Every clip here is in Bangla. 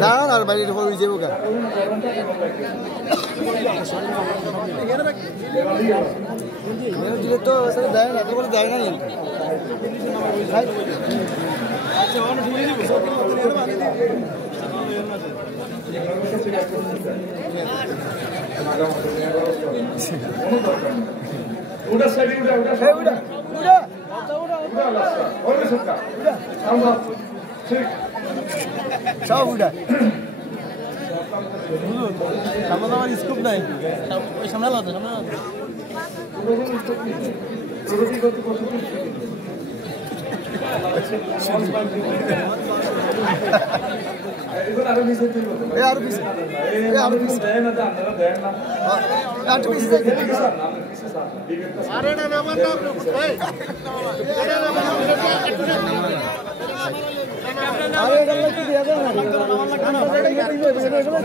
দাঁড়ান আর বাইরে হয়ে যাবো গা দিলে তো দেয় না তো বলে দেয় না उड़ा साइड उड़ा उड़ा उड़ा उड़ा उड़ा लासा और सबका सामने ठीक सब उड़ा सामने আমার স্কোপ নাই ওই সামনে লাতে প্রগতি কত কষ্ট এগুলো আরো মিস হতে হবে এই আরো মিস এই আরো মিস দেয় না আপনারা দেন না আট মিস দেখে আরে না নাম না ভাই আরে না আরে এগুলো কি দেয়া যায় না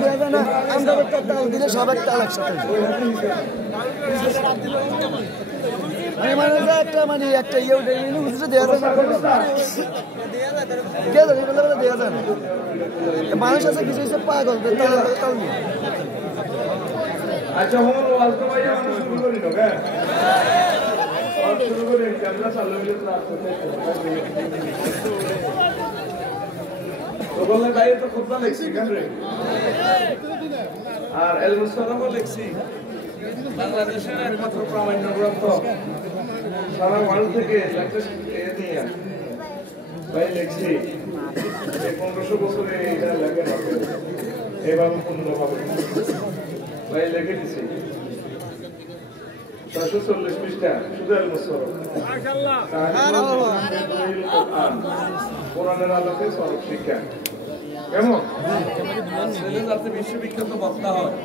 দেয়া যায় না আমরা একটা তাল দিলে সব একটা একসাথে মানে একটা মানে একটা ইয়ে উঠে বুঝতে দেয়া যায় না কে জানে বলে দেয়া যায় না মানুষ আছে কিছু কিছু পাগল তাল নিয়ে আচ্ছা হোমর ওয়াজ তো ভাই আমরা শুরু করি না হ্যাঁ শুরু করি ক্যামেরা চালু হলে তো আসতে তো বলে ভাই তো খুতবা লিখছি কেন রে আর এল মুস্তাফাও লিখছি বাংলাদেশের একমাত্র প্রামাণ্য গ্রন্থ সারা ওয়ার্ল্ড থেকে নিয়ে ভাই লিখছি 1500 বছরে এটা লেখা হবে এভাবে পূর্ণভাবে ভাই লিখে দিছি 440 পৃষ্ঠা শুধু এল মুস্তাফা মাশাআল্লাহ কোরআনের আলোকে সরব শিক্ষা কেমন ছেলে যাতে বিশ্ববিখ্যাত বক্তা হয়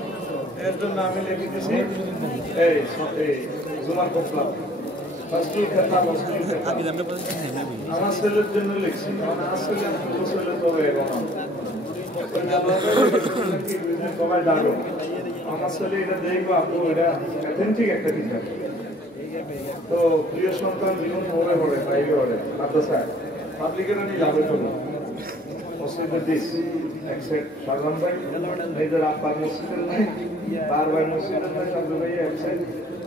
এর জন্য আমি লিখে দিয়েছি এই জুমার কপলা ফাস্টুল খেতা ফাস্টুল খেতা আমার ছেলের জন্য লিখছি আমার আসলে আমার ছেলে তো এরকম সবাই দাঁড়ো আমার ছেলে এটা দেখবো আপু এটা অ্যাথেন্টিক একটা টিচার তো প্রিয় সন্তান জীবন ভরে ভরে বাইরে ভরে মাদ্রাসায় পাবলিকের আমি যাবে তো না মসজিদের দিস একসেট সাধারণ ভাই মেয়েদের আব্বার মসজিদের নাই তার ভাই মসজিদের নাই সাধু ভাই একসেট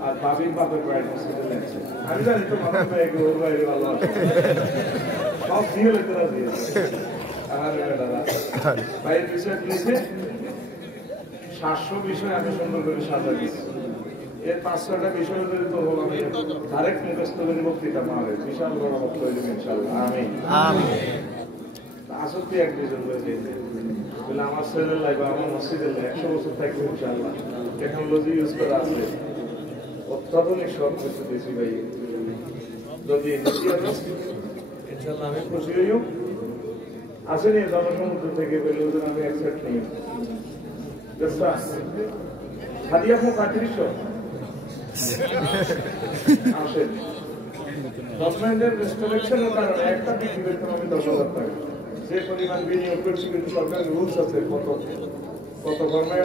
আর বাবির বাপের ভাই মসজিদের লাগছে আমি জানি তো বাবার ভাই ওর বাইরে ভালো আছে সব দিয়ে লেখা দিয়েছে দাদা ভাইয়ের বিষয় দিয়েছে 700 বিষয় আমি সুন্দর করে সাজা দিয়েছি এর 5-6টা বিষয় ধরে তো আমি ডাইরেক্ট মুখস্থ করে বক্তৃতা মারে বিশাল বড় বক্তব্য হইবে ইনশাআল্লাহ আমিন আমিন আসলে এক দুজন বলে বলে আমার ছেলের লাগবে আমার মসজিদের 100 বছর থাকবে ইনশাআল্লাহ টেকনোলজি ইউজ করা আছে অত্যাধুনিক সব কিছু দিয়েছি ভাই যদি ইনশাআল্লাহ আমি খুশি হইও আসেনি জনসমুদ্র থেকে বলে আমি অ্যাকসেপ্ট নিই হাদিয়া ফোন 3500 আসেন গভর্নমেন্টের রেস্ট্রিকশনের কারণে একটা বিক্রির জন্য আমি 10,000 টাকা যে পরিমাণ বিনিয়োগ করছি কিন্তু সরকারের রুলস আছে কত কর্মে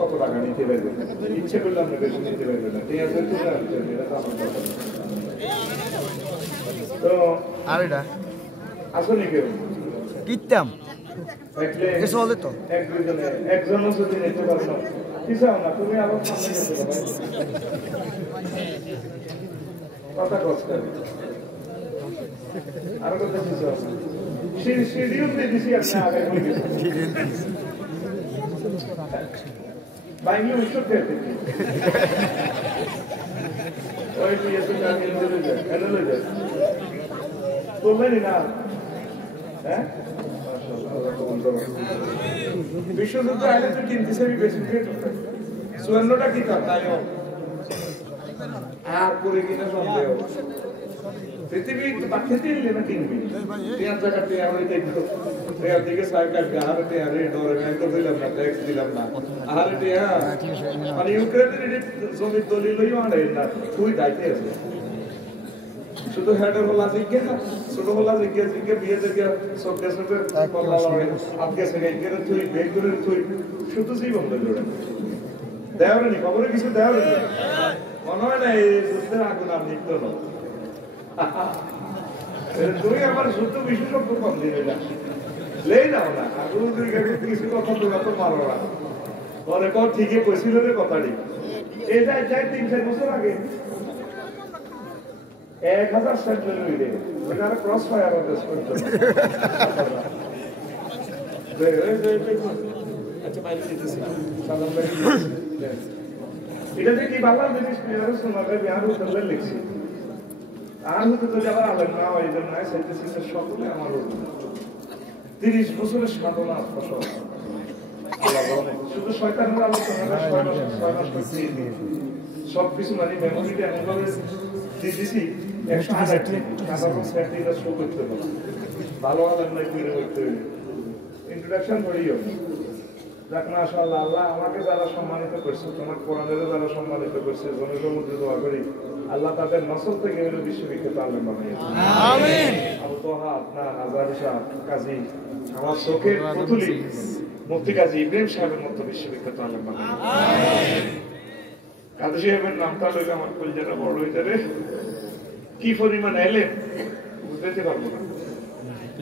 কত টাকা নিতে পারবে ইচ্ছে করলে আপনি বেশি নিতে পারবেন না ঠিক আছে এটা তো আমার কথা তো আর এটা আসলে কেউ কিতাম কিছু হলে তো একজনও যদি নিতে পারো না কি চাও না তুমি আবার সামনে যেতে পারো কথা কষ্ট আর কথা কি চাও শিডিউল দিয়ে দিছি আপনি আগে বাইরে উঠতে পেতে ওই দিয়ে তুমি আগে চলে যাও চলে যাও বলবেন না হ্যাঁ মাশাআল্লাহ বিশ্বযুদ্ধ আইলে তো কিনতেছে বেশি চুয়ান্নটা কি তাই আর করে কিনা সন্দেহ পৃথিবী খেতে না কিনবি পেঁয়াজ জায়গা পেঁয়াজ দেখবো পেঁয়াজ দিকে সাইকেল আহারে পেঁয়ারে ডরে আমি তো দিলাম না ট্যাক্স দিলাম না আহারে পেঁয়াজ মানে ইউক্রেনের জমির দলিল লইও আনে না তুই দায়িত্বে আছে শুধু হেডের হলা জিজ্ঞা ছোট হলা জিজ্ঞা বিয়ে থেকে সব দেশে কল্লা লাগে আজকে সেখানে গেলে তুই বেগ করে তুই শুধু জীবন ধরে দেওয়ারে নি খবরে কিছু দেওয়ারে মনে হয় না এই যুদ্ধের আগুন আর নিত্য না তুমি আমার শুদ্ধ বিশেষজ্ঞ কম দিয়ে লেই নাও না আগুন কিছু কথা তোমরা তো পারো না পরে কর ঠিকই কইছিল রে কথাটি এটা 3-4 বছর আগে 1000 সেন্ট্রাল মিলে ওটা ক্রস ফায়ার হবে আচ্ছা বাইরে দিতেছি সাধারণ বাইরে এটা যে কি বাংলা জিনিস প্লেয়ার শোনাবে বিহার উত্তরে লিখছি আর হতে তো যারা আলেন না ওই জন্য সাইন্টিস্টের সকলে আমার 30 বছরের সাধনা ফসল শুধু শয়তানের আলোচনা 6 মাস সবকিছু মানে মেমোরিটা এমনভাবে দিয়েছি 108 সাধারণ স্যাটিটা শো করতে পারবো ভালো আলেন না কি করতে ইন্ট্রোডাকশন করিও যাক মাশাআল্লাহ আল্লাহ আমাকে যারা সম্মানিত করছে তোমার কোরআনের যারা সম্মানিত করছে জনসমুদ্রে দোয়া করি আল্লাহ তাদের নসল থেকে হলো বিশ্ববিখ্যাত আলেম বানিয়েছে আমিন আবু তোহা আপনার আজহার শাহ কাজী আমার চোখের পুতুলি মুফতি কাজী ইব্রাহিম সাহেবের মতো বিশ্ববিখ্যাত আলেম বানিয়েছে আমিন কাজী সাহেবের নামটা লইলে আমার কলজাটা বড় হয়ে যাবে কি পরিমাণ এলেম বুঝতে পারবো না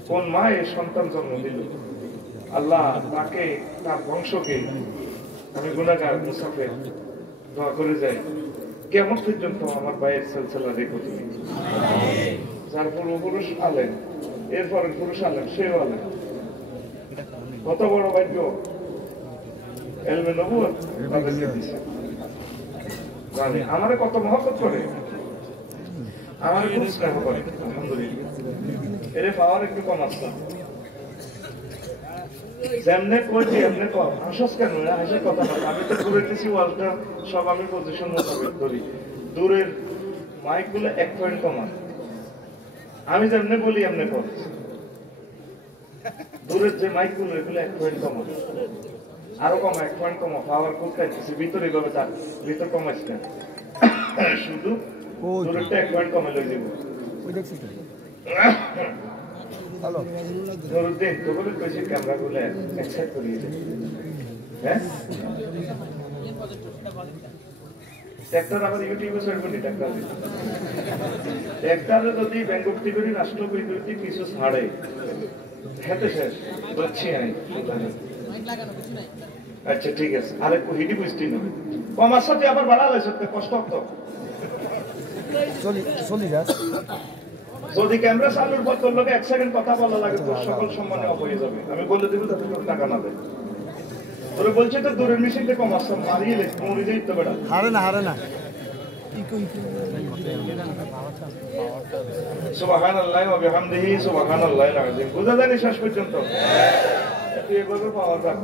কোন মায়ের সন্তান জন্ম দিল আল্লাহ তাকে তার বংশকে আমি গুনাহগার মুসাফির দোয়া করে যাই কেমন পর্যন্ত আমার ভাইয়ের সিলসিলা রেখো তুমি যার পূর্বপুরুষ আলেন এরপরে পুরুষ আলেন সেও আলেন কত বড় ভাগ্য এলমে নবুয়ত তাদেরকে দিছে জানি আমারে কত মহব্বত করে আমার খুব স্নেহ করে আলহামদুলিল্লাহ এর পাওয়ার একটু কম আসছে যেমনে কইছি এমনে কম হাসস কেন হাসির কথা না আমি তো করেছি ওয়ালটা সব আমি পজিশন মোতাবেক করি দূরের মাইকগুলো 1 পয়েন্ট কমা আমি যেমনে বলি এমনে কর দূরের যে মাইকগুলো এগুলো 1 পয়েন্ট কমা আরো কম 1 পয়েন্ট কমা পাওয়ার খুব খাইছি ভিতরে গেলে তার ভিতর কমাইছ না শুধু দূরেরটা 1 পয়েন্ট কমে লই দেব ওই দেখছিস হ্যালো নুরুদ্দিন তোকে কইছি ক্যামেরাগুলো অ্যাকসেপ্ট করিয়ে দে হ্যাঁ সেক্টর আবার ইউটিউবে ছাড়বো নি টাকা একটা যদি ব্যাংকটি করি রাষ্ট্র বিরোধী কিছু ছাড়ে হেতে শেষ বলছি আমি আচ্ছা ঠিক আছে আরে হিডি বুঝতি না কমার সাথে আবার বাড়ালে সত্যি কষ্ট হতো চলি যা যদি ক্যামেরা চালুর পর তোর লোক 1 সেকেন্ড কথা বলা লাগে তোর সকল সম্মানে অফ হয়ে যাবে আমি বলে দেবো যাতে তোর টাকা না দেয় তোর বলছে তো দূরের মেশিনটা কম আসছে মারিয়ে লে মরি যাই তো বেটা হারে না সুবহানাল্লাহি ওয়া বিহামদিহি সুবহানাল্লাহিল আযীম বুঝা যায় শেষ পর্যন্ত তুই এভাবে পাওয়ার রাখ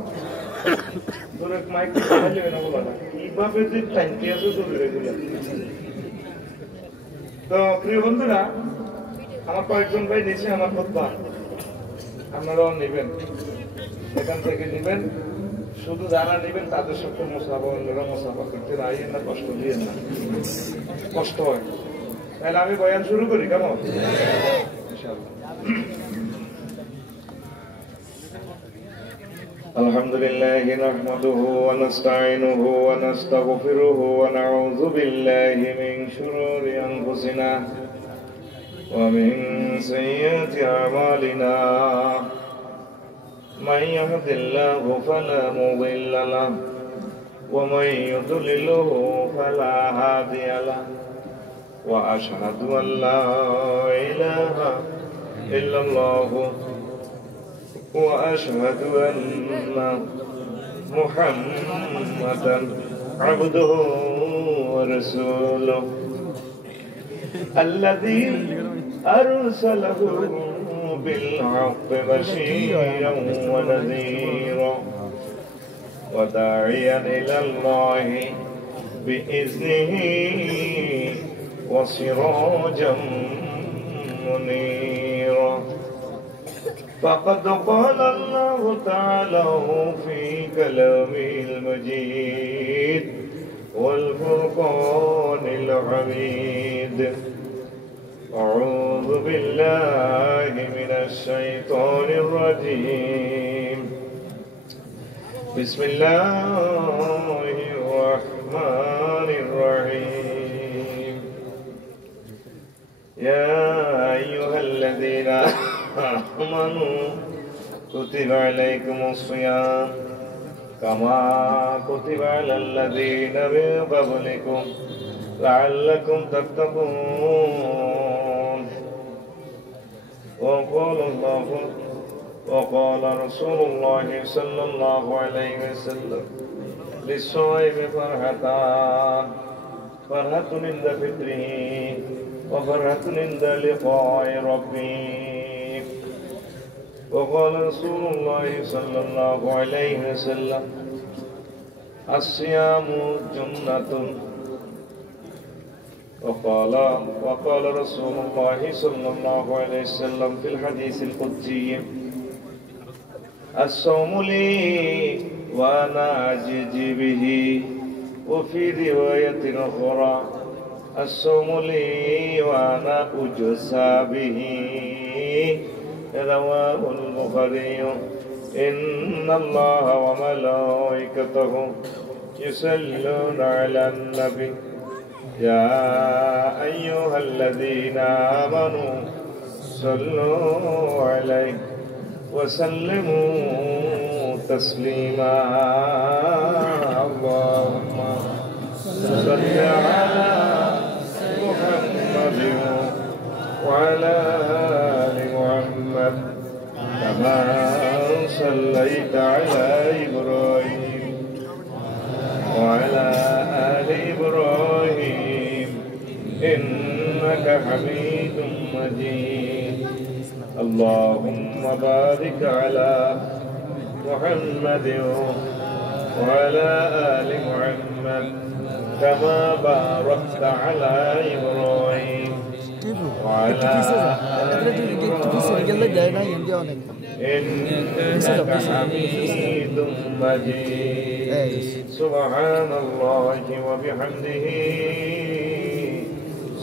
দূরের মাইক চালালে না বলা কিভাবে যে টাইমটি আছে দূরের এগুলো তো প্রিয় বন্ধুরা আমার কয়েকজন ভাই নিচে আমার খুতবা আপনারাও নেবেন এখান থেকে নেবেন শুধু যারা নেবেন তাদের সাথে মুসাফা করতে রাইয়েন না কষ্ট দিয়ে না কষ্ট হয় তাহলে আমি বয়ান শুরু করি কেমন আলহামদুলিল্লাহ নাহমাদুহু ওয়া নাস্তাঈনুহু ওয়া নাস্তাগফিরুহু ওয়া নাউযু বিল্লাহি মিন শুরুরি আনফুসিনা ومن سيئات أعمالنا من يهد الله فلا مضل له ومن يضلله فلا هادي له وأشهد أن لا إله إلا الله وأشهد أن محمدا عبده ورسوله الذي أرسله بالحق بشيرا ونذيرا وداعيا إلى الله بإذنه وسراجا منيرا فقد قال الله تعالى في كلامه المجيد والفرقان الحميد أعوذ بالله من الشيطان الرجيم بسم الله الرحمن الرحيم يا أيها الذين آمنوا كتب عليكم الصيام كما كتب على الذين من قبلكم لعلكم تتقون وقال رسول الله صلى الله عليه وسلم للصائم فرحتان فرحة عند فطره وفرحة عند لقاء ربه وقال رسول الله صلى الله عليه وسلم الصيام جنة وقال رسول الله صلى الله عليه وسلم في الحديث القدسي الصوم لي وأنا أجزي به وفي رواية أخرى الصوم لي وأنا أجزى به رواه البخاري إن الله وملائكته يصلون على النبي يا أيها الذين آمنوا صلوا عليه وسلموا تسليما اللهم صل على محمد وعلى آل محمد كما صليت على إبراهيم وعلى آل إبراهيم إنك حميد مجيد اللهم بارك على محمد وعلى آل محمد كما باركت على إبراهيم وعلى آل إبراهيم إنك حميد مجيد سبحان الله وبحمده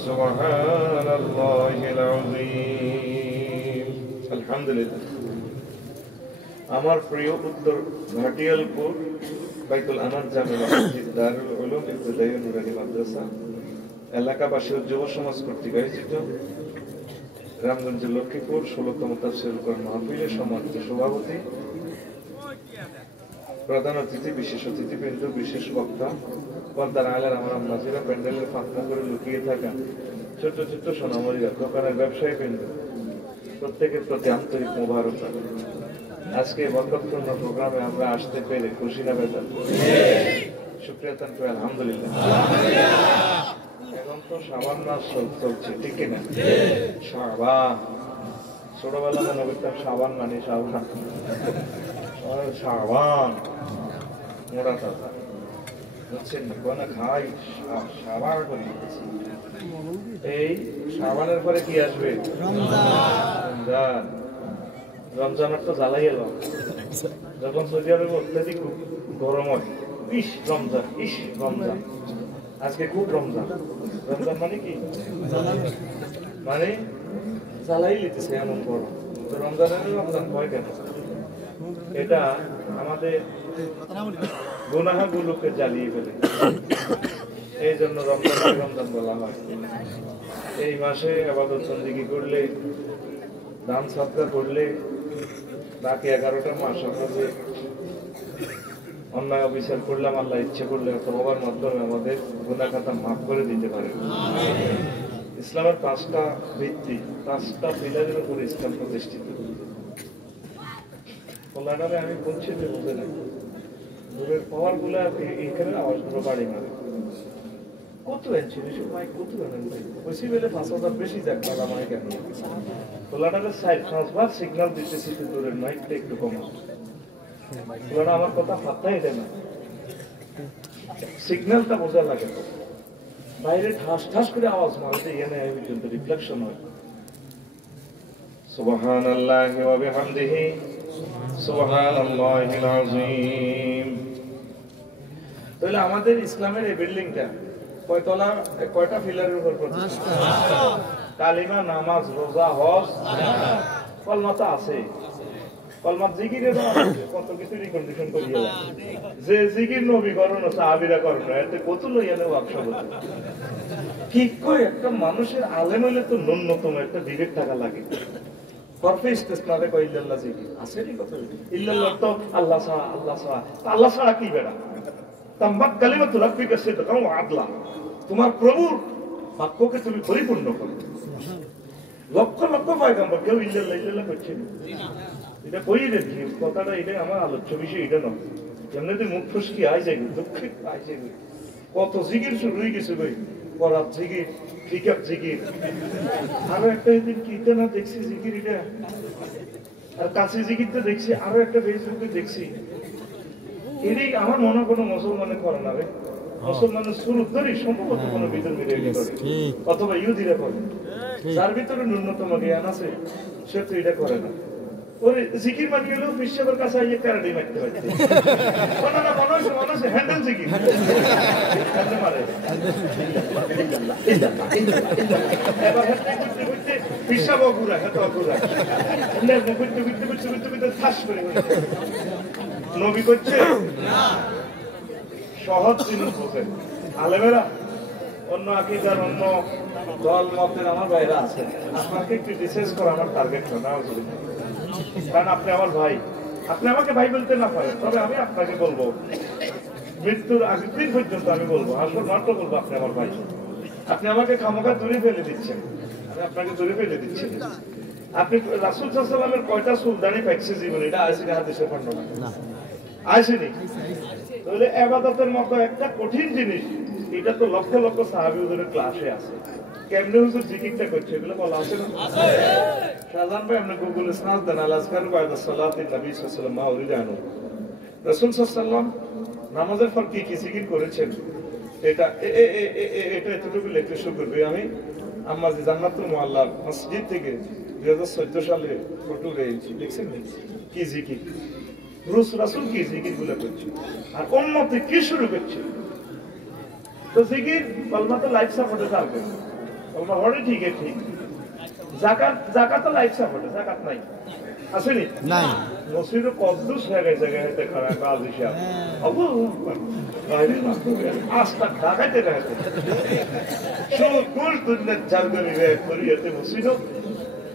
سبحان الله العظيم الحمد لله আমার প্রিয় উত্তর ভাটিয়ালপুর বাইতুল আনাদ জামে মসজিদ দারুল উলুম ইবতিদাইয়া নুরানি মাদ্রাসা এলাকাবাসী ও যুব সমাজ কর্তৃক আয়োজিত রামগঞ্জের লক্ষ্মীপুর 16তম তাফসীরুল কোরআন মাহফিলের সম্মানিত সভাপতি প্রধান অতিথি বিশেষ অতিথিবৃন্দ বিশেষ বক্তা পর্দার আলার আমার নাজিরা প্যান্ডেলের ফাঁকা করে লুকিয়ে থাকা ছোট ছোট সোনামরিরা দোকানের ব্যবসায়ী বৃন্দ প্রত্যেকের প্রতি আন্তরিক মোবারকবাদ আজকে বরকতপূর্ণ প্রোগ্রামে আমরা আসতে পেরে খুশি না বেজার শুকরিয়া তান করে আলহামদুলিল্লাহ এখন তো শাবান মাস চলছে ঠিক না শাবান ছোটবেলা মনে করতাম শাবান মানে শাবান শাবান মোড়া কথা বুঝছেন না কোন খাই শাবান করে এই শাবানের পরে কি আসবে রমজান রমজানের তো জ্বালাই এলো যখন সৌদি আরবে অত্যাধিক গরম হয় রমজান আজকে খুব রমজান মানে কি মানে জ্বালাই লিতেছে এমন গরম তো রমজান ভয় কেন এটা আমাদের গুনাহগুলোকে জ্বালিয়ে ফেলে এই জন্য রমজান বলা হয় এই মাসে ইবাদত বন্দেগী করলে দান সদকা করলে বাকি 11টা মাস আমরা যে অন্যায় অবিচার করলাম আল্লাহ ইচ্ছে করলে তওবার মাধ্যমে আমাদের গুনাহ খাতা মাফ করে দিতে পারে। ইসলামের 5টা ভিত্তি 5টা পিলারের উপর ইসলাম প্রতিষ্ঠিত। ওলানারে আমি বলছি যে বুঝে না দূরের পাওয়ারগুলো এখানে আওয়াজগুলো বাড়ি মারে কত এনছি মাইক কত ওইসি বেলে 5,000 বেশি যাক তাহলে আমার কেন তোলাটাকে সাইড ট্রান্সফার সিগন্যাল দিতেছি দূরের মাইকটা একটু কমা তোলা আমার কথা পাত্তাই দেয় না সিগন্যালটা বোঝা লাগে বাইরে ঠাস ঠাস করে আওয়াজ মারতে এনে এই পর্যন্ত রিফ্লেকশন হয় সুবহানাল্লাহি ওয়া বিহামদিহি সুবহানাল্লাহিল আযীম। তাহলে আমাদের ইসলামের এই বিল্ডিংটা কয়তলা কয়টা পিলারের উপর প্রতিষ্ঠিত? কালিমা, নামাজ, রোজা, হজ, কলমা তো আছে। কলমা জিকিরের কত কিছু রিকন্ডিশন করিয়ে দেয় যে জিকির নবী করো না সাহাবীরা করো না এতে কত লইয়া নেব একসাথে ঠিক করে একটা মানুষের আলেম হইলে তো ন্যূনতম একটা বিবেক থাকা লাগে। করফে ইস্তেসনারে কই ইল্লাল্লাহ জিকির আছে নি কথা ইল্লাল্লাহ তো আল্লাহ ছাড়া আল্লাহ ছাড়া কি বেড়া তাম্বাক কালিমাতুল রাব্বিকা সিদকাও আদলা তোমার প্রভুর বাক্যকে তুমি পরিপূর্ণ করো। লক্ষ লক্ষ পয়গম্বর কেউ ইল্লাল্লাহ করছে না। এটা কই দেখি কথাটা এটা আমার আলোচ্য বিষয় এটা নয়। যেমন মুখ ফুসকি আই যাই দুঃখে আই যাই কত জিকির শুরু হয়ে গেছে ভাই করার জিকির ফিকার জিকির আরো একটা দিন কিতে না দেখছি জিকির এটা আর কাছে জিকিরটা দেখছি আরো একটা ফেসবুকে দেখছি এরই আমার মনে কোনো মুসলমানে করে না রে মুসলমানের সুরত ধরে সম্ভবত কোনো ভিতর মিলে করে অথবা ইহুদিরা করে যার ভিতরে ন্যূনতম জ্ঞান আছে সে তো এটা করে না। ওই জিকির মানি হলেও বিশ্বের কাছে আইয়ে প্যারাডি মারতে পারছে না মানুষ হ্যান্ডেল জিকির মারে এবার পিসাব অগুরা হাতে অগুরা ঠাস করে নবী করছে সহজ জিনিস বলতে আলেমেরা অন্য আকিদার অন্য দল মতের আমার ভাইরা আছে আপনাকে ক্রিটিসাইজ করা আমার টার্গেট না কারণ আপনি আমার ভাই আপনি আমাকে ভাই বলতে না পারেন তবে আমি আপনাকে বলবো মৃত্যুর আগের দিন পর্যন্ত আমি বলবো আসল মাত্র বলবো আপনি আমার ভাই। আপনি আমাকে খামোখা দূরে ফেলে দিচ্ছেন আমি আপনাকে দূরে ফেলে দিচ্ছি। আপনি রাসূল সাল্লাল্লাহু আলাইহি ওয়াসাল্লামের কয়টা সুলতানি পাইছে জীবনে এটা আসেনি হাদিসে বর্ণনা আসেনি। তাহলে ইবাদতের মতো একটা কঠিন জিনিস এটা তো লক্ষ লক্ষ সাহাবী ওদের ক্লাসে আছে কেমনে হুজুর জিকিরটা করছে এগুলো বলা আছে না শাহজাহান ভাই আপনি গুগলে সার্চ দেন আল আজকার বায়দা সালাতিন নবী সাল্লাল্লাহু আলাইহি ওয়াসাল্লাম মাউরিদানু রাসূল সাল্লাল্লাহু আলাইহি ওয়াসাল্লাম নামাজের পর কি কি জিকির করেছেন এটা এটা এতটুকু লিখতে শুরু করবে আমি আম্মা জান্নাতুল মুআল্লা মসজিদ থেকে 2014 সালে ফটো রেখেছি দেখছেন কি জিকির রাসূল কি জিকিরগুলো করছে আর উম্মতে কি শুরু করছে। তো জিকির কলমা তো লাইফ সাপোর্টে থাকবে কলমা হরে ঠিক জাকাত তো লাইফ সাপোর্টে জাকাত নাই আসেনি নাই মসজিদে কদ্দুস হয়ে গেছে গেতে খারাপ কাজ হিসাব আস্তা ঢাকাইতে গেছে শুধু কোষ দুনিয়ার জারগমি ব্যাগ করিয়েতে মসজিদ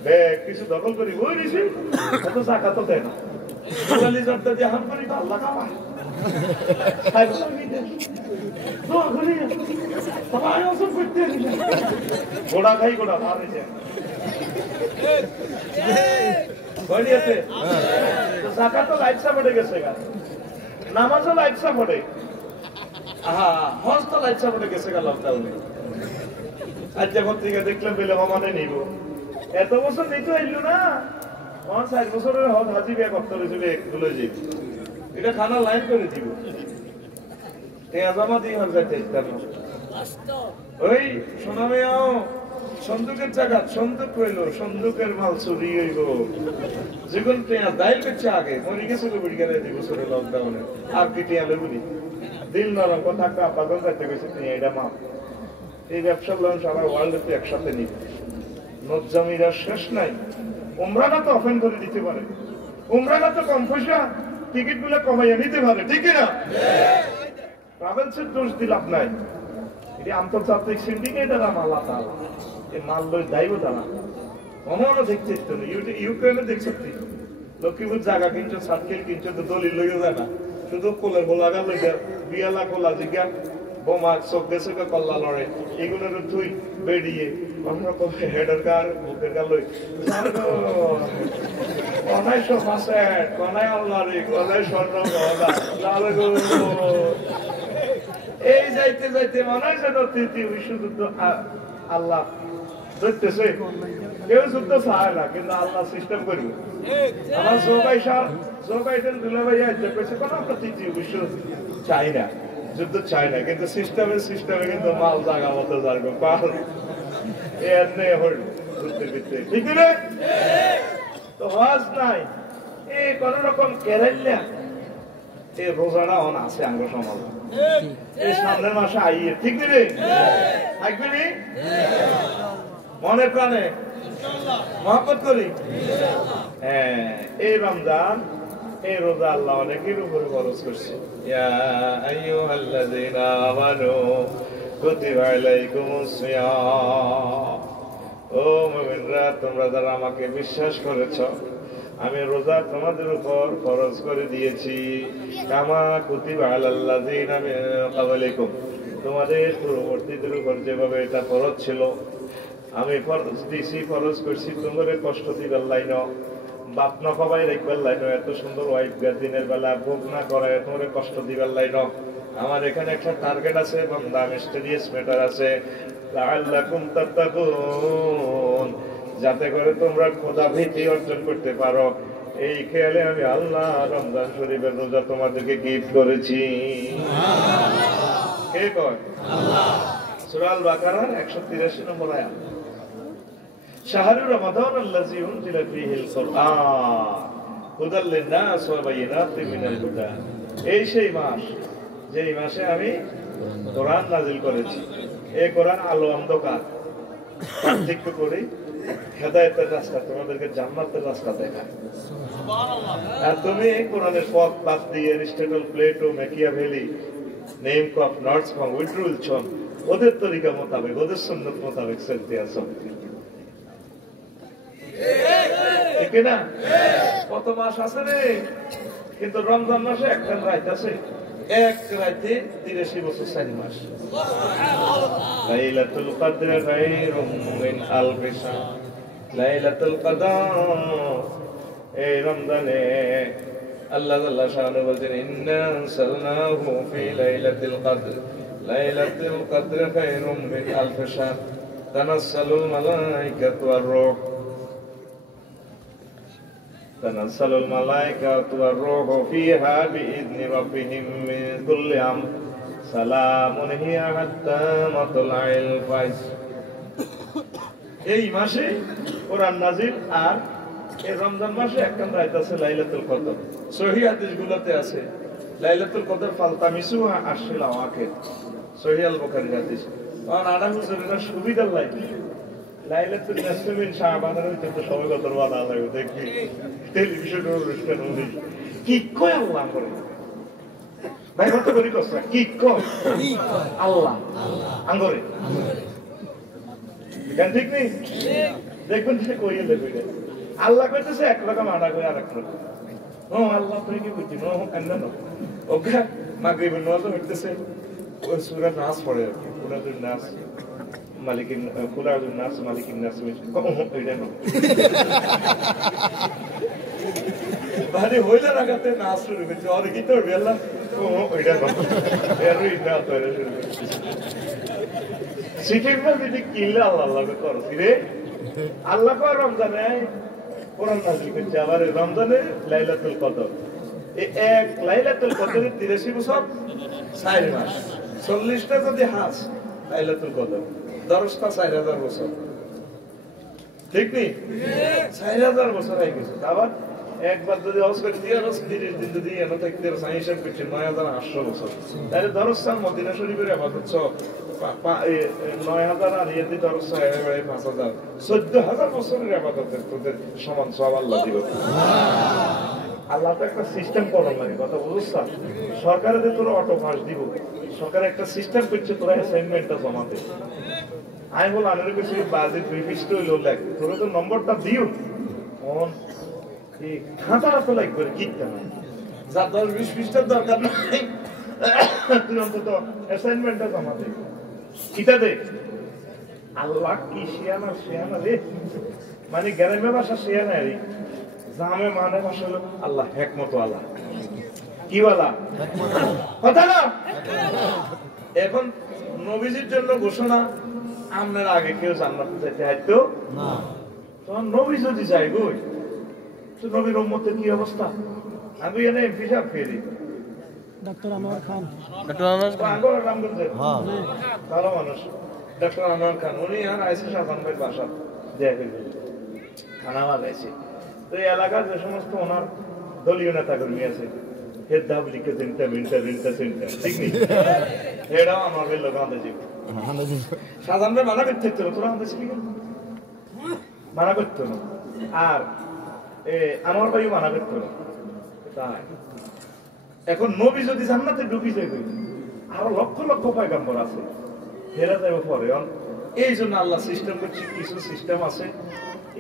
ব্যাগ কিছু দখল করি বই দিছি এত জাকাত তো দেয় না মোবাইলিজারটা দিয়ে হাম করি আল্লাহ কামায় গোড়া খাই গোড়া ভার হয়েছে জাকাতও লাইফ সাপোর্টে গেছে নামাজও লাইফ সাপোর্টে হজ তো লাইফ সাপোর্টে গেছে লকডাউনে আজ যখন থেকে দেখলাম বেলে হমানে নিব এত বছর নিতে এলো না 5 বছরের হজ হাজি বিয়া করতে হয়েছিল একগুলো যে এটা খানা লাইন করে দিব তেজামা দিয়ে যাইতে ওই সোনামিয়াও সন্দুকের জায়গা সন্দুক রইল সন্দুকের মাল চুরি হইব যেগুলো পেঁয়াজ দাইল করছে আগে মরি গেছিল বুড়ি গেলে 2 বছরের লকডাউনে আর কি টিয়ালে বুড়ি দিল নরম কথা পাগল যাইতে গেছে এটা মাপ এই ব্যবসা গুলো সারা ওয়ার্ল্ডে একসাথে নিবে নজ্জামিরা শেষ নাই উমরাটা তো অফেন করে দিতে পারে উমরাটা তো কম পয়সা টিকিট গুলো কমাইয়া নিতে পারে ঠিক না ট্রাভেলসের দোষ দিলাম নাই এটি আন্তর্জাতিক সিন্ডিকেট আর মাল তালা এই মাল লই দায়ও তারা কমানো দেখতে ইউক্রেনে দেখছি লক্ষ্মীপুর জায়গা কিনছো সার্কেল কিনছো তো দলিল লইও যায় না শুধু কোলের গোলাগা লইয়া বিয়ালা কোলা জিজ্ঞা বোমা চোখ গেছে কল্লা লড়ে এগুলোর তুই বেরিয়ে অন্যরকম হেডের গার বুকের গার লই কনায় সব আছে কনায় আল্লাহ রে কনায় স্বর্ণ গলা এই যে যাইতে যাইতে মনে হয় যেন তৃতীয় বিশ্বযুদ্ধ আল্লাহ ধরতেছে। কেউ যুদ্ধ চায় না, কিন্তু আল্লাহ সিস্টেম করবে। আমার জোবাইডেন দুলাভাই কইছে কোন আমরা তৃতীয় বিশ্ব চাই না, যুদ্ধ চাই না, কিন্তু সিস্টেমে কিন্তু মাল জায়গা মতো যাবে পাল এর নেই হল যুদ্ধের ভিতরে, ঠিক না? তো হজ নাই এই কোন রকম কেরাইলা এই রোজাটা অন আছে আঙ্গ সমাজ এই সামনের মাসে আইয়ে, ঠিক রে? থাকবে নি মনে প্রাণে মহব্বত করি। হ্যাঁ, এই রমজান এই রোজা আল্লাহ অনেকের উপরে খরচ করছে। ইয়া আইয়ুহাল্লাযীনা আমানু কুতিবা আলাইকুমুস সিয়াম, ও মুমিনরা তোমরা যারা আমাকে বিশ্বাস করেছো, আমি রোজা তোমাদের উপর ফরজ করে দিয়েছি। কামা কুতিবা আলাল্লাযীনা মিন ক্বাবলিকুম, তোমাদের পূর্ববর্তীদের উপর যেভাবে এটা ফরজ ছিল আমি ফরজ দিছি, ফরজ করছি তোমাদের কষ্ট দিবার লাইন, বাপ না সবাই রাখবার লাইন, এত সুন্দর ওয়াইফ দিনের বেলা ভোগ না করায় তোমাদের কষ্ট দিবার লাইন। আমার এখানে একটা টার্গেট আছে এবং মিস্টেরিয়াস ম্যাটার আছে, লাআল্লাকুম তাত্তাকুন, যাতে করে তোমরা খোদা ভীতি অর্জন করতে পারো। এই খেয়ালে আমি আল্লাহ রমজান শরীফের রোজা তোমাদেরকে গিফট করেছি। কে কয়? আল্লাহ। সূরা আল বাকারার 183 নম্বর আয়াত, শাহরু রমাদান আল্লাযী উনজিলা ফীহিল কুরআন হুদাল লিন-নাস ওয়া বায়িনাতিন মিনাল হুদা, এই সেই মাস যেই মাসে আমি কোরআন নাযিল করেছি। এই কোরআন আলো অন্ধকার পার্থক্য করে হেদায়েতের রাস্তা, তোমাদেরকে জান্নাতের রাস্তা দেখায়। সুবহানাল্লাহ। আর তুমি এই কোরআনের পথ বাদ দিয়ে অ্যারিস্টটল, প্লেটো, ম্যাকিয়াভেলি, নেম অফ নর্থকম, উইটরুলসন ওদের তরিকা মোতাবেক, ওদের সুন্নত মোতাবেক চলতে আছো, ঠিক না? কত মাস আছে রে, কিন্তু রমজান মাসে একটা রাত আছে, এক রাতে 83 বছর 4 মাস। লাইলাতুল কদর খায়রুম মিন আলফি শাহর, লাইলাতুল কদর এই রমজানে আল্লাহ তাআলা শানে বলেন ইন্না আনসালনাহু ফি লাইলাতুল কদর, লাইলাতুল কদর খায়রুম মিন আলফি শাহর, তানাজ্জালুল মালায়েকাতু ওয়ার রূহ, تنزل الملائكة والروح فيها بإذن ربهم من كل أمر سلام هي حتى مطلع الفجر। এই মাসে কোরআন নাযিল, আর এই রমজান মাসে একটা রাত আছে লাইলাতুল কদর। সহিহ হাদিসগুলোতে আছে লাইলাতুল কদর ফালতামিসুহা আশরিল আওয়াখির, সহিহ আল বুখারীর হাদিস। আর আনা হুজুরের সুবিধার লাগে লাইলাতুল নাসমিন শাবানের ভিতরে সবাই কদর বানা লাগে, দেখবি টেলিভিশন অনুষ্ঠান হলে কি কয় আল্লাহ করে ভাই কত করি কষ্ট কি কয় আল্লাহ আঙ্গরে কেন, ঠিক নেই? দেখবেন সে কইয়ে দেবে আল্লাহ কইতেছে একরকম, আনা করে আরেক রকম। ও আল্লাহ তুই কি বুঝছি নো কেন না ওকে মাগরিবের নামাজ হইতেছে, ওই সূরা নাস পড়ে আর কি, কুলাজুন নাস মালিকিন, কুলাজুন নাস মালিকিন নাস, ওইটা না মানে হইলে রাখাতে নাচ শুরু করছে, আর কি তোর বেলা ওইটা না এরই না তোরে শুরু করছে। সিটির মধ্যে কিনলে আল্লাহ আল্লাহ করছি রে, আল্লাহ কয় রমজানে কোরআন নাযিল করছে, আবার রমজানে লাইলাতুল কদর। এই এক লাইলাতুল কদরের 83 বছর 4 মাস, 40টা যদি হাজ লাইলাতুল কদর, 10টা 4000 বছর, ঠিক নেই? 4000 বছর হয়ে গেছে। আবার একবার যদি হজ করে 30 দিন যদি এনে থাকতে হিসাব করছে 9800 বছর, তাহলে 10 সাল মদিনা শরীফের ইবাদত 9000 আর ইয়েতে 10 5000 14000 বছরের ইবাদতের তোদের সমান সওয়াব আল্লাহ দিবে। আল্লাহ তো একটা সিস্টেম করার লাগে, কথা বুঝছ? সরকারে যে তোরা অটো পাস দিব, সরকার একটা সিস্টেম করছে তোরা অ্যাসাইনমেন্টটা জমা দে। আমি বল আনারে কিছু বাজে 2 পৃষ্ঠা হইলো লাগে, তোরা তো নম্বরটা দিও কোন এই খাতা তো লাগবে কিটা না, যা 10-20 পৃষ্ঠার দরকার নাই, তুই অন্তত অ্যাসাইনমেন্টটা জমা দে। কিটা দে আল্লাহ কি শিয়ানা রে, মানে গ্রামের ভাষা শিয়ানা রে, জামে মানে ভাষা হলো আল্লাহ হেকমত আল্লাহ, কি বলা কথা না। এখন নবীজির জন্য ঘোষণা, আপনার আগে কেউ জান্নাতে যেতে হয়তো না, তখন নবী যদি যাই গই তো নবীর উম্মতের কি অবস্থা। আমি এনে এমপি সাহেব ফেরি ডক্টর আনোয়ার খান ভালো মানুষ ডক্টর আনোয়ার খান, উনি আর আইসি শাহজাহান ভাই বাসা দেখে খানা বাজাইছে। তো এই এলাকার যে সমস্ত ওনার দলীয় নেতা কর্মী আছে, হেদাব লিখে চিন্তা মিন্টা মিন্টা চিন্তা ঠিক নেই, এটাও আমার লোক আমাদের জীবন শাহজাহান ভাই মানা করতে হতো, তোরা আমাদের ছিলি মানা করতো না, আর আমার ভাইও মানা করতো না। তাই এখন নবী যদি জান্নাতে ডুবি যাবে, আরো লক্ষ লক্ষ পয়গম্বর আছে, হেরা যাবে পরে। এই জন্য আল্লাহ সিস্টেম করছে, কিছু সিস্টেম আছে,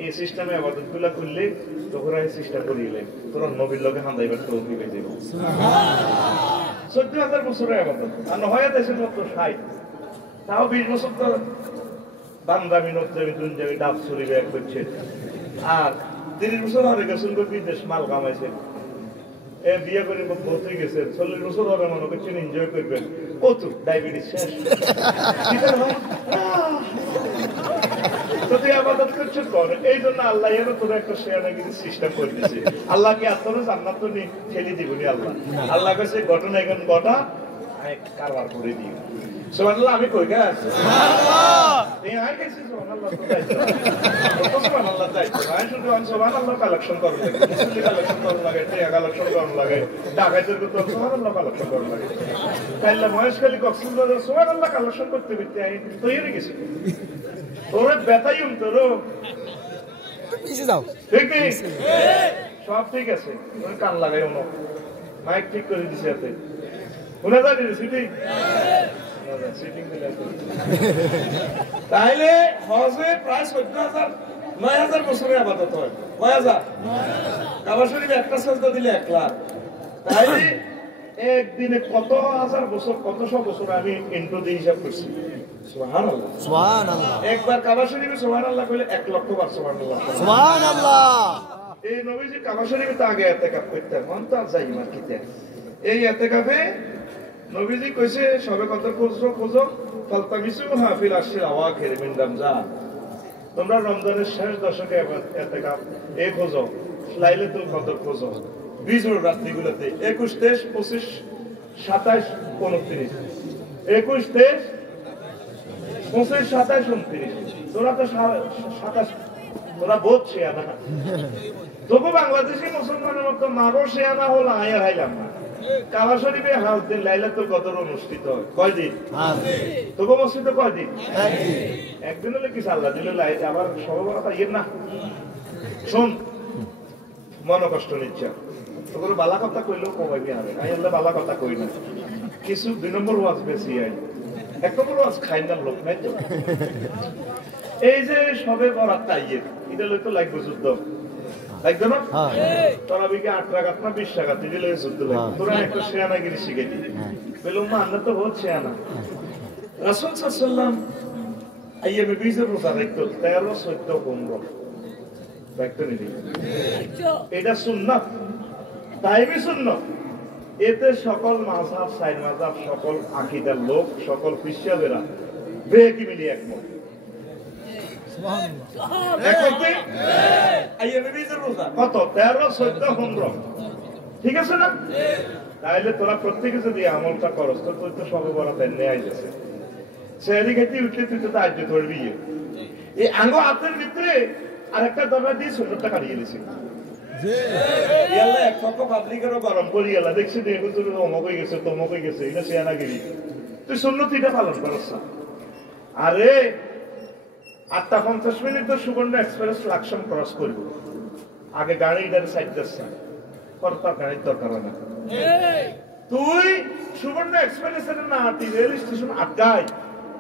এই সিস্টেমে আবাদত গুলা করলে তখন সিস্টেম করিলেন তোরা নবীর লোকে হান্দাইবার তো দিবে যাব 14,000 বছরের আবাদত, আর নয় দেশের মতো 60, তাও 20 বছর তো বান্দামি নবজামি দুনজামি ডাব ছড়ি ব্যাগ করছে, আর 30 বছর হয়ে গেছেন বিদেশ মাল কামাইছে, বিয়ে করে বসে গেছেন, 40 বছর হবে মনে করছেন এনজয় করবেন, কত ডায়াবেটিস শেষ যদি আবাদত করছে করে। এই জন্য আল্লাহ এর তোর একটা শেয়ারগিরি সিস্টেম করে দিয়েছে। আল্লাহ কি আপনার জান্নাত তো ঠেলি দিবনি আল্লাহ, আল্লাহ কাছে ঘটনা এখন ঘটা কারবার করে দিই। সুবহানাল্লাহ, আমি কই গা এই আই গেছি সুবহানাল্লাহ, তো দাইতো তো সুবহানাল্লাহ দাইতো আই শুধু সুবহানাল্লাহ কালেকশন করব লাগে, মুসলিম কালেকশন করব লাগে, টিয়া কালেকশন করব লাগে, ঢাকাইতে তো সুবহানাল্লাহ কালেকশন করব লাগে। তাইলে মহেশখালী কক্সবাজার সুবহানাল্লাহ কালেকশন করতে করতে আই তৈরি গেছি, ওরে বেতাইম তোর পিছে যাও ঠিক নেই, সব ঠিক আছে, ওই কান লাগাই ওনো মাইক ঠিক করে দিছে এতে শুনে যাবি সিটিং তাইলে হজে প্রায় 14,000-9,000 বছরের আবাদত হয়, 9,000 কাবা শরীফে একটা সাজদা দিলে 1 লাখ, তাইলে একদিনে কত হাজার বছর কত শত বছর আমি ইন্টু দিয়ে হিসাব করছি। সুবহানাল্লাহ সুবহানাল্লাহ, একবার কাবা শরীফে সুবহানাল্লাহ কইলে 1 লক্ষ বার সুবহানাল্লাহ সুবহানাল্লাহ। এই নবীজি কাবা শরীফে তো আগে ইতিকাফ করতেন, মন তো যাই মার্কেটে, এই ইতিকাফে নবীজি কইছে সবে কত খোঁজো ফালতামিসু হাফিল আশির আওয়াখির মিন রমজান, তোমরা রমজানের শেষ দশকে ইতিকাফ এই খোঁজো, লাইলাতুল কদর খোঁজো, 20 রাত্রিগুলোতে 21, 23, 25, 27, 29, 21, 23, 25, 27, 29, তোরা তো 27, তোরা বোধ শেয়ানা, তবু বাংলাদেশি মুসলমানের মতো মারো শেয়ানা হল আয়ার হাইলাম না। কাবা শরীফে হাজ দিন লাইলাতুল কদর অনুষ্ঠিত হয়, কয়দিন? তবু মসজিদে কয়দিন? একদিন হলে কি আল্লাহ দিলে লাইট আবার সর্ববরতা ইয়ে না। শোন, মন কষ্ট নিচ্ছে তোর বালা কথা কইলেও কমাই হবে, আমি আল্লাহ বালা কথা কই না, কিছু 2 নম্বর ওয়াজ বেশি আই, 1 নম্বর ওয়াজ খাই না লোক নাই তো। এই যে সবে বরাত তাইয়ের এটা লইতো লাগবে যুদ্ধ, লাগবে না? তোরা বিকে 8 রাকাত না 20 রাকাত দিলে যুদ্ধ লাগবে, তোরা একটা শেয়ানাগিরি শিখে দি বললাম মা আমরা তো বহুত শেয়ানা। রাসূল সাল্লাল্লাহু আলাইহি ওয়াসাল্লাম আইয়ামে 20 রোজা রাখতো, 13, 14, 15 রাখতো নি, এটা সুন্নাত, তাইবি সুন্নাত। এতে সকল মাযহাব, 4 মাযহাব, সকল আকীদার লোক, সকল ফিসহাবেরা বেকি মিলি একমত। কত 13, 14, 15 ঠিক আছে না? তাইলে তোরা প্রত্যেকে যদি আমলটা করস তো তুই তো সবে বড় নেই আইতেছে, সেদিক খেতে উঠলে তুই তো আজ ধরবি। এই আঙ্গ হাতের ভিতরে আর একটা দরজা দিয়ে সুন্দরটা কাটিয়ে দিয়েছি, এক পক্ষ পাবলিকেরও গরম করি গেলা, দেখছি অমক হয়ে গেছে তমক হয়ে গেছে, এটা সেনাগিরি, তুই সুন্নতিটা পালন করস না। আরে 8:50 মিনিট তো সুবর্ণ এক্সপ্রেস লাকসাম ক্রস করব, আগে গাড়িটার সাইড দিচ্ছে কর্তার গাড়ির দরকার হয় না, তুই সুবর্ণ এক্সপ্রেসের না হাঁটি রেল স্টেশন আটকাই,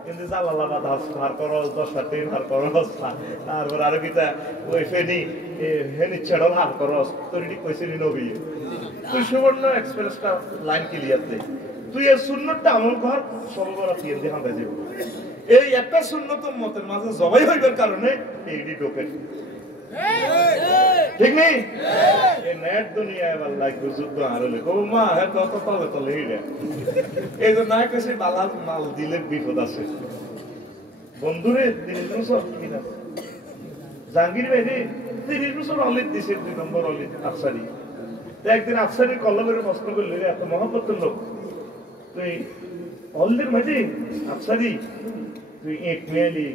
কিন্তু জালালাবাদ হার করস, 10টা ট্রেন হার করস, তারপর আরো কিটা ওই ফেনি ছেড়ল হার করস, তোর এটি কইছিলি নবী, তুই সুবর্ণ এক্সপ্রেসটা লাইন ক্লিয়ার দে, তুই এই সুন্নতটা আমল কর, সর্বরা তিন দিয়ে হাঁটা যাবো। এই একটা সুন্নত মতের মাঝে জবাই হইবার কারণে এইটি ঢোকে, ঠিক নেই এই নেট দুনিয়ায় আবার লাগবে যুদ্ধ আর হলে ও মা হ্যাঁ তত তলে তলে হিড়ে এই জন্য না কাছে বালাল মাল দিলে বিপদ আছে বন্ধুরে 30 বছর কিনা জাহাঙ্গীর ভাই রে 30 বছর অলিত দিছে 2 নম্বর অলিত আফসারি একদিন আফসারি কলমের প্রশ্ন করলে এত মহব্বতের লোক তুই অলির মাঝে আফসারি তুই এক মেয়েলি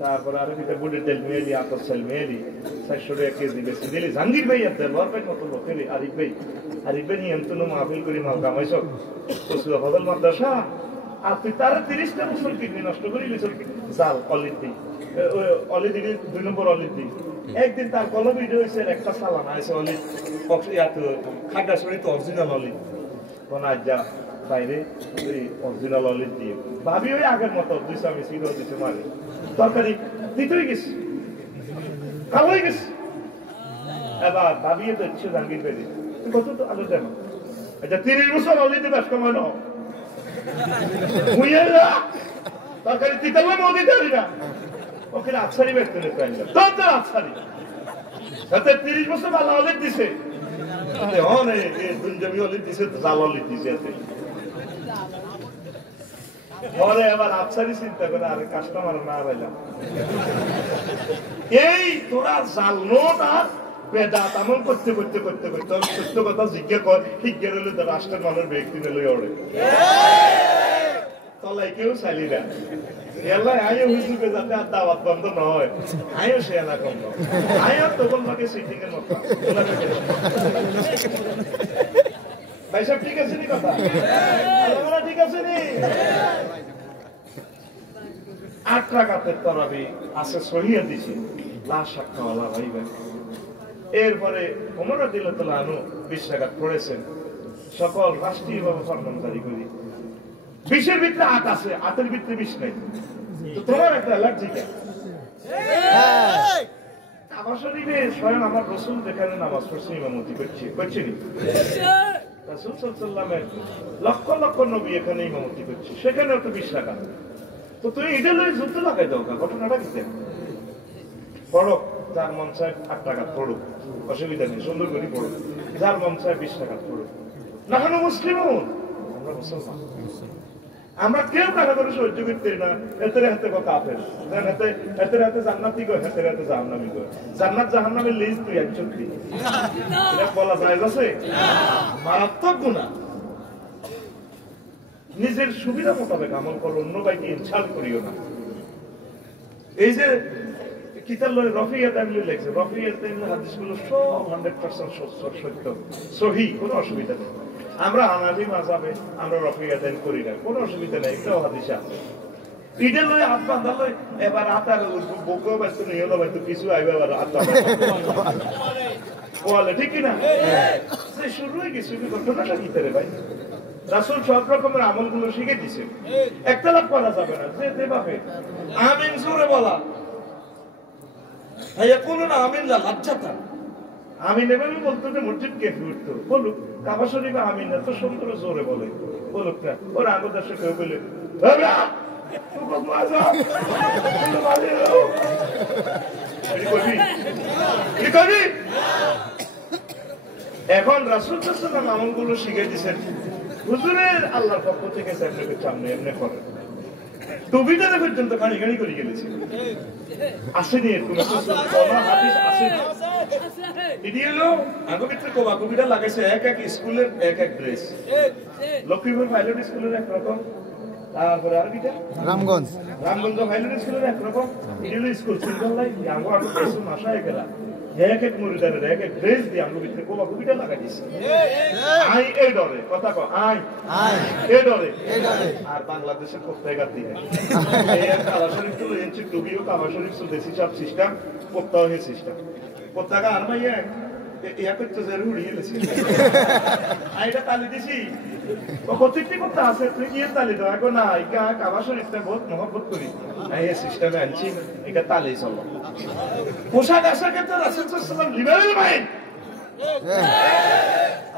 তারপর আরো কিটা বুড়ির তেল মেয়েলি আতর সেল মেয়েলি 400 টাকা কেজি বেশি দিলি জাহাঙ্গীর ভাই আর দেওয়ার ভাই কত লোকের আরিফ ভাই নিয়ে এমন মাহফিল করি মাল কামাইছ কসুয়া ফজল মাদ্রাসা আর তুই তার 30টা বছর কিডনি নষ্ট করে গেছ জাল অলিদ দি অলিদ 2 নম্বর অলিদ দি একদিন তার কলম ভিডিও হয়েছে একটা সালান আছে অলিদ খাগড়াছড়ি তো অরিজিনাল অলিদ কোন আজ যা বাইরে অরিজিনাল অলিদ দিয়ে ভাবি ওই আগের মতো দুইশো আমি সিরো দিছে মারে তরকারি দিতেই গেছি কালো হয়ে গেছে এবার ভাবিয়ে তো ইচ্ছে জাঙ্গির পেরে কত তো আলো দেন আচ্ছা 30 বছর অলিদ বাস কমায় না তরকারি দিতে পারবো দিতে পারি না ওখানে আছারি বের করে তো আছারি সাথে 30 বছর ভালো অলিদ দিছে অনেক দুঞ্জামি অলিদ দিছে জাল অলিদ দিছে পরে আবার আফসারি চিন্তা করে আরে কাস্টমার না পাইলাম এই তোরা জাল নোট আর বেদাত আমল করতে করতে করতে করতে সত্য কথা জিজ্ঞাসা কর শিক্ষা হলে তো রাষ্ট্রের মানুষ ব্যক্তি নিলে ওড়ে তলায় কেউ চাইলি না এলাই আয়ো হুজুকে যাতে আর দাওয়াত বন্ধ নয় আয়ো সে না কম আয়ো তখন মাকে সিটিং এর মতো ভাই সব ঠিক আছে নি কথা ঠিক আছে নি 8 রাকাতের তারাবি আছে সহিয়া দিছি লাশ সাক্ষাওয়ালা ভাই ভাই এরপরে ওমর রাদিয়াল্লাহু আনহু 20 রাকাত পড়েছেন সকল রাষ্ট্রীয়ভাবে ফরমান জারি করি 20 এর ভিতরে 8 আছে 8 এর ভিতরে 20 নাই তো তোমার একটা অ্যালার্জি কে আমার শরীরে স্বয়ং আমার রাসূল যেখানে নামাজ পড়ছে ইমামতি করছে নি রাসূল সাল্লাল্লাহু আলাইহি লক্ষ লক্ষ নবী এখানে ইমামতি করছে সেখানে তো 20 রাকাত তো তুমি এটা লই যুদ্ধ লাগাই দাও ঘটনাটা কি পড়ো যার মন চায় 8 টাকা পড়ো অসুবিধা নেই সুন্দর করে পড়ো যার মন চায় 20 টাকা পড়ো না কেন মুসলিমুন আমরা মুসলমান আমরা কেউ কারো করে সহ্য করতে না এতের হাতে কথা আপেল এতের হাতে জান্নাতি গো এতের হাতে জাহান্নামী গো জান্নাত জাহান্নামের লিস্ট তুই একজন কি এটা বলা যায় আছে মারাত্মক গুনাহ নিজের সুবিধা মোতাবেক আমল করো অন্য ভাইকে ইনসাল্ট করিও না এই যে কিতাব লয় রফিয়াত আমি লিখছে রফিয়াত হাদিসগুলো সব 100% সত্য সহি কোনো অসুবিধা নেই আমরা হানাফি মাযহাবে আমরা রফিয়াত করি না কোনো অসুবিধা নেই এটাও হাদিসে আছে ইডেল লয় আত্মা লয় এবার আতার বকো বাস্তু নিয়ে হলো হয়তো কিছু আইবে আবার আত্মা বলে ঠিক না সে শুরু হয়ে গেছে ঘটনাটা কি করে ভাই রাসূল সব রকমের আমলগুলো শিখে দিয়েছে একতলাপ করা যাবে না যে যেভাবে আমিন জোরে বলা ভাইয়া কোন না আমিন লাজ্জাতা আমিন এভাবে বলতো যে মসজিদ কেঁপে উঠতো বলুক কাবা শরীফে আমিন এত সুন্দর জোরে বলে বলুক না ওর আগদাসে কেউ বলে এখন রাসূল সাল্লাল্লাহু আলাইহি আমলগুলো শিখে দিয়েছেন হুজুরের আল্লাহর পক্ষ থেকে সামনে এমনি করে টুপিটা পর্যন্ত খানি খানি করে গেলেছে আসেনি এরকম হাদিস আসেনি এটি হলো আগে ভিতরে কবিটা লাগাইছে এক এক স্কুলের এক এক ড্রেস লক্ষ্মীপুর পাইলট স্কুলের একরকম তারপরে আর কিটা রামগঞ্জ পাইলট স্কুলের একরকম এটি হলো স্কুল সিঙ্গল লাইন আমার আগে কিছু মাসা হয়ে গেল এক এক মুরিদানের এক এক ড্রেস দিয়ে আঙ্গু ভিতরে কবিটা লাগাই দিছে আই এই ডরে কথা কো আই এই ডরে আর বাংলাদেশের কোথায় দিয়ে এই কাবা শরীফ তো এনচি টুবিও কাবা শরীফ সুদেশি সব সিস্টেম কোথাও হে সিস্টেম কোথাকা আর মাইয়া ইয়া করতে জরুরি হইছে আইটা তালি দিছি কতটি কথা আছে তুই কি তালি দাও এখন না ইকা কাবা শরীফটা বহুত মহব্বত করি এই সিস্টেমে আনছি এটা তালি চলো পোশাক আশাকে তো রাসূল সাল্লাল্লাহু আলাইহি ওয়াসাল্লাম লিবারেল মাইন্ড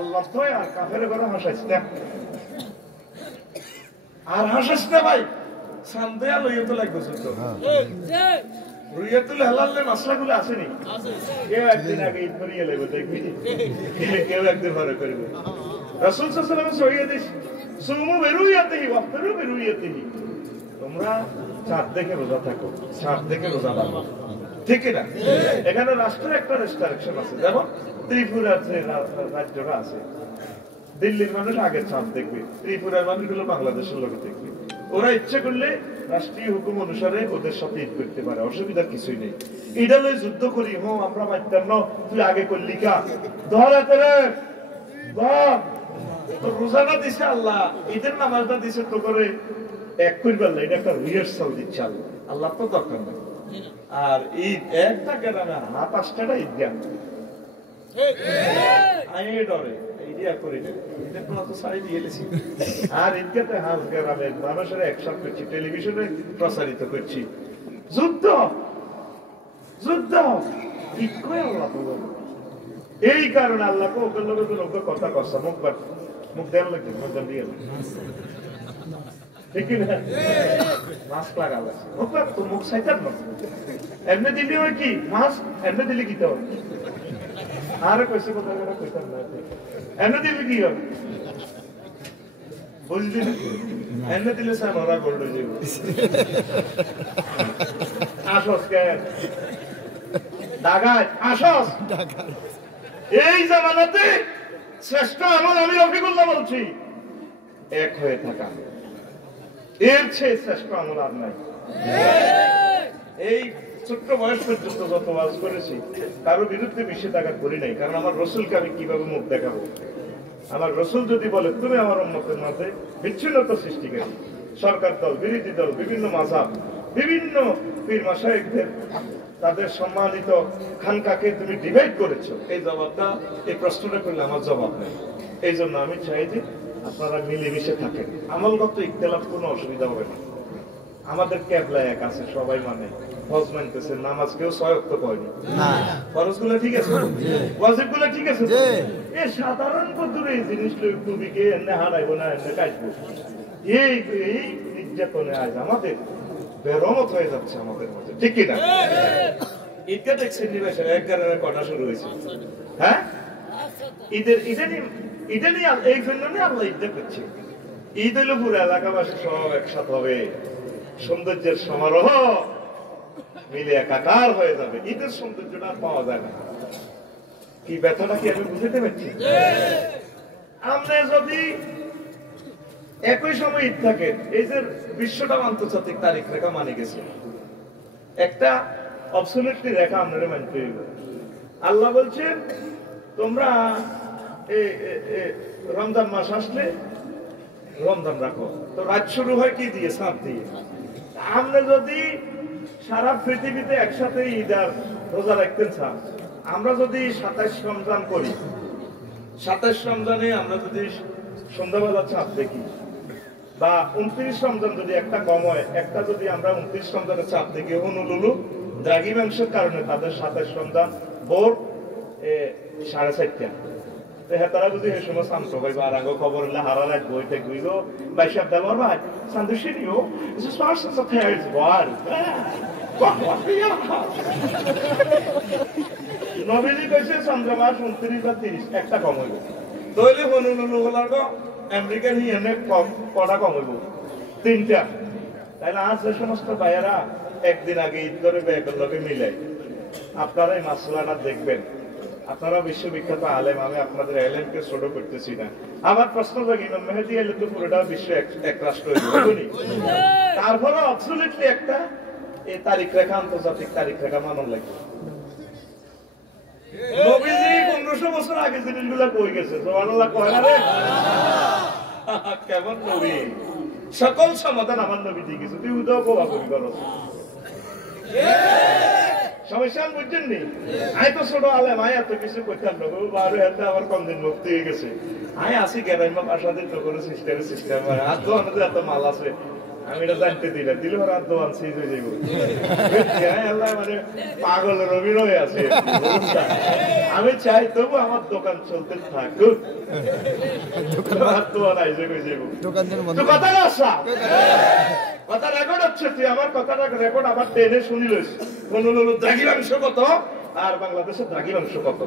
আল্লাহ তো আর কাফের করে হাসাইছে না আর হাসাইছে না ভাই সান্দেয়া লইতে লাগবে তো রুইয়াতুল হালালের মশলাগুলো আসেনি কেউ একদিন আগে ঈদ করিয়ে লেবে দেখবি কেউ একদিন ভালো করবে রাসূল সাল্লাল্লাহু আলাইহি ওয়াসাল্লাম সহিয়ে সুমু বিরুইয়াতিহি ওয়াফতারু বিরুইয়াতিহি তোমরা চাঁদ দেখে রোজা থাকো চাঁদ দেখে রোজা রাখো ঠিক না এখানে রাষ্ট্রের একটা রেস্ট্রিকশন আছে যেমন ত্রিপুরার যে রাজ্যটা আছে দিল্লির মানুষ আগে চাঁদ দেখবে ত্রিপুরার মানুষগুলো বাংলাদেশের লোক দেখবে ওরা ইচ্ছে করলে রাষ্ট্রীয় হুকুম অনুসারে ওদের সাথে ঈদ করতে পারে অসুবিধা কিছুই নেই এটা লই যুদ্ধ করি হো আমরা মাইতাম না তুই আগে করলি কা ধরে করে রোজানা দিছে আল্লাহ ঈদের নামাজটা দিছে তো করে এক করবার না এটা একটা রিহার্সাল দিচ্ছে আল্লাহ আল্লাহ তো দরকার নেই আর ঈদ একটা গ্রামে হাত পাঁচটা ঈদ জ্ঞান আমি ডরে ইডিয়া করি না এটা তো সারি দিয়েছি আর ঈদগাতে হাত গ্রামে মানুষের একসাথে করছি টেলিভিশনে প্রচারিত করছি যুদ্ধ যুদ্ধ কি কয় আল্লাহ বলো এই কারণে আল্লাহকে ওদের লোক কথা কষ্ট মুখ দেওয়ার লাগবে মুখ দিয়ে ঠিক না মাস্ক লাগাল তো মুখ সাইতার না এমনি দিলে হয় কি মাস্ক এমনি দিলে কি তো আর কইছে কথা কইতাম না এমনি দিলে কি হবে বুঝলি এমনি দিলে স্যার ওরা গোল্ড হয়ে যাবে আসস কে ডাগায় আসস এই জামানাতে শ্রেষ্ঠ আমল আমি রফিকুল্লাহ বলছি এক হয়ে থাকা এর চেয়ে শ্রেষ্ঠ আমল আর নাই এই ছোট্ট বয়স পর্যন্ত যত ওয়াজ করেছি কারো বিরুদ্ধে নিষেধাজ্ঞা করি নাই কারণ আমার রসুলকে আমি কিভাবে মুখ দেখাবো আমার রসুল যদি বলে তুমি আমার উম্মতের মাঝে বিচ্ছিন্নতা সৃষ্টিকারী সরকার দল বিরোধী দল বিভিন্ন মাযহাব বিভিন্ন পীর মাশায়েখদের তাদের সম্মানিত খানকাকে তুমি ডিভাইড করেছো এই জবাবটা এই প্রশ্নটা করলে আমার জবাব নেই এই জন্য আমি চাই যে আপনারা মিলেমিশে থাকেন আমলগত ইখতিলাফ কোনো অসুবিধা হবে না আমাদের ক্যাবলা এক আছে সবাই মানে হজ মানতেছে নামাজ কেউ সয়ক্ত করেনি ফরজগুলো ঠিক আছে ওয়াজিবগুলো ঠিক আছে এই সাধারণ পদ্ধতি এই জিনিসগুলো একটু বিকে এনে হারাইবো না এনে কাটবো এই নির্যাতনে আজ আমাদের বেরমত হয়ে যাচ্ছে আমাদের মধ্যে ঠিক কিনা ঈদটা দেখছেন নিবেশন এক কারণে কটা শুরু হয়েছে হ্যাঁ ঈদের ঈদে নিয়ে এই জন্য আল্লাহ ঈদটা করছে ঈদ হইলে পুরো এলাকাবাসী সব একসাথে হবে সৌন্দর্যের সমারোহ মিলে একাকার হয়ে যাবে ঈদের সৌন্দর্যটা পাওয়া যায় না কি ব্যথাটা কি আমি বুঝতে পারছি আমরা যদি একই সময় ঈদ থাকে এই যে বিশ্বটা আন্তর্জাতিক তারিখ রেখা মানে গেছে একটা অবসলিউটলি রেখা আপনারা মানতে হইবে আল্লাহ বলছেন তোমরা রমজান মাস আসলে রমজান রাখো তো রাত শুরু হয় কি দিয়ে সাত দিয়ে আমরা যদি সারা পৃথিবীতে একসাথে ঈদ আর রোজা রাখতেন চান আমরা যদি 27 রমজান করি 27 রমজানে আমরা যদি সন্ধ্যাবেলা চাঁদ দেখি বা 29 রমজান যদি একটা কম হয় একটা যদি আমরা 29 রমজানে চাঁদ দেখি হনুলুলু দ্রাঘিমাংশের কারণে তাদের 27 রমজান ভোর 4:30 তারা যদি এই সময় শান্ত ভাই বা আগে খবর হলে হারা রাত বইতে গুইগো ভাই শব্দ আমার ভাই শান্তশীলিও es ist fast so teils war নবীজি কইছে চন্দ্রমাস 29 বা 30 একটা কম হইব দইলে হনুলুলু হলার গো আমেরিকান হিয়ানে কম কটা কম হইব তিনটা তাইলে আজ যে সমস্ত ভাইয়েরা একদিন আগে ঈদ করে বেকল লগে মিলাই আপনারা এই মাসলাটা দেখবেন আপনারা বিশ্ববিখ্যাত আলেম আমি আপনাদের আলেমকে ছোট করতেছি না আমার প্রশ্ন থাকে ইমাম মেহেদী এলে তো পুরোটা বিশ্ব এক রাষ্ট্র হইনি তারপরে অবসলিউটলি একটা এই তারিখ রেখা আন্তর্জাতিক তারিখ রেখা মানন লাগবে নবীজি 1500 বছর আগে জিনিসগুলো কই গেছে সুবহানাল্লাহ কয় না রে কেমন নবী সকল সমাধান আমার নবী দিয়ে গেছে তুই উদাও কোবা করি করো সমস্যা বুঝছেন নি আই তো ছোট আলেম আয় এত কিছু করতাম না বারো হাতে আমার কম দিন মুক্তি হয়ে গেছে আয় আসি গেরাইমা বাসাতে তো করে সিস্টেম আর তো আমাদের এত মাল আছে আমি এটা জানতে দিলে দিলে ওরা আর দোয়ান সিজ হয়ে যাইব আল্লাহ মানে পাগল রবি হয়ে আছে আমি চাই তবু আমার দোকান চলতে থাকুক দোয়ান আইসে হয়ে যাইব কথা না আসা কথা রেকর্ড হচ্ছে তুই আমার কথাটা রেকর্ড আবার টেনে শুনি লইস হনুলুলু দ্রাঘিমাংশ কত আর বাংলাদেশের দ্রাঘিমাংশ কত।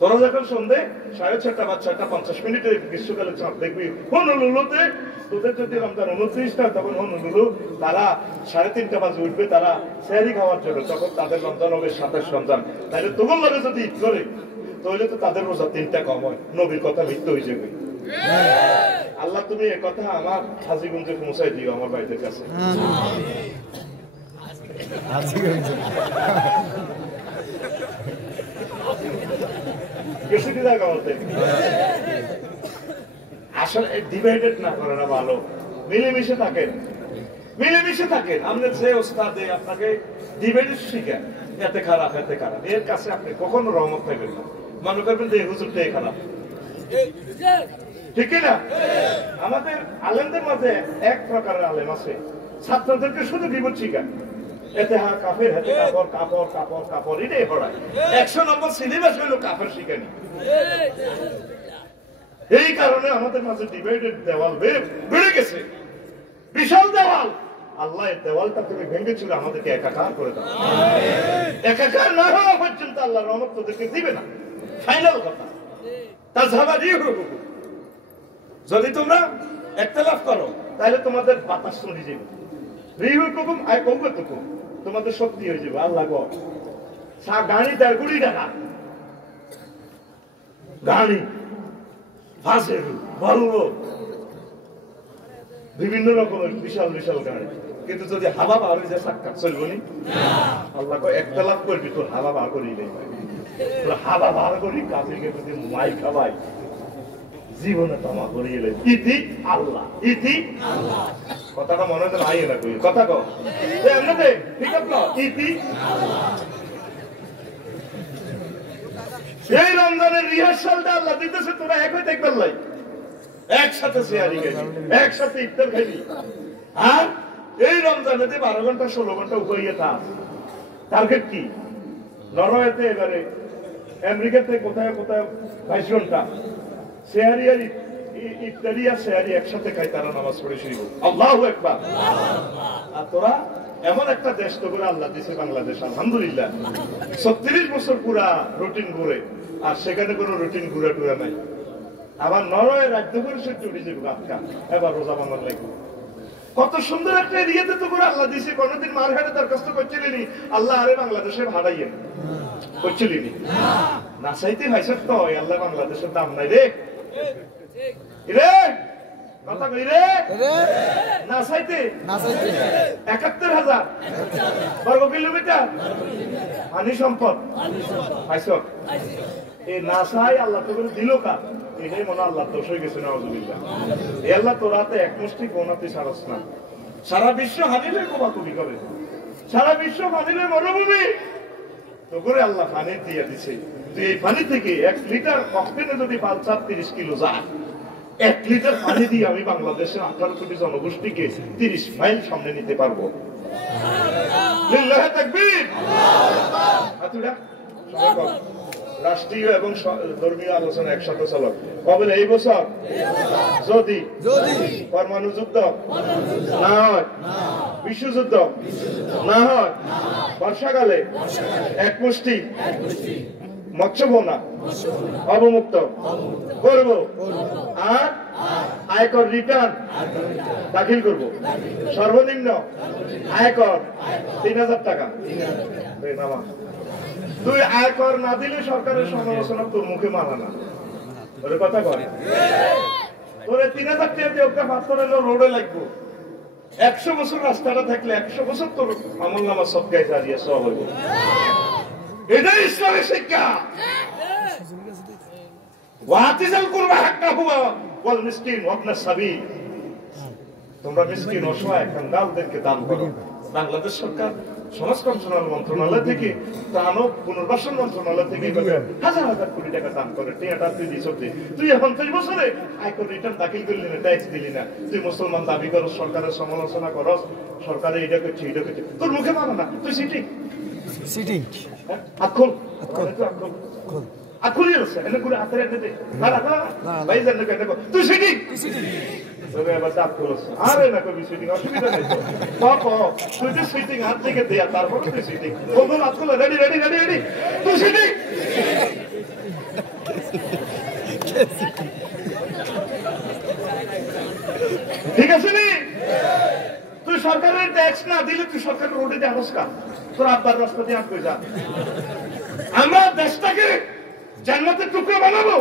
তোরা যখন সন্ধে 6:30 বা 6:50 গ্রীষ্মকালে চাঁদ দেখবি হনুলুলুতে, তোদের যদি রমজান 29টা তখন হনুলুলু তারা 3:30 বাজে উঠবে, তারা সেহরি খাওয়ার জন্য, তখন তাদের রমজান হবে 27 রমজান। তাহলে তোমার লগে যদি ঈদ করে তাহলে তো তাদের রোজা 3টা কম হয়, নবীর কথা মিথ্যা হয়ে যাবে। আল্লাহ তুমি এ কথা আমার হাজীগঞ্জে পৌঁছাই দিও আমার ভাইদের কাছে। আসলে ডিভাইডেড না করে না ভালো, মিলেমিশে থাকেন, মিলেমিশে থাকেন। আপনার যে ওস্তাদে আপনাকে ডিভাইডেড শিখেন, এতে খারাপ এতে খারাপ, এর কাছে আপনি কখনো রহমত পাইবেন না। মনে করবেন যে হুজুরটাই খারাপ, ঠিক না? আমাদের আলেমদের মাঝে এক প্রকারের আলেম আছে, ছাত্রদেরকে শুধু বিপদ শিখান, এতে হা কাফের, হাতে কাপড় কাপড় কাপড় কাপড়, এটাই পড়ায়। 100 নম্বর সিলেবাস হইল কাফের শিখানি। এই কারণে আমাদের মাঝে ডিভাইডেড দেওয়াল বেড়ে গেছে, বিশাল দেওয়াল। আল্লাহ এই দেওয়ালটা তুমি ভেঙেছিল, আমাদেরকে একাকার করে দাও। একাকার না হওয়া পর্যন্ত আল্লাহ রহমত তোদেরকে দিবে না, ফাইনাল কথা। যদি তোমরা ইখতিলাফ করো তাহলে তোমাদের বাতাস চলে যাবে, তোমাদের শক্তি হয়ে যাবে। আল্লাহ গাড়ি 1.5 কোটি টাকা, গাড়ি ফাঁসের বলবো বিভিন্ন রকমের বিশাল বিশাল গাড়ি, কিন্তু যদি হাওয়া বার হয়ে যায় সাক্ষাৎ চলবো নি। আল্লাহ ইখতিলাফ করবি, তোর হাওয়া বার করি নেই, তোর হাওয়া বার করি কাপড়কে যদি মাই খাওয়াই জীবনে তোমা করি এলেন ইতি আল্লাহ, ইতি আল্লাহ। কথাটা মনে হয় নাই না কই কথা কও এমনিতে ঠিক আছে, ইতি আল্লাহ। এই রমজানের রিহার্সালটা আল্লাহ দিতেছে, তোরা একই দেখবেন লাই, একসাথে শেয়ারি খাইবি, একসাথে ইফতার খাইবি। আর এই রমজানে 12 ঘন্টা 16 ঘন্টা উপরে থাক, টার্গেট কি? নরওয়েতে এবারে, আমেরিকাতে কোথায় কোথায় 22 ঘন্টা শেয়ারি আর ইফতারি আর শেয়ারি একসাথে খাই, তারা নামাজ পড়ে শুইব। আল্লাহু আকবার। আর তোরা এমন একটা দেশ তো করে আল্লাহ দিছে বাংলাদেশ, আলহামদুলিল্লাহ 36 বছর পুরা রুটিন ঘুরে, আর সেখানে কোনো রুটিন ঘুরে টুরা নাই। আবার নরওয়ে রাজ্য পরিষদ চুরি যাবে গাছকা, এবার রোজা বাংলার লাগবে। কত সুন্দর একটা এরিয়াতে তো করে আল্লাহ দিছে, কোনদিন মার ঘাটে দরখাস্ত করছিলেনি আল্লাহ আরে বাংলাদেশে ভাড়াইয়েন, করছিলেনি না চাইতে ভাইস তো আল্লাহ বাংলাদেশের দাম নাই রে, রে কথা কই রে, না চাইতে 71,000 বর্গ কিলোমিটার পানি সম্পদ পাইছ। এই না চাই আল্লাহ তো করে দিল কার, এটাই মনে আল্লাহ দোষ হয়ে গেছে। নাউজুবিল্লাহ। এই আল্লাহ তোরাতে এক মুষ্টি গোনাতে সারস না, সারা বিশ্ব হানিলে কোবাকুবি করে, সারা বিশ্ব হানিলে মরুভূমি তো করে আল্লাহ পানি দিয়ে দিছে। তুই এই পানি থেকে 1 লিটার অক্সিজেনে যদি 30 কিলো যায়, 1 লিটার পানি দিয়ে আমি বাংলাদেশের 18 কোটি জনগোষ্ঠীকে 30 মাইল সামনে নিতে পারবো। লিল্লাহি তাকবীর। রাষ্ট্রীয় এবং ধর্মীয় আলোচনা একসাথে চলো। কবে এই বছর যদি পরমাণু যুদ্ধ না হয়, বিশ্বযুদ্ধ না হয়, বর্ষাকালে এক মুষ্টি মৎস্য বোনা অবমুক্ত করব, আর আয়কর রিটার্ন দাখিল করব। সর্বনিম্ন আয়কর 3,000 টাকা। তুই আয়কর না দিলে সরকারের সমালোচনা তোর মুখে মানা না, ওর কথা কয় তোর 3,000 টাকা দিয়ে ওটা পাথর এলো রোডে লাগবো। 100 বছর রাস্তাটা থাকলে 100 বছর তোর আমল নামা সব গায়ে দাঁড়িয়ে সব হইব। এটাই ইসলামের শিক্ষা। ওয়াতিজাল কুরবা হাক্কা হুয়া ওয়াল মিসকিন ওয়াবনা সাবিল। তোমরা মিসকিন অসহায় কাঙ্গালদেরকে দান করো। বাংলাদেশ সরকার সমাজ কল্যাণ মন্ত্রণালয় থেকে, ত্রাণ ও পুনর্বাসন মন্ত্রণালয় থেকে হাজার হাজার কোটি টাকা দান করে। তুই এখন 30 বছরে আয়কর রিটার্ন দাখিল করলি না, ট্যাক্স দিলি না, তুই মুসলমান দাবি করস, সরকারের সমালোচনা করস, সরকারে এটা করছে এটা করছে, তোর মুখে মানো না, তুই সিটিং সিটিং আখল আখলি আছে এনে করে হাতের এনে দে না না ভাই জানলে কেন তুই সিটিং তবে এবার দাঁত করছ আরে না কবি সুইটিং অসুবিধা নেই তো তুই যে সুইটিং হাত থেকে দেয়া তারপর তুই সুইটিং বলবো হাত করলো রেডি রেডি রেডি রেডি তুই সুইটিং ঠিক আছে নি তুই সরকারের ট্যাক্স না দিলে তুই সরকারের রোডে যাবস কা তোর আব্বার রাস্তা দিয়ে আটকে যা আমরা দেশটাকে জান্নাতের টুকরো বানাবো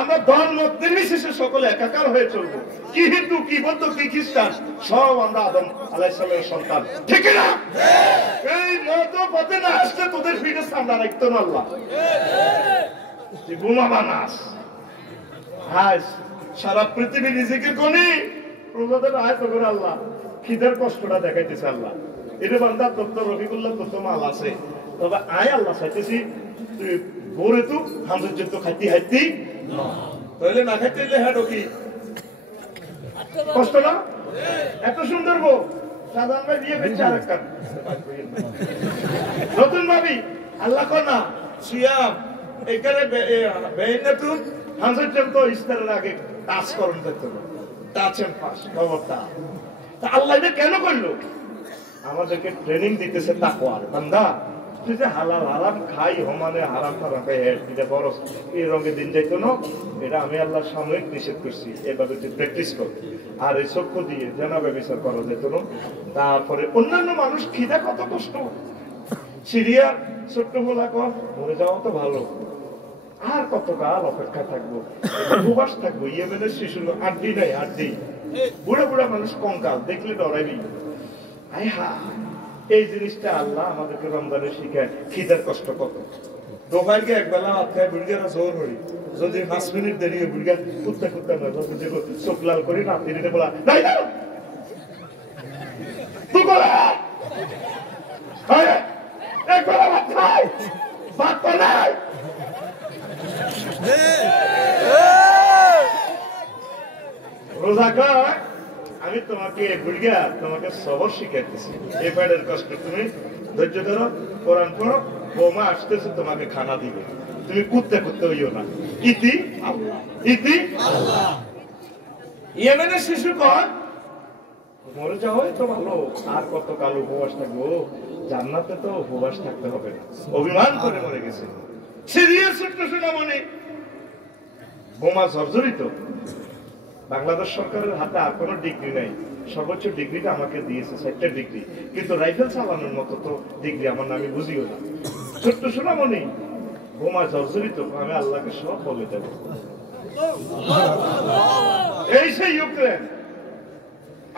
আমরা দল মত নির্বিশেষে সকলে একাকার হয়ে চলবো কি হিন্দু কি বৌদ্ধ কি খ্রিস্টান সব আমরা আদম আলাইহিস সালামের সন্তান ঠিক না এই মত পথে না আসলে তোদের পিঠে সামনে রাখতো না আল্লাহ তুই বোমা বানাস আজ সারা পৃথিবী নিজেকে কোনি প্রজাদের আয় তো করে আল্লাহ খিদের কষ্টটা দেখাইতেছে আল্লাহ এটা বান্দা ডক্টর রফিকুল্লাহ কত মাল আছে তবে আয় আল্লাহ চাইতেছি তুই বোরে তো হামজুর খাইতে হাইতি তাহলে না খাইতে হ্যাঁ কি কষ্ট না এত সুন্দর বউ সাধারণ ভাই বিয়ে করছে আরেক কাজ নতুন ভাবি আল্লাহ কন্যা সিয়াম এখানে বেইনাতুন হামজুর তো ইস্তারের আগে টাচ করুন দেখতে টাচ এন্ড পাস খবরটা তা আল্লাহ এটা কেন করলো আমাদেরকে ট্রেনিং দিতেছে তাকওয়ার বান্দা তুই যে হালাল হারাম খাই হমানে হারাম খারাম খাই এটা বড় এই রঙে দিন যাইতো না এটা আমি আল্লাহর সাময়িক নিষেধ করছি এভাবে তুই প্র্যাকটিস কর আর এই চক্ষু দিয়ে জানাবে বিচার করা যেত না তারপরে অন্যান্য মানুষ খিদে কত কষ্ট সিরিয়ার ছোট্ট বলা কর মরে যাওয়া তো ভালো আর কতকাল অপেক্ষা থাকবো উপবাস থাকবো ইয়েমেনের শিশুর আড্ডি নাই আড্ডি বুড়া বুড়া মানুষ কঙ্কাল দেখলে ডরাইবি আয় হা এই জিনিসটা আল্লাহ আমাদেরকে রমজানে শিখায় খিদের কষ্ট কত দোকানকে একবেলা আত্মায় বুড়িয়ারা জোর হই যদি 5 মিনিট দেরি হয় বুড়িয়া কুত্তা কুত্তা নয় চোখ লাল করি রাত্রিতে বলা নাই না তুই বলা একবেলা ভাত খাই ভাত তো নাই রোজা খায় আমি তোমাকে বুড়িয়া তোমাকে সবর শিখাইতেছি এই পেটের কষ্ট তুমি ধৈর্য ধরো কোরআন পড়ো বৌমা আসতেছে তোমাকে খানা দিবে তুমি কুত্তে কুত্তে হইও না ইতি আল্লাহ ইতি আল্লাহ ইয়েমেনের শিশু কয় মরে যাওয়া তো ভালো আর কত কাল উপবাস থাকবো জান্নাতে তো উপবাস থাকতে হবে না অভিমান করে মরে গেছে সিরিয়াস একটা শোনামনি বোমা জর্জরিত বাংলাদেশ সরকারের হাতে আর কোনো ডিগ্রি নাই সর্বোচ্চ ডিগ্রিটা আমাকে দিয়েছে 4টা ডিগ্রি কিন্তু রাইফেল চালানোর মতো তো ডিগ্রি আমার নামে বুঝিও না ছোট্ট শোনামনি বোমা জর্জরিত আমি আল্লাহকে সব বলে দেব এই সেই ইউক্রেন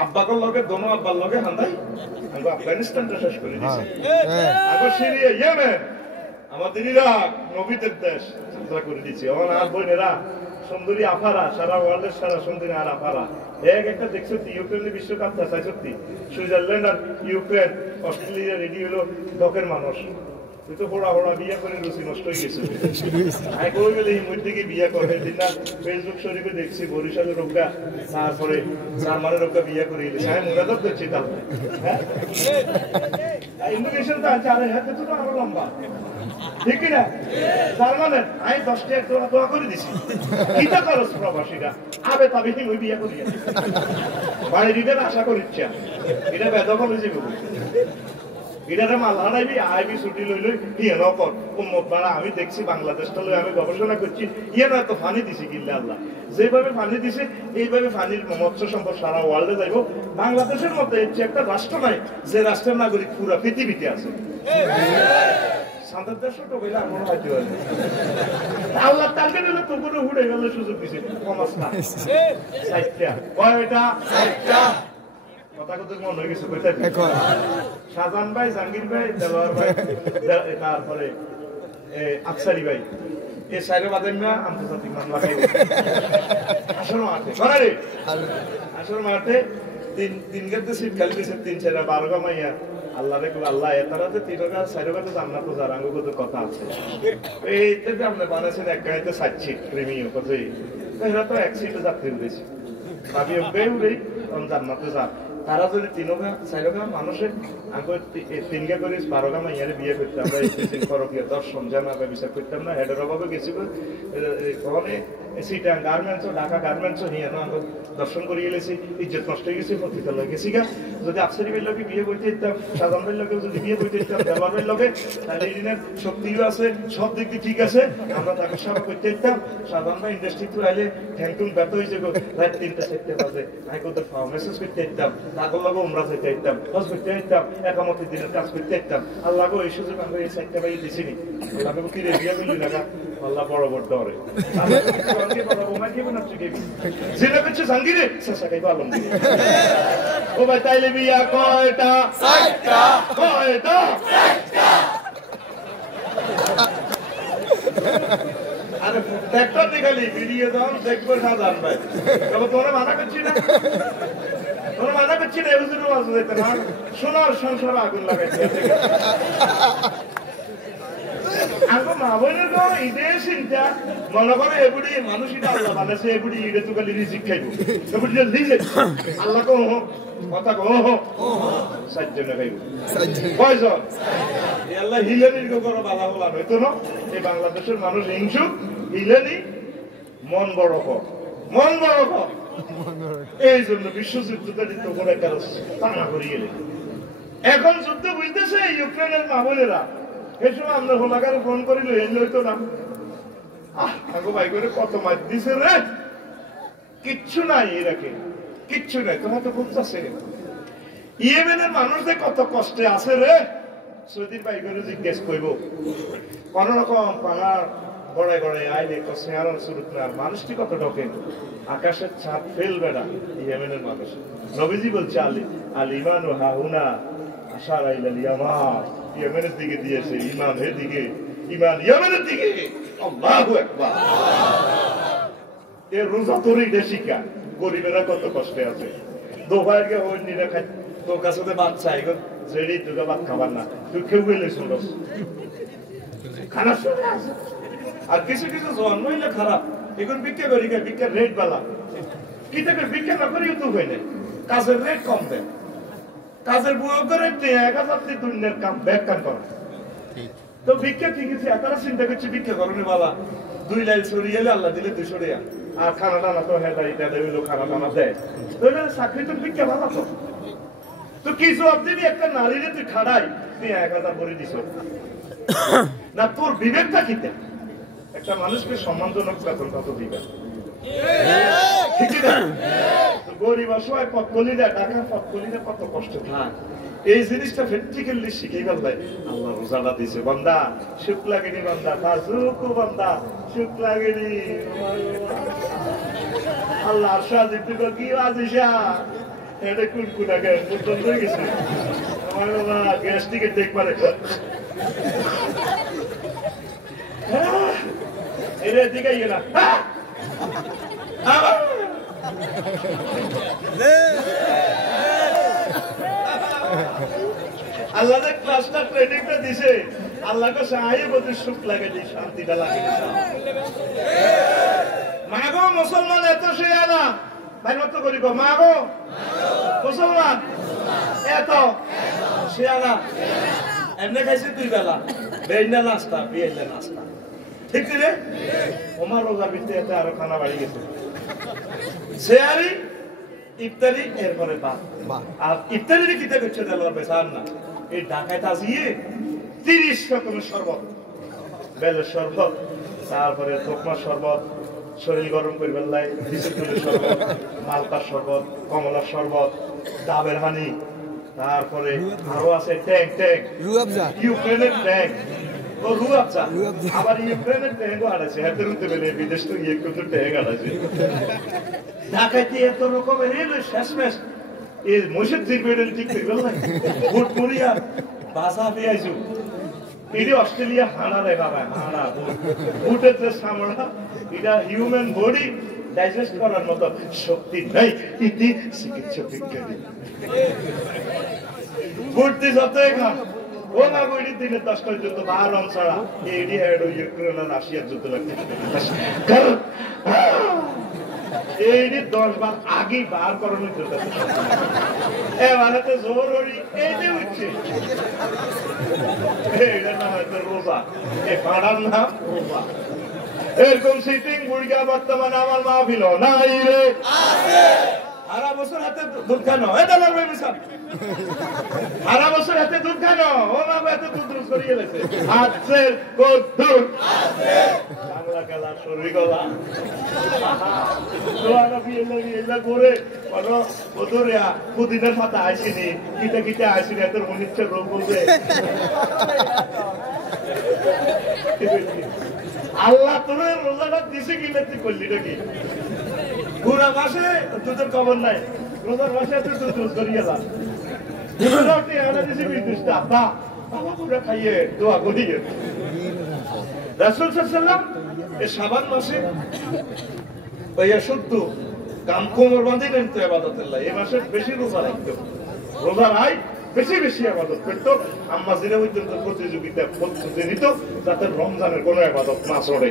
আব্বাকর লগে দোনো আব্বার লগে হান্দাই আমি আফগানিস্তানটা শেষ করে দিয়েছি আগে সিরিয়া ইয়েমেন আমাদের ইরাক নবীদের দেশ চিন্তা করে দিচ্ছি আমার আর বোনেরা সুন্দরী আফারা সারা ওয়ার্ল্ডের সারা সুন্দরী আর আফারা একটা দেখছো ইউক্রেনের বিশ্বকাপ চাই সত্যি সুইজারল্যান্ড আর ইউক্রেন অস্ট্রেলিয়া রেডি হলো দকের মানুষ তুই তো হোড়া হোড়া বিয়ে করে রুচি নষ্ট হয়ে গেছে কই গেলে এই মধ্যে গিয়ে বিয়ে করে দিন না ফেসবুক শরীফে দেখছি বরিশালের রোগা তারপরে জার্মানের রোগা বিয়ে করে গেছে হ্যাঁ মোরা তো দেখছি তাহলে হ্যাঁ ইন্ডোনেশিয়ান তো আছে আরে হ্যাঁ তো আরো লম্বা ঠিক না জার্মানের আমি 10টা একটা দোয়া করে দিছি কিটা খরচ প্রবাসীরা আবে তবে কি ওই বিয়ে করি বাড়ি দিতে আশা করিচ্ছি এটা বেদক হলে যে এটারে মাল হারাইবি আইবি ছুটি লইলে ইয়ে নকর উম্মত বাড়া আমি দেখছি বাংলাদেশটা লই আমি গবেষণা করছি ইয়ে না তো ফানি দিছি কিল্লে আল্লাহ যেভাবে ফানি দিছে এইভাবে ফানির মৎস্য সম্পদ সারা ওয়ার্ল্ডে যাইব বাংলাদেশের মতো একটা রাষ্ট্র নাই যে রাষ্ট্রের নাগরিক পুরা পৃথিবীতে আছে আল্লাহ টার্গেট হলে তো কোনো হুড়ে গেলে সুযোগ দিছে কমাস না 60টা কয়টা 60টা কথা কথা মনে হয়ে গেছে শাহজাহান ভাই জাহাঙ্গীর ভাই দেলোয়ার ভাই তারপরে আফসারি ভাই এই সাইরে বাদেন না আন্তর্জাতিক মামলা আসর মাঠে সরারে আসর মাঠে তিন গেতে সিট খালি দিয়েছে 3-4 12 মাইয়া আল্লাহ রে আল্লাহ এতারাতে 3 4 জান্নাত জারাঙ্গ কত কথা আছে এইতে যে আমরা বানাইছেন এক গাড়িতে 60 সিট প্রিমিয়াম কত এরা তো এক সিটে যাত্রী উঠেছে ভাবি বেউরে জান্নাতে যা তারা যদি 3-4 মানুষের আগে 3 করে 12 মাইয়ারে বিয়ে করতে আমরা এই পরকীয় দর্শন জানা বা বিচার করতাম না হেডের অভাবে গেছি ওখানে সিটাং গার্মেন্টসও ঢাকা গার্মেন্টসও নিয়ে দর্শন করিয়ে গেছি ইজ্জত নষ্ট হয়ে গেছে পতিত হয়ে গেছি গা যদি আফসারিবের লোকে বিয়ে করতে দিতাম সাধারণের লোকে যদি বিয়ে করতে দিতাম দেওয়ারের লোকে তাহলে এই দিনের শক্তিও আছে সব দিক দিয়ে ঠিক আছে আমরা তাকে সব করতে দিতাম সাধারণ ইন্ডাস্ট্রি তো আইলে ঠ্যাংটুন ব্যথা হয়েছে রাত 3টা 4টা বাজে আমি কোথাও মেসেজ করতে দিতাম তাকে লাগে উমরা যেতে দিতাম হজ করতে দিতাম একামতের দিনের কাজ করতে দিতাম আল্লাহ গো এই সুযোগ আমরা এই 4টা বাজে দিছিনি আল্লাহ গো কি রে বিয়ে করলি না আল্লাহ বড় বড় ধরে যেটা করছে জাঙ্গিরে শেষাকাই পালন ও ভাই তাইলে বিয়া কয়টা কয়টা আরে একটা দেখালি ভিডিও দাও দেখবো সাধান ভাই তবে তোমরা মানা করছি না তোমরা মানা করছি না এবার শুরু আসবে না সোনার সংসার আগুন লাগাইছে আঙ্গো মা বোনের গো ঈদে চিন্তা মনে করে এগুলি মানুষ এটা আল্লাহ বানাইছে এগুলি ঈদে তো খালি রিজিক খাইবো এগুলি দিছে আল্লাহ কো কথা কো সাজ্জনে খাইবো কয়জন আল্লাহ হিলেনির গো করো বালা বলা হইতো না এই বাংলাদেশের মানুষ হিংসু হিলেনি মন বড় হোক মন বড় হোক এই জন্য বিশ্বযুদ্ধটা দিতে করে কারো টানা করিয়ে গেলে এখন যুদ্ধ বুঝতেছে ইউক্রেনের মা বোনেরা এই সময় আমরা হোলাকারে ফোন করিল এই লইতো না আগো ভাই করে কত মাছ দিছে রে কিচ্ছু নাই এরাকে কিচ্ছু নাই তোমার তো বুঝতেছে ইয়েমেনের মানুষদের কত কষ্টে আছে রে সৌদির ভাই করে জিজ্ঞেস করব কোন রকম পাহাড় গড়ায় গড়ায় আইলে কসেয়ার সুরত না মানুষটি কত ঢোকে আকাশের ছাদ ফেলবে না ইয়েমেনের মানুষ নবীজি বলছে আলিমান ও হাহুনা আশারা ইলাল ইয়ামান ইয়েমেনের দিকে দিয়েছে ইমানের দিকে ইমান ইয়েমেনের দিকে আল্লাহু আকবার এ রোজা তোরই দেশিকা গরিবেরা কত কষ্টে আছে দোভাইকে হই নিরা খাই তোর কাছে তো বাচ্চা এখন যেড়ি তোকে ভাত খাবার না তুই খেয়ে গেলে শুনস খানা শুনে আছে আর কিছু কিছু জন্ম হইলে খারাপ এখন ভিক্ষা করি ভিক্ষার রেট বালা কি থেকে ভিক্ষা না করিও তো হয় না কাজের রেট কম দেয় কাজের বুয়ো করে 1000 দুনিয়ার কাম ব্যাক কাম করে তো ভিক্ষা ঠিক আছে এতটা চিন্তা করছি ভিক্ষা করণে বাবা 2 লাইন সরিয়ে এলে আল্লাহ দিলে 200 টাকা আর খানা দানা তো হেদা এটা দেবে লোক খানা দানা দেয় তো এটা চাকরি তো ভিক্ষা ভালো তো কি জবাব দিবি একটা নারীরে তুই খাড়াই তুই 1000 ভরে দিছ না তোর বিবেকটা কিতে একটা মানুষকে সম্মানজনক বেতন কত দিবে ঠিক না গরিব অসহায় পথকলিরা ঢাকার পথকলিরা কত কষ্ট থাক এই জিনিসটা প্র্যাকটিক্যালি শিখে গেল ভাই আল্লাহ রোজাটা দিছে বান্দা সুখ লাগেনি বান্দা তাজুকু বান্দা সুখ লাগেনি আল্লাহ আরশাদ দিতে কি আজিশা এটা কোন কোন আগে পর্যন্ত হয়ে গেছে আমার বাবা গ্যাস্ট্রিকের দেখ পারে এর দিকে ইয়ে না আল্লাহ যে ক্লাসটা ট্রেনিংটা দিছে আল্লাহকে সাহায্য করতে সুখ লাগে যে শান্তিটা লাগে মাগো মুসলমান এত সে আনা ভাই মত করিব মাগো মুসলমান এত সে আনা এমনি খাইছে 2 বেলা বেইনা নাস্তা বিয়েলে নাস্তা ঠিক রে ওমর রোজার ভিতরে এত আরো খানা বাড়ি গেছে সেয়ারি ইফতারি এরপরে ভাত আর ইফতারি কিতে করছে দেওয়ার বেসান না এই ঢাকায় আসিয়ে 30 রকমের শরবত বেলের শরবত তারপরে তোকমার শরবত শরীর গরম করবার লাই বিশুদ্ধের শরবত মালটার শরবত কমলার শরবত ডাবের হানি তারপরে আরো আছে ট্যাঙ্ক ট্যাঙ্ক রুয়াবজা ইউক্রেনের ট্যাঙ্ক ও রুয়াবজা আবার ইউক্রেনের ট্যাঙ্কও আড়াছে হাতের উঠতে পেলে বিদেশ তো ইয়ে কিন্তু ট্যাঙ্ক আড়াছে ঢাকাতে এত রকমের এলো শেষমেশ এই মসজিদ জিরবেডেন ঠিক করে বল না ভোট করিয়া বাসা পেয়েছো এটি অস্ট্রেলিয়া হানা রে বাবা হানা ভোটের যে সামরা এটা হিউম্যান বডি ডাইজেস্ট করার মতো শক্তি নাই ইতি চিকিৎসা বিজ্ঞানী ভোটতে যতই খান ও না বইটি দিনে 10টা যুদ্ধ 12 রান ছাড়া এডি হেড ইউক্রেন আর রাশিয়ার যুদ্ধ লাগছে কারণ এইটি 10 বার আগে বার করানোর যুদ্ধ এবারে তো জোর হরি এইটি হচ্ছে এইটা না হয়তো রোজা এই পাড়ার নাম রোজা এরকম সিটিং বুড়িয়া বর্তমানে আমার মাহফিল নাই রে সারা বছর হাতে দুধ খানো সারা বছর হাতে দুধ খানো ও বাবা এত দুধ রুজ করিয়ে গেছে হাতের কদ্দুর বাংলা খেলা সরি গলা করে পুদিনের মাথা আসিনি কিটা কিটা আসিনি এত অনিচ্ছা রোগ বলবে আল্লাহ তোর রোজাটা দিছে কিনা তুই করলি নাকি পুরা মাসে দুধের খবর নাই রোজার মাসে তুই দুধ রোজ করিয়ে যা খাইয়ে দোয়া করিয়ে রাসূল সাল্লাল্লাহু এই শাবান মাসে ভাইয়া শুদ্ধ কাম কোমর বাঁধিলেন তো ইবাদতের লাই এই মাসে বেশি রোজা রাখতো রোজা রাই বেশি বেশি ইবাদত করতো আম্মা জিরা পর্যন্ত প্রতিযোগিতা প্রস্তুতি নিত যাতে রমজানের কোনো ইবাদত না ছড়ে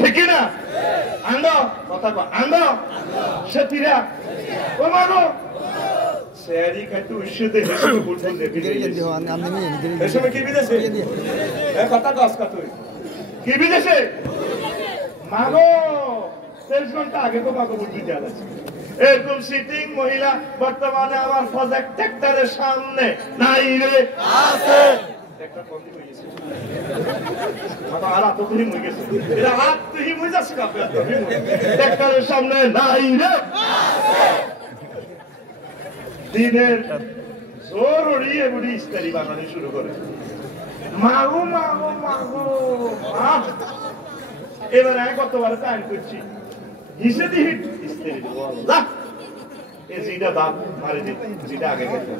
ঠিক না আঙ্গো কথা কো আঙ্গো সেতিরা ও মানো সেরি কাটু উশতে হেসে বুলবুল দেবি এসে কি বিদেশে এ কথা কস কা তুই কি বিদেশে মাগো 3 ঘন্টা আগে তো মাগো বুঝি দেয়া আছে এরকম সিটিং মহিলা বর্তমানে আমার প্রজেক্ট ট্রাক্টরের সামনে নাই রে আছে একটা বন্ধ হয়ে গেছে মাথা আলা তো তুমি হয়ে গেছে এরা হাত তুই হয়ে যাচ্ছে কাপে তুমি ট্রাক্টরের সামনে নাই রে আছে দিনের জোর উড়িয়ে বুড়ি ইস্তারি বানানি শুরু করে মাগো মাগো মাগো এবার আমি কতবার টাইম করছি হিসেবে হিট ইস্তারি দেবো আল্লাহ এই জিটা বাপ মারি দিতে জিটা আগে গেছে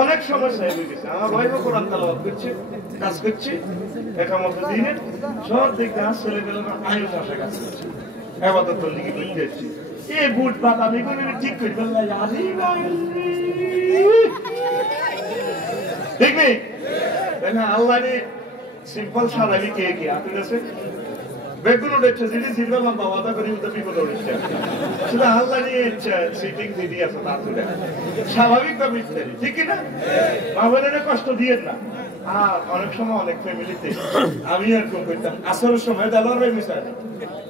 অনেক সমস্যা হয়ে গেছে আমার ভাইও কোরআন তেলাওয়াত করছে কাজ করছে একামত দিনে সব দিক গাছ ছেলে পেলে না আয়ু চাষে কাজ করছে এবাদত বন্দিগি করতে যাচ্ছি এই বুট বাদ আমি কোনো ঠিক করে ফেললাম ঠিক নেই আল্লাহ সিম্পল সারাবি কে কে আপনি কাছে বেগুন উঠেছে যিনি সিলভার লম্বা ওয়াদা করি উঠে বিপদ উঠেছে সেটা আল্লাহ নিয়ে সিটিং দিদি আছে তার তুলে স্বাভাবিক ভাবে ইত্যাদি ঠিক না বাবাদের কষ্ট দিয়ে না আর অনেক সময় অনেক ফ্যামিলিতে আমি এরকম করতাম আসরের সময় দেওয়ার ভাই মিশাই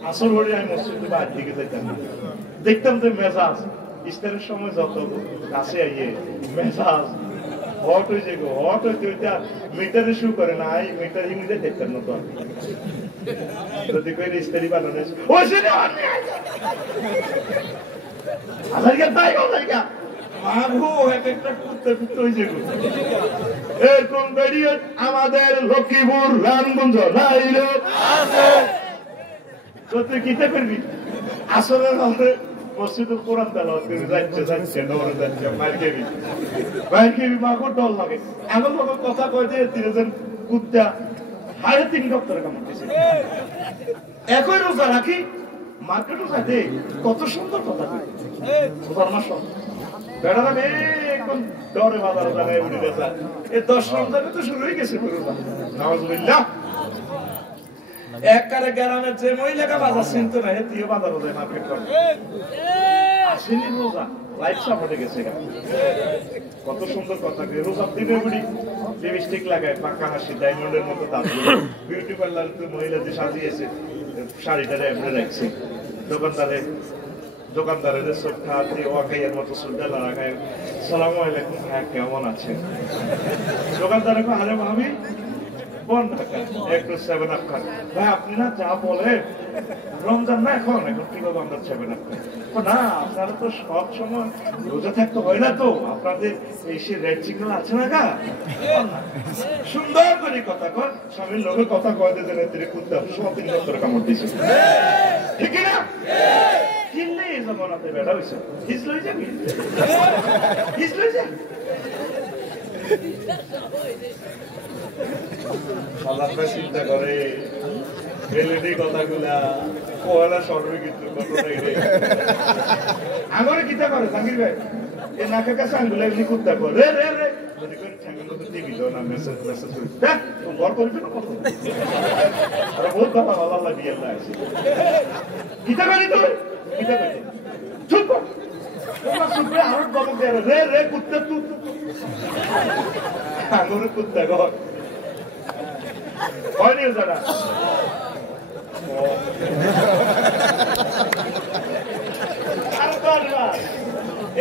আসর হলে আমি মসজিদে বাইরের দিকে যেতাম না দেখতাম যে মেজাজ ইস্তারের সময় যত কাছে আইয়ে মেজাজ হট হয়ে যাবো হট হইতে হইতে আর মিটারে শু করে না এই মিটার ইংলিশে দেখতাম না তো যদি কই ইস্তারি বানানো ও সেটা আমি আলাইকা তাই আলাইকা মাগো একটা কুত্তে কুত্তে হয়ে যাবো এরকম বেরিয়ে আমাদের লক্ষ্মীপুর রামগঞ্জ নাই রে আছে তো তুই কিতে করবি আসলে আমাদের মসজিদে কোরআন তেলাওয়াত করে যাচ্ছে নরে যাচ্ছে মাইকেবি মাগো ডর লাগে এমন লোক কথা কয় যে তিনজন কুত্তা 3.5 ডক্টরে কামড়তেছে একই রোজা রাখি মার্কেটও যাতে কত সুন্দর কথা কয় রোজার মাস বেড়ালাম এখন ডরে বাজার জানে উঠে গেছে এই 10 রমজানে তো শুরু হয়ে গেছে রোজা নাউজুবিল্লাহ একবারে গ্রামের যে মহিলাকে বাজার চিনতো না হেতিও বাজার যায় মার্কেট করে আসেনি রোজা লাইফ সাপোর্টে গেছে কত সুন্দর কথা রোজা দিনে বুড়ি লিপস্টিক লাগায় পাকা হাসি ডায়মন্ডের মতো দাঁত বিউটি পার্লার মহিলা যে সাজিয়েছে শাড়িটারে এমনি রাখছে দোকানদারের চোখটা হাতে ওয়াকাইয়ের মতো সুলটা লাগায় সালাম আলাইকুম হ্যাঁ কেমন আছেন দোকানদারে আরে ভাবি একটু 7 আপ খান ভাই আপনি না যা বলে রমজান না এখন কিভাবে আমরা 7 আপ খাই না আপনারা তো সব সময় রোজা থাকতে হয় না তো আপনাদের এই সে রেড সিগন্যাল আছে না গা সুন্দর করে কথা কর স্বামীর লোকের কথা কয় দিতে নেত্রী কুত্তা সব 3 ডক্টরে কামড় দিয়েছে ঠিক না কিনলে এই জমানাতে বেড়া হয়েছে হিজলই যাবি হিজলই যা আল্লাহটা চিন্তা করে এলইডি কথাগুলা পয়লা সর্বে কিন্তু আমার কিতা করে জাঙ্গির ভাই এ নাকের কাছে আঙ্গুলা এমনি কুত্তা করে রে রে রে যদি করে ঠ্যাঙ্গুলো তো দিবি তো না মেসেজ দেখ তো ঘর করবি না কত আর বহুত কথা আল্লাহ দিয়ে আল্লাহ আছে কিতা করি তুই কিতা করি চুপ কর তোমার সুপ্রে আরো দমক দেয় রে রে কুত্তা তুই আঙুর কুত্তা ঘর হয়নি যারা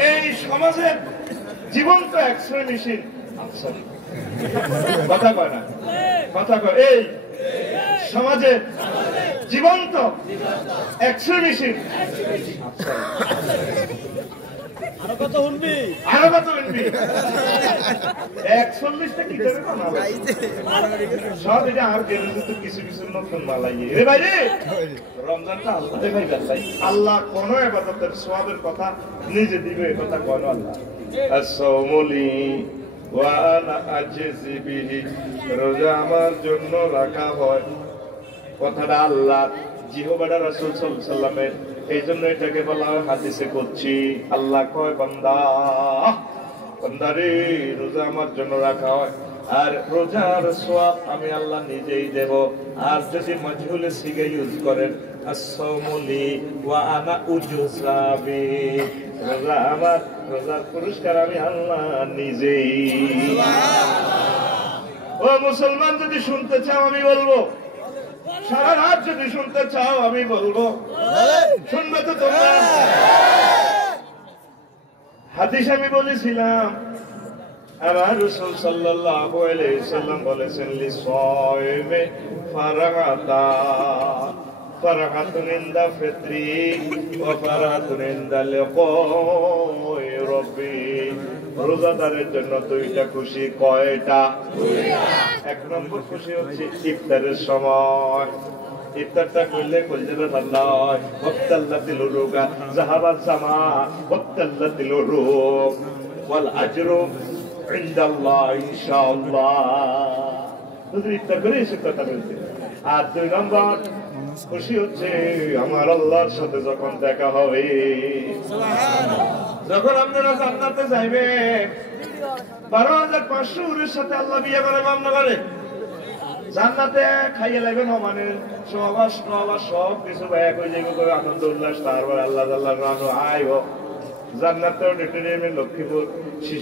এই সমাজের জীবন্ত এক্সরে মেশিন কথা কয় না, কথা কয়। এই সমাজের জীবন্ত এক্সরে মেশিন আরো কত শুনবি 41টা কি দেবে সব এটা আর কিছু কিছু নতুন মালাই রে ভাই রে। রমজানটা আল্লাহ দেখাই যাই, আল্লাহ কোন ইবাদতের সওয়াবের কথা নিজে দিবে এই কথা কোন আল্লাহ। আসসালামুলি ওয়া আনা আজজি বিহি, রোজা আমার জন্য রাখা হয়, কথাটা আল্লাহ জিহ্বাটা রাসূল সাল্লাল্লাহু আলাইহি ওয়াসাল্লামের, এই জন্য এটাকে বলা হয় হাদিসে কুদসি। আল্লাহ কয় বান্দা, বান্দারে রোজা আমার জন্য রাখা হয়, আর রোজার সওয়াব আমি আল্লাহ নিজেই দেব। আর যদি মাজহুলে সিগা ইউজ করেন আসসালামুলি ওয়া আনা উজসাবি, রোজা আমার, রোজার পুরস্কার আমি আল্লাহ নিজেই। ও মুসলমান, যদি শুনতে চাও আমি বলবো, সারা রাত যদি শুনতে চাও আমি বলবো, শুনবে তো তোমরা? হাদিস আমি বলেছিলাম, আমার রাসূল সাল্লাল্লাহু আলাইহি ওয়াসাল্লাম বলেছেন লিসাইমে ফারাগাতা, ফারাগাতুন ইনদা ফিত্রি ওয়া ফারাগাতুন ইনদা লিকাই রাব্বি, রোজাদারের জন্য দুইটা খুশি। কয়টা? এক নম্বর খুশি হচ্ছে ইফতারের সময়, ইফতারটা করলে কলজাটা ঠান্ডা হয়। ওয়াক্তাল্লাতিল উরুকা যাহাবাল জামা ওয়াক্তাল্লাতিল উরুক ওয়াল আজরু ইনদাল্লাহ ইনশাআল্লাহ। যদি ইফতার করে এসে কথা বলতে। আর দুই নম্বর খুশি হচ্ছে আমার আল্লাহর সাথে যখন দেখা হবে, যখন আপনারা জান্নাতে যাইবে। 12,500 উরের সাথে আল্লাহ বিয়ে করে মামলা করে জান্নাতে খাইয়ে লাগবে নমানের সমাবাস নবাস সব কিছু এক হয়ে যাবে, আনন্দ উল্লাস। তারপর আল্লাহ রানু আইব জান্নাতে অডিটোরিয়ামে লক্ষ্মীপুর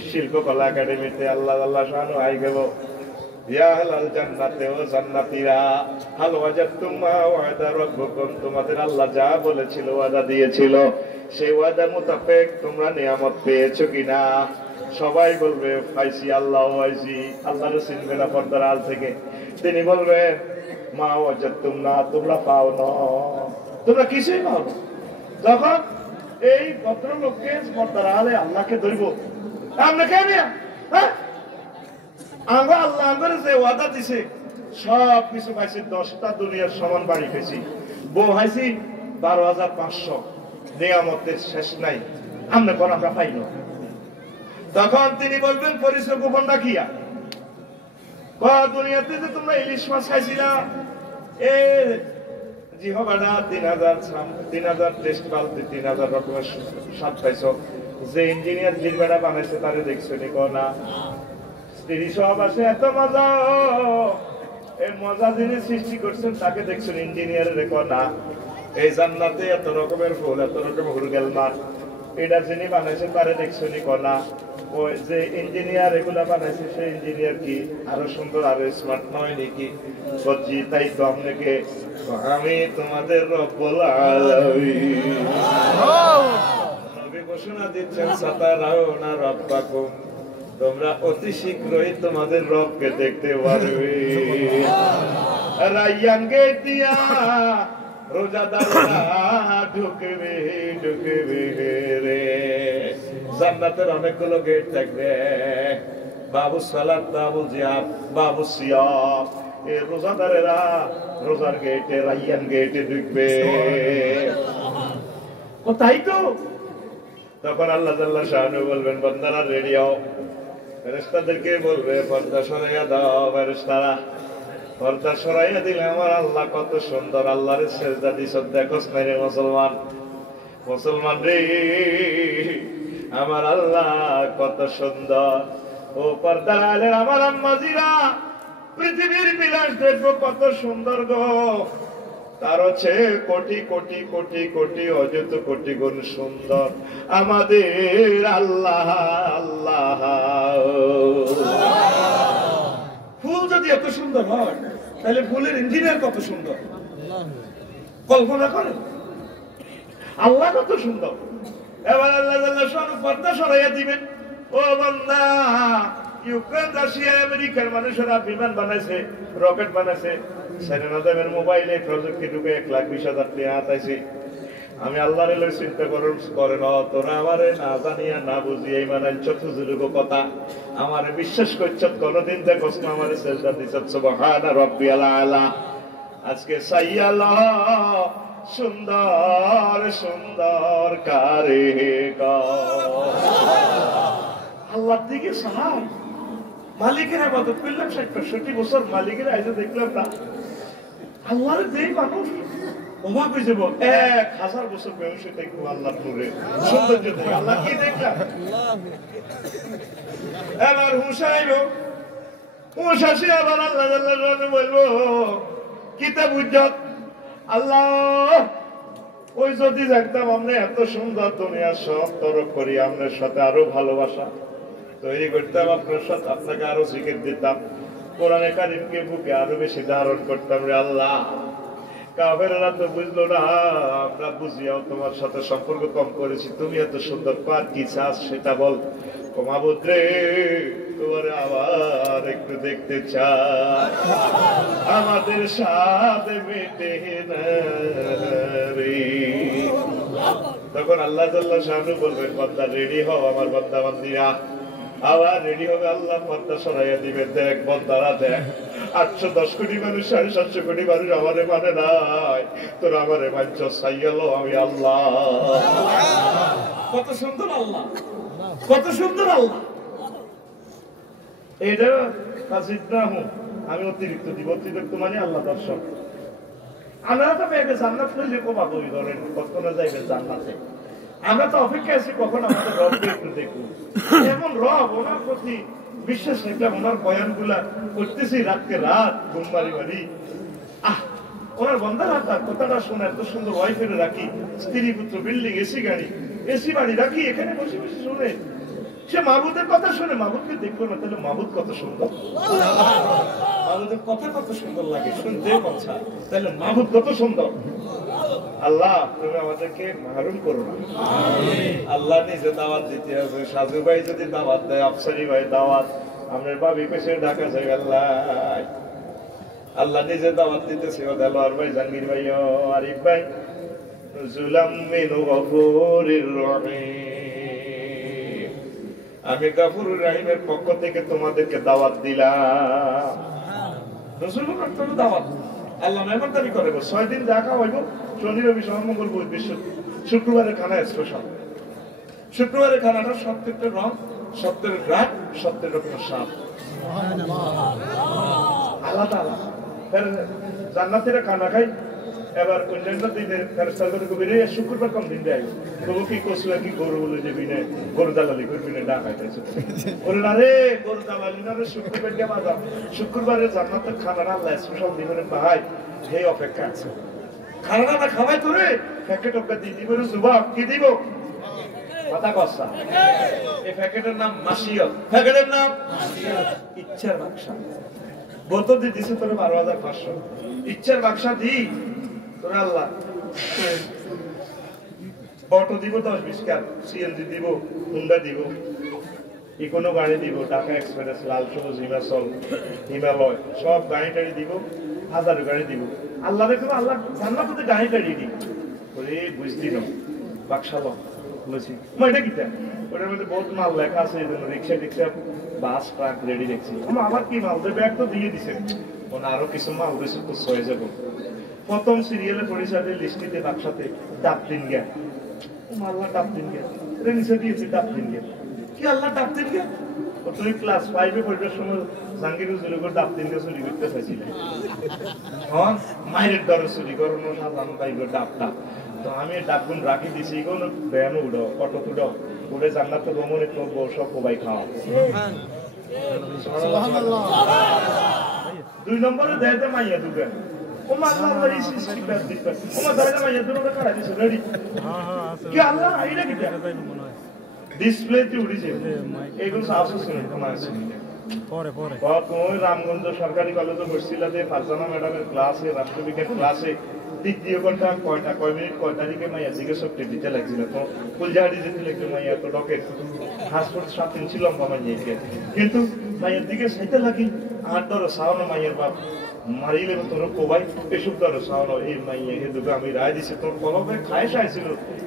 শিল্পকলা একাডেমিতে আল্লাহ রানু আই গেল। ইয়া হালাল জান্নাতে ও জান্নাতীরা, হাল ওয়াজাদতুম মা ওয়াদা রাব্বুকুম, তোমাদের আল্লাহ যা বলেছিল, ওয়াদা দিয়েছিল, সেই ওয়াদা মোতাবেক তোমরা নিয়ামত পেয়েছো কিনা? সবাই বলবে পাইছি, আল্লাহ পাইছি। আল্লাহর চিনবে না পর্দার আল থেকে। তিনি বলবেন মা ওয়াজাদতুম না, তোমরা পাও না, তোমরা কিছুই পাও না। যখন এই ভদ্রলোককে পর্দার আলে আল্লাহকে ধরব, আমরা কেন আমরা আল্লাহ আমাদের যে ওয়াদা দিছে সব কিছু পাইছি। 10টা দুনিয়ার সমান বাড়ি পেয়েছি, বউ হাইছি 12,500, নিয়ামতের শেষ নাই। আমরা কোন আমরা পাই না। তখন তিনি বলবেন পরিচয় গোপন রাখিয়া, দুনিয়াতে যে তোমরা ইলিশ মাছ খাইছিলা, এ জিহবাটা 3,000 টেস্ট বালতি 3,000 রকমের স্বাদ পাইছ। যে ইঞ্জিনিয়ার জিহবাটা বানাইছে তারে দেখছো নি? না। স্ত্রী সব আসে, এত মজা, এই মজা যিনি সৃষ্টি করছেন তাকে দেখছেন ইঞ্জিনিয়ারের না। এই জান্নাতে এত রকমের ফুল, এত রকমের হুরগেল মাছ, এটা যিনি বানাইছেন তারে দেখছেন না। ওই যে ইঞ্জিনিয়ার এগুলা বানাইছে সেই ইঞ্জিনিয়ার কি আরো সুন্দর আরো স্মার্ট নয় নাকি? সত্যি তাই তো আপনাকে আমি তোমাদের রব্বুল আলামিন নবী ঘোষণা দিচ্ছেন সাতারাউনা রাব্বাকুম, তোমরা অতি শীঘ্রই তোমাদের রবকে দেখতে পারবে। রাইয়ান গেট দিয়া রোজাদাররা ঢুকবে ঢুকবে রে। জান্নাতের অনেকগুলো গেট থাকবে, বাবু সালাত, বাবু জিয়াদ, বাবু সিয়াম। এই রোজাদারেরা রোজার গেটে, রাইয়ান গেটে ঢুকবে। ও তাই তো। তখন আল্লাহ জাল্লা শাআনু বলবেন বান্দারা রেডি হও। ফেরেশতাদেরকে বলবে পর্দা সরাইয়া দাও। ফেরেশতারা পর্দা সরাইয়া দিলে আমার আল্লাহ কত সুন্দর। আল্লাহর সেজদা দিছ, দেখোস না রে মুসলমান, মুসলমান রে, আমার আল্লাহ কত সুন্দর। ও পর্দার আলের আমার আম্মাজিরা, পৃথিবীর বিলাস দেখবো কত সুন্দর গো, তার হচ্ছে কোটি কোটি কোটি কোটি অযত কোটি গুণ সুন্দর আমাদের আল্লাহ। আল্লাহ ফুল যদি এত সুন্দর হয় তাহলে ফুলের ইঞ্জিনিয়ার কত সুন্দর। কল্পনা করেন আল্লাহ কত সুন্দর। এবার আল্লাহ পর্দা সরাইয়া দিবেন। ও বান্দা, ইউক্রেন, রাশিয়া, আমেরিকার মানুষেরা বিমান বানাইছে, রকেট বানাইছে, সেরেনা দেবের মোবাইলে প্রযুক্তি ঢুকে 1,20,000 টাকা হাতাইছে। আমি আল্লাহর লই চিন্তা করে না, তোরা আমারে না জানিয়া না বুঝিয়ে মানে চতুর্যুগ কথা আমারে বিশ্বাস করছ, কোনদিন দেখছ না আমারে সেজদা দিছ। সুবহানা রাব্বিয়াল আলা। আজকে সাইয়ালা সুন্দর সুন্দর কারে আল্লাহর দিকে সাহায্য। মালিকের আবাদত করলাম 60-65 বছর, মালিকের আইসে দেখলাম না। আল্লাহর যেই মানুষ অবাক হয়ে যাবো, 1000 বছর বয়সে দেখবো আল্লাহ নূরে সৌন্দর্য দেখে। আল্লাহ কি দেখলাম? এবার হুঁশ আইব, হুঁশ আসি আবার আল্লাহ বলবো কিতাব উজ্জত আল্লাহ, ওই যদি দেখতাম আমরা এত সুন্দর দুনিয়া সব তরক করি, আপনার সাথে আরো ভালোবাসা তৈরি করতাম, আপনার সাথে আপনাকে আরো জিকির দিতাম, কোরআনে কারিমকে বুকে আরো বেশি ধারণ করতাম রে আল্লাহ। কাফেররা তো বুঝলো না, আমরা বুঝিয়াও তোমার সাথে সম্পর্ক কম করেছি, তুমি এত সুন্দর পার কি চাস সেটা বল। মাবুদ রে, তোমারে আবার একটু দেখতে চাই, আমাদের সাথে মেটে না রে। তখন আল্লাহ জাল্লা শানু বলবেন, বান্দা রেডি হও, আমার বান্দা বান্দিরা আবার রেডি হবে। আল্লাহ পর্দা সরাইয়া দিবে। দেখ বন্দারা দেখ, 810 কোটি মানুষ, 750 কোটি মানুষ আমারে মানে নাই, তোর আমারে মানছ, সাইয়ালো আমি আল্লাহ। কত সুন্দর আল্লাহ, কত সুন্দর আল্লাহ। এটা আমি অতিরিক্ত দিব, অতিরিক্ত মানে আল্লাহ দর্শক। আমরা তো মেয়েকে জান্নাত খুঁজে কমাবো, ওই ধরেন কখনো যাইবে জান্নাতে। আমরা তো অপেক্ষা আছি কখন আমাদের রবকে একটু দেখবো। এমন রব, ওনার প্রতি বিশ্বাস রাখলাম, ওনার বয়ান গুলা করতেছি রাতকে রাত, ঘুম বাড়ি বাড়ি। ওনার বন্ধার হাত কথাটা শুনে এত সুন্দর ওয়াইফের রাখি, স্ত্রী পুত্র, বিল্ডিং, এসি গাড়ি, এসি বাড়ি রাখি, এখানে বসে বসে শুনে সে মাহবুদের কথা শুনে। মাহবুদকে দেখবো না, তাহলে মাহবুদ কত সুন্দর, মাহবুদের কথা কত সুন্দর লাগে শুনতে কথা, তাহলে মাহবুদ কত সুন্দর। আল্লাহ তুমি আমাদেরকে মাহরুম করো না। আল্লাহ নিজে দাওয়াত দিতে হবে। সাজু ভাই যদি দাওয়াত দেয়, আফসারি ভাই দাওয়াত, আমরা ভাবি পেশে ঢাকা যাই। আল্লাহ আল্লাহ নিজে দাওয়াত দিতেছে। দেলোয়ার ভাই, জাহাঙ্গীর ভাই, আরিফ ভাই, জুলাম মিনু গফুরির রহিম, আমি গফুরুর রহিমের পক্ষ থেকে তোমাদেরকে দাওয়াত দিলাম। রসুল দাওয়াত আল্লাহ মেহমানদারি করে। 6 দিন দেখা হইব, শনি রবি সোম মঙ্গল বুধ বৃহস্পতি, শুক্রবারের খানা স্পেশাল। শুক্রবারের খানাটা সত্যের রং, সত্যের গ্রাম, সত্যের রকমের স্বাদ আলাদা আলাদা। জান্নাতীরা খানা খাই। এবার অন্যান্য দিনে শুক্রবার কম দিন দেয়, তবু কি কচুয়া কি গরু বলে যাবি না, গরু দালালি করবি না, ডাক খাইতেছে বলে না রে, গরু দালালি না রে, শুক্রবার দিয়ে বাজার। শুক্রবারের জান্নাতের খানাটা আল্লাহ স্পেশাল দিবেন ভাই, এই অপেক্ষা আছে। খানাটা না খাওয়াই তোরে প্যাকেট ওকে দিয়ে দিব রে যুবক, কি দিব কথা কসা। এই প্যাকেটের নাম মাসিয়ত, প্যাকেটের নাম ইচ্ছার বাক্সা। বোতল দিয়ে দিছে তোরে 12,500, ইচ্ছার বাক্সা দি তোরে আল্লাহ। অটো দিব 10-20 কার, সিএনজি দিব, হুন্ডা দিব, ইকোনো গাড়ি দিব, ঢাকা এক্সপ্রেস, লাল সবুজ, হিমাচল, হিমালয়, সব গাড়ি টাড়ি দিব, 1000 গাড়ি দিব। আল্লাহ দেখো, আল্লাহ জান্নাতে গাড়ি টাড়ি দি ওরে বুঝলি না বাক্সা লো বলেছি এটা কিটা, ওটার মধ্যে বহুত মাল লেখা আছে, রিক্সা টিক্সা, বাস, ট্রাক রেডি দেখছি। আবার কি মাল, ব্যাগ তো দিয়ে দিছে, আরো কিছু মাল রয়েছে তো 6 যাব। প্রথম সিরিয়ালে পরিচয় লিস্টিতে বাক্সাতে ডাবলিন গিয়া, আল্লাহ ডাবলিন গিয়া এটা নিচে দিয়েছি, ডাবলিন গিয়া কি আল্লাহ ডাবলিন গিয়া। তুমি ক্লাস 5-এ পড়ার সময় জাহাঙ্গীর হুজুরের ডাবলিন গিয়া চুরি করতে চাইছিলে, হ্যাঁ মায়ের দরে চুরি করানো সাধারণ বাইকের ডাবটা। তো আমি ডাবগুন রাখি দিছি, কোনো ব্যায়াম উঠো, অটো উঠো, উঠে জান্নাতে ভ্রমণে সব কোবাই খাওয়া। 2 নম্বরে দেয়তে মাইয়া দুবে, ও আল্লাহ এই সিস্টেম ব্যাস দিতে, ও দাঁড়াতে মাইয়া দুবে কাটা দিছে রেডি কি আল্লাহ আইনা কি ডিসপ্লেতে উড়িছে। এইগুলো আফসোস নেই তোমার আছে পরে পরে তুমি রামগঞ্জ সরকারি কলেজে বসছিলাতে ফারজানা ম্যাডামের ক্লাসে, রাষ্ট্রবিজ্ঞান ক্লাসে দ্বিতীয় ঘন্টা কয়টা কয় মিনিট কয় তারিখে মাইয়ার দিকে সব দিতে লাগছিল তো ফুলজাহারি যেতে লাগলো মাইয়া তো ডকে হাসপাত 7 দিন ছিল মাইয়াকে কিন্তু মাইয়ার দিকে সাইতে লাগি আর ধরো সাওনা মাইয়ার বাপ মারিলে তোর কোবাই এসব ধরো সাওনা এই মাইয়াকে দুটো আমি রায় দিছি তোর কলবে খায় চাইছিল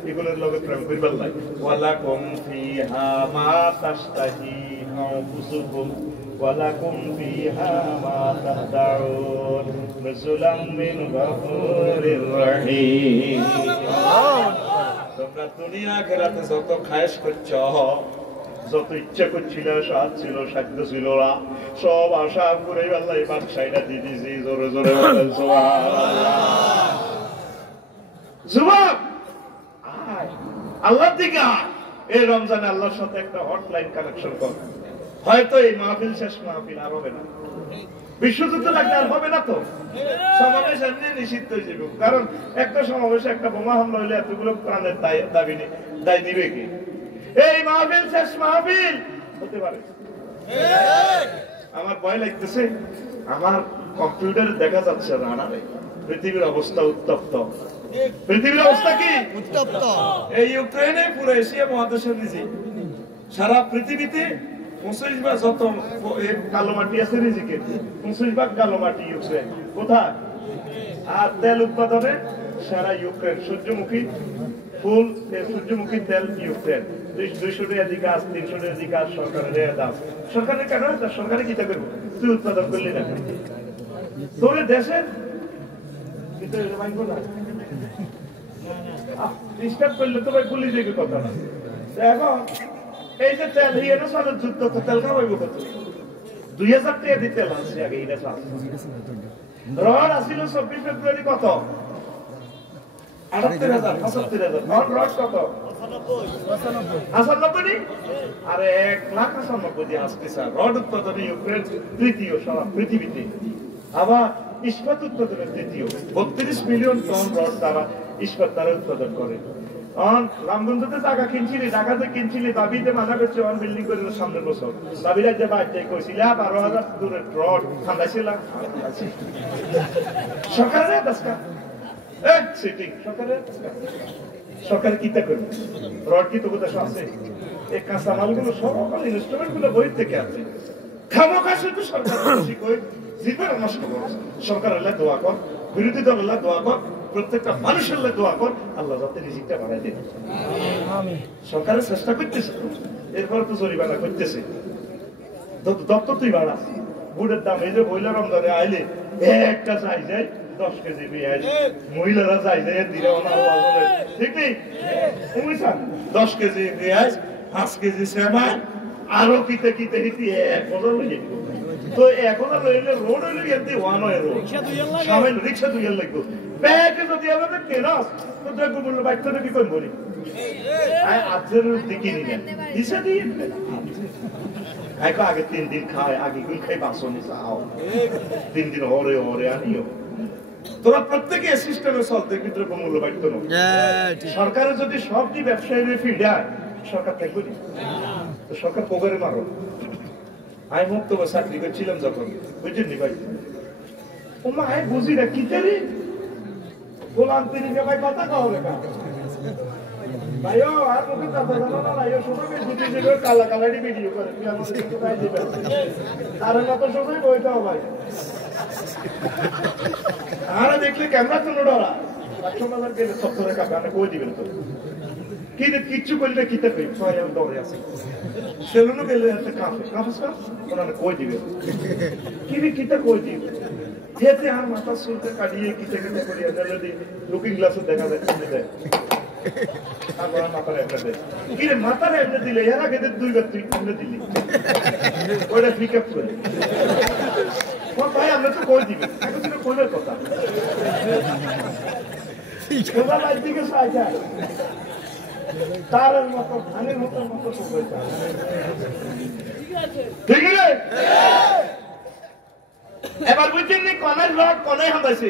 এগুলোর লগে প্রেম করবার লাই ওয়ালা কুম ফিহা মা তাশতাহি আনফুসুকুম ولكم فيها ما تدعون نزلا من غفور رحيم তোমরা দুনিয়া আখিরাতে যত খায়েশ করছো যত ইচ্ছা করছিল স্বাদ ছিল সাধ্য ছিল না সব আশা করে আল্লাহ এই বাদশাইটা দিয়ে দিয়েছি জোরে জোরে বলেন সুবহানাল্লাহ যুবক আল্লাহর দিকে এই রমজানে আল্লাহর সাথে একটা হটলাইন কানেকশন কর হয়তো এই মাহফিল শেষ মাহফিল আর হবে না বিশ্বযুদ্ধ লাগলে আর হবে না তো সমাবেশ এমনি নিষিদ্ধ হয়ে যাবে কারণ একটা সমাবেশে একটা বোমা হামলা হইলে এতগুলো প্রাণের দায় নিবে কি এই মাহফিল শেষ মাহফিল হতে পারে আমার ভয় লাগতেছে আমার কম্পিউটারে দেখা যাচ্ছে রানারে পৃথিবীর অবস্থা উত্তপ্ত পৃথিবীর অবস্থা কি উত্তপ্ত এই ইউক্রেনে পুরো এশিয়া মহাদেশের নিচে সারা পৃথিবীতে 25 ভাগ যত কালো মাটি আছে রিজিকে 25 ভাগ কালো মাটি ইউক্রেন কোথায় আর তেল উৎপাদনে সারা ইউক্রেন সূর্যমুখী ফুল সূর্যমুখী তেল ইউক্রেন 200 টাকা দিকে আস 300 টাকা দিকে আস সরকারের দাম সরকারের কেন সরকারে কি করবে তুই উৎপাদন করলি না তোর দেশের কিন্তু মাইকো না ডিস্টার্ব করলে তো ভাই পুলিশ দেখবে কথা না এখন এই যে তেল হিয়ানো সালের যুদ্ধ তো তেল খাওয়াইব কত 2000 টাকা দিয়ে তেল আছে আগে এটা সাল রড আসিল 24 ফেব্রুয়ারি কত 78000 75000 রড কত 95 নি আরে 1,95,000 দিয়ে আসছে স্যার রড উৎপাদনে ইউক্রেন তৃতীয় সারা পৃথিবীতে আবার ইস্পাত উৎপাদনের তৃতীয় 32 মিলিয়ন টন রড তারা ইস্পাত তারা উৎপাদন করে রামবন্ধুতে জায়গা কিনছিলি ঢাকাতে কিনছিলি দাবিতে মানা করছে বিল্ডিং করে সামনের বছর দাবিরা যে বাড়িতে কইছিল 12,000 দূরের রড ঠান্ডাছিল সরকারের দশকা সিটিং সরকার কিতা করবে রড কি তো কোথাও আছে এই কাঁচা মালগুলো সকল ইনস্ট্রুমেন্ট গুলো বই থেকে আছে খামোখা শুধু সরকার জীবন নষ্ট করছে সরকার আল্লাহ দোয়া কর বিরোধী দল আল্লাহ দোয়া কর প্রত্যেকটা মানুষের দোয়া কর আল্লাহ যাতে রিজিকটা বাড়ায় দেন সরকারের চেষ্টা করতেছে এরপর তো জরিমানা করতেছে দত্ত তুই বাড়া বুটের দাম এই যে বইলার রমজানে আইলে একটা চাই যায় 10 কেজি পেঁয়াজ মহিলারা চাই যায় দিলে ওনার ঠিক নেই 10 কেজি পেঁয়াজ 5 কেজি সেমাই আরো কিতে কিতে হিতি 1000 লইয়ে তো এখন লইলে রোড হইলে গেতে ওয়ান হয় রোড সামনে রিকশা দুইয়ার লাগবে ব্যাগে যদি আমাকে কেনাস তো দেখো বলল বাচ্চাটা কি কই বলি আজের দিকে নিয়ে দিশা দিয়ে আগে 3 দিন খায় আগে গুল খাই বাসনে যাও 3 দিন ওরে আনিও তোরা প্রত্যেকে সিস্টেমে চলতে ভিতরে কোনো মূল্য বাড়তো না সরকারের যদি সবটি ব্যবসায়ীর ফিডায় সরকার থাকবে না তো সরকার পকেটে মারো আমি মুক্ত চাকরি করছিলাম যখন বুঝছেন নি ভাই ও মা বুঝি না কি তেরি গোলাম তিনি ভাই কথা কাও রে ভাইও আর মুখে কথা জানো না ভাইও সবাই বুঝি যে কালা কালারি ভিডিও করে তুই আমাদের একটু তাই দিবে আর না তো সবাই বইতাও ভাই আর দেখলে ক্যামেরা তো ডরা রাষ্ট্রমালার গেলে সব ধরে কাকা কই দিবেন তো কি কিচ্ছু করলে কিতে পেয়ে ছয় আমি দৌড়ে আসি সেলুনও গেলে একটা কাফেস ওনারা কই দিবে কিতে কই দিবে যেতে আর মাথা চুলতে কাটিয়ে কিতে করিয়া গেলে লুকিং গ্লাসও দেখা যাচ্ছে মাথার এমনি দেয় কিরে মাথার এমনি দিলে এর আগে 2 বার তুই এমনি দিলি ওইটা পিক আপ করে ভাই আমরা তো কই দিবি এখন তুমি কইলের কথা সোজা লাইট দিকে সাই যায় তারের মতো ধানের মতো ঠিক আছে এবার বুঝছেন নি কনের রড কনে হাঁটাইছে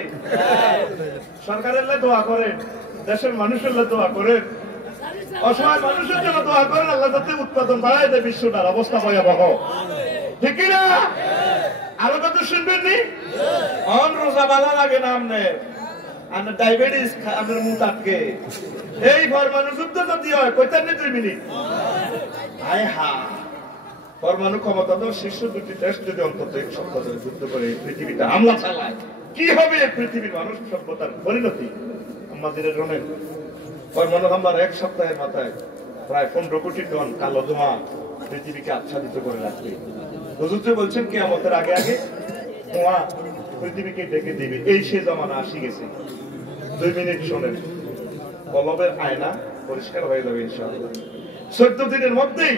সরকারের দোয়া করেন দেশের মানুষের দোয়া করেন অসহায় মানুষের জন্য দোয়া করেন আল্লাহ যাতে উৎপাদন বাড়ায় দেয় বিশ্বটার অবস্থা ভয়াবহ ঠিক না আরো কত শুনবেন নি রোজা বালা লাগে না আমনে আর ডায়াবেটিস আপনার মুখ আটকে এই পরমাণু যুদ্ধ যদি হয় কইতেন 2 মিনিট আয় হা পরমাণু ক্ষমতা তো শীর্ষ 2টি দেশ যদি অন্তত 1 সপ্তাহ ধরে যুদ্ধ করে পৃথিবীতে হামলা চালায় কি হবে পৃথিবীর মানুষ সভ্যতার পরিণতি আমাদের রনের পরমাণু হামলার 1 সপ্তাহের মাথায় প্রায় 15 কোটি টন কালো ধোঁয়া পৃথিবীকে আচ্ছাদিত করে রাখবে হুজুর বলছেন কিয়ামতের আগে আগে ধোঁয়া পৃথিবীকে ডেকে দিবে এই সে জমানা আসি গেছে 2 মিনিট শোনেন কলবের আয়না পরিষ্কার হয়ে যাবে ইনশাআল্লাহ 14 দিনের মধ্যেই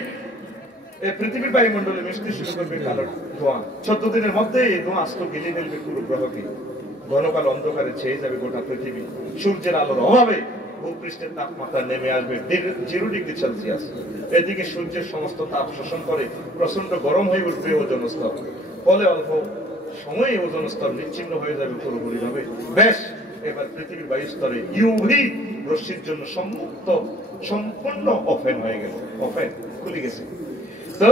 এই পৃথিবীর বায়ুমণ্ডলে মিশতে শুরু করবে কালো ধোঁয়া 14 দিনের মধ্যেই এই ধোঁয়া আস্ত গিলে ফেলবে পুরো গ্রহকে ঘনকাল অন্ধকারে ছেয়ে যাবে গোটা পৃথিবী সূর্যের আলোর অভাবে ভূপৃষ্ঠের তাপমাত্রা নেমে আসবে 0 ডিগ্রি সেলসিয়াস এদিকে সূর্যের সমস্ত তাপ শোষণ করে প্রচন্ড গরম হয়ে উঠবে ওজন স্তর ফলে অল্প সময়ে ওজন স্তর বিচ্ছিন্ন হয়ে যাবে পুরোপুরি ভাবে বেশ এবার পৃথিবীর বায়ু স্তরে ইউভি রশ্মির জন্য সম্পূর্ণ ওপেন হয়ে গেল ওপেন খুলে গেছে তো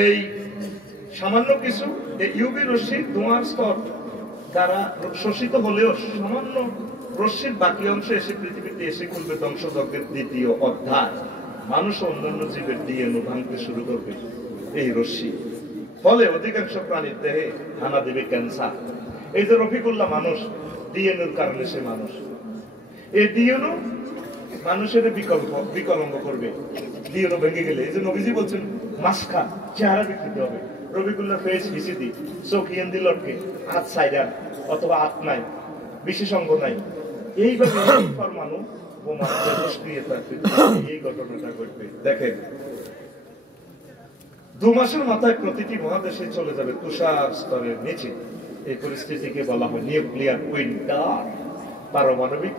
এই সামান্য কিছু ইউভি রশ্মির ধোঁয়ার স্তর দ্বারা শোষিত হলেও সামান্য রশ্মির বাকি অংশ এসে পৃথিবীতে এসে খুলবে ধ্বংসযজ্ঞের 2য় অধ্যায় মানুষ ও অন্যান্য জীবের ডিএনএ ভাঙতে শুরু করবে এই রশ্মি ফলে অধিকাংশ প্রাণীর দেহে হানা দেবে ক্যান্সার এই যে রফিকুল্লাহ মানুষ ডিএনএর কারণে সে মানুষ এই ডিএনএ মানুষের বিকলঙ্গ করবে ডিএনএ ভেঙে গেলে এই যে নবীজি বলছেন মাসখা চেহারা বিকৃত হবে রফিকুল্লাহ ফেস হিসিদি চোখ ইয়েন্দি লটকে হাত সাইডার অথবা হাত নাই বিশেষ অঙ্গ নাই এইভাবে পরমাণু বোমা তেজস্ক্রিয়তা এই ঘটনাটা ঘটবে দেখেন 2 মাসের মাথায় প্রতিটি মহাদেশে চলে যাবে তুষার স্তরের নিচে এই পরিস্থিতিকে বলা হয় নিউক্লিয়ার উইন্টার পারমাণবিক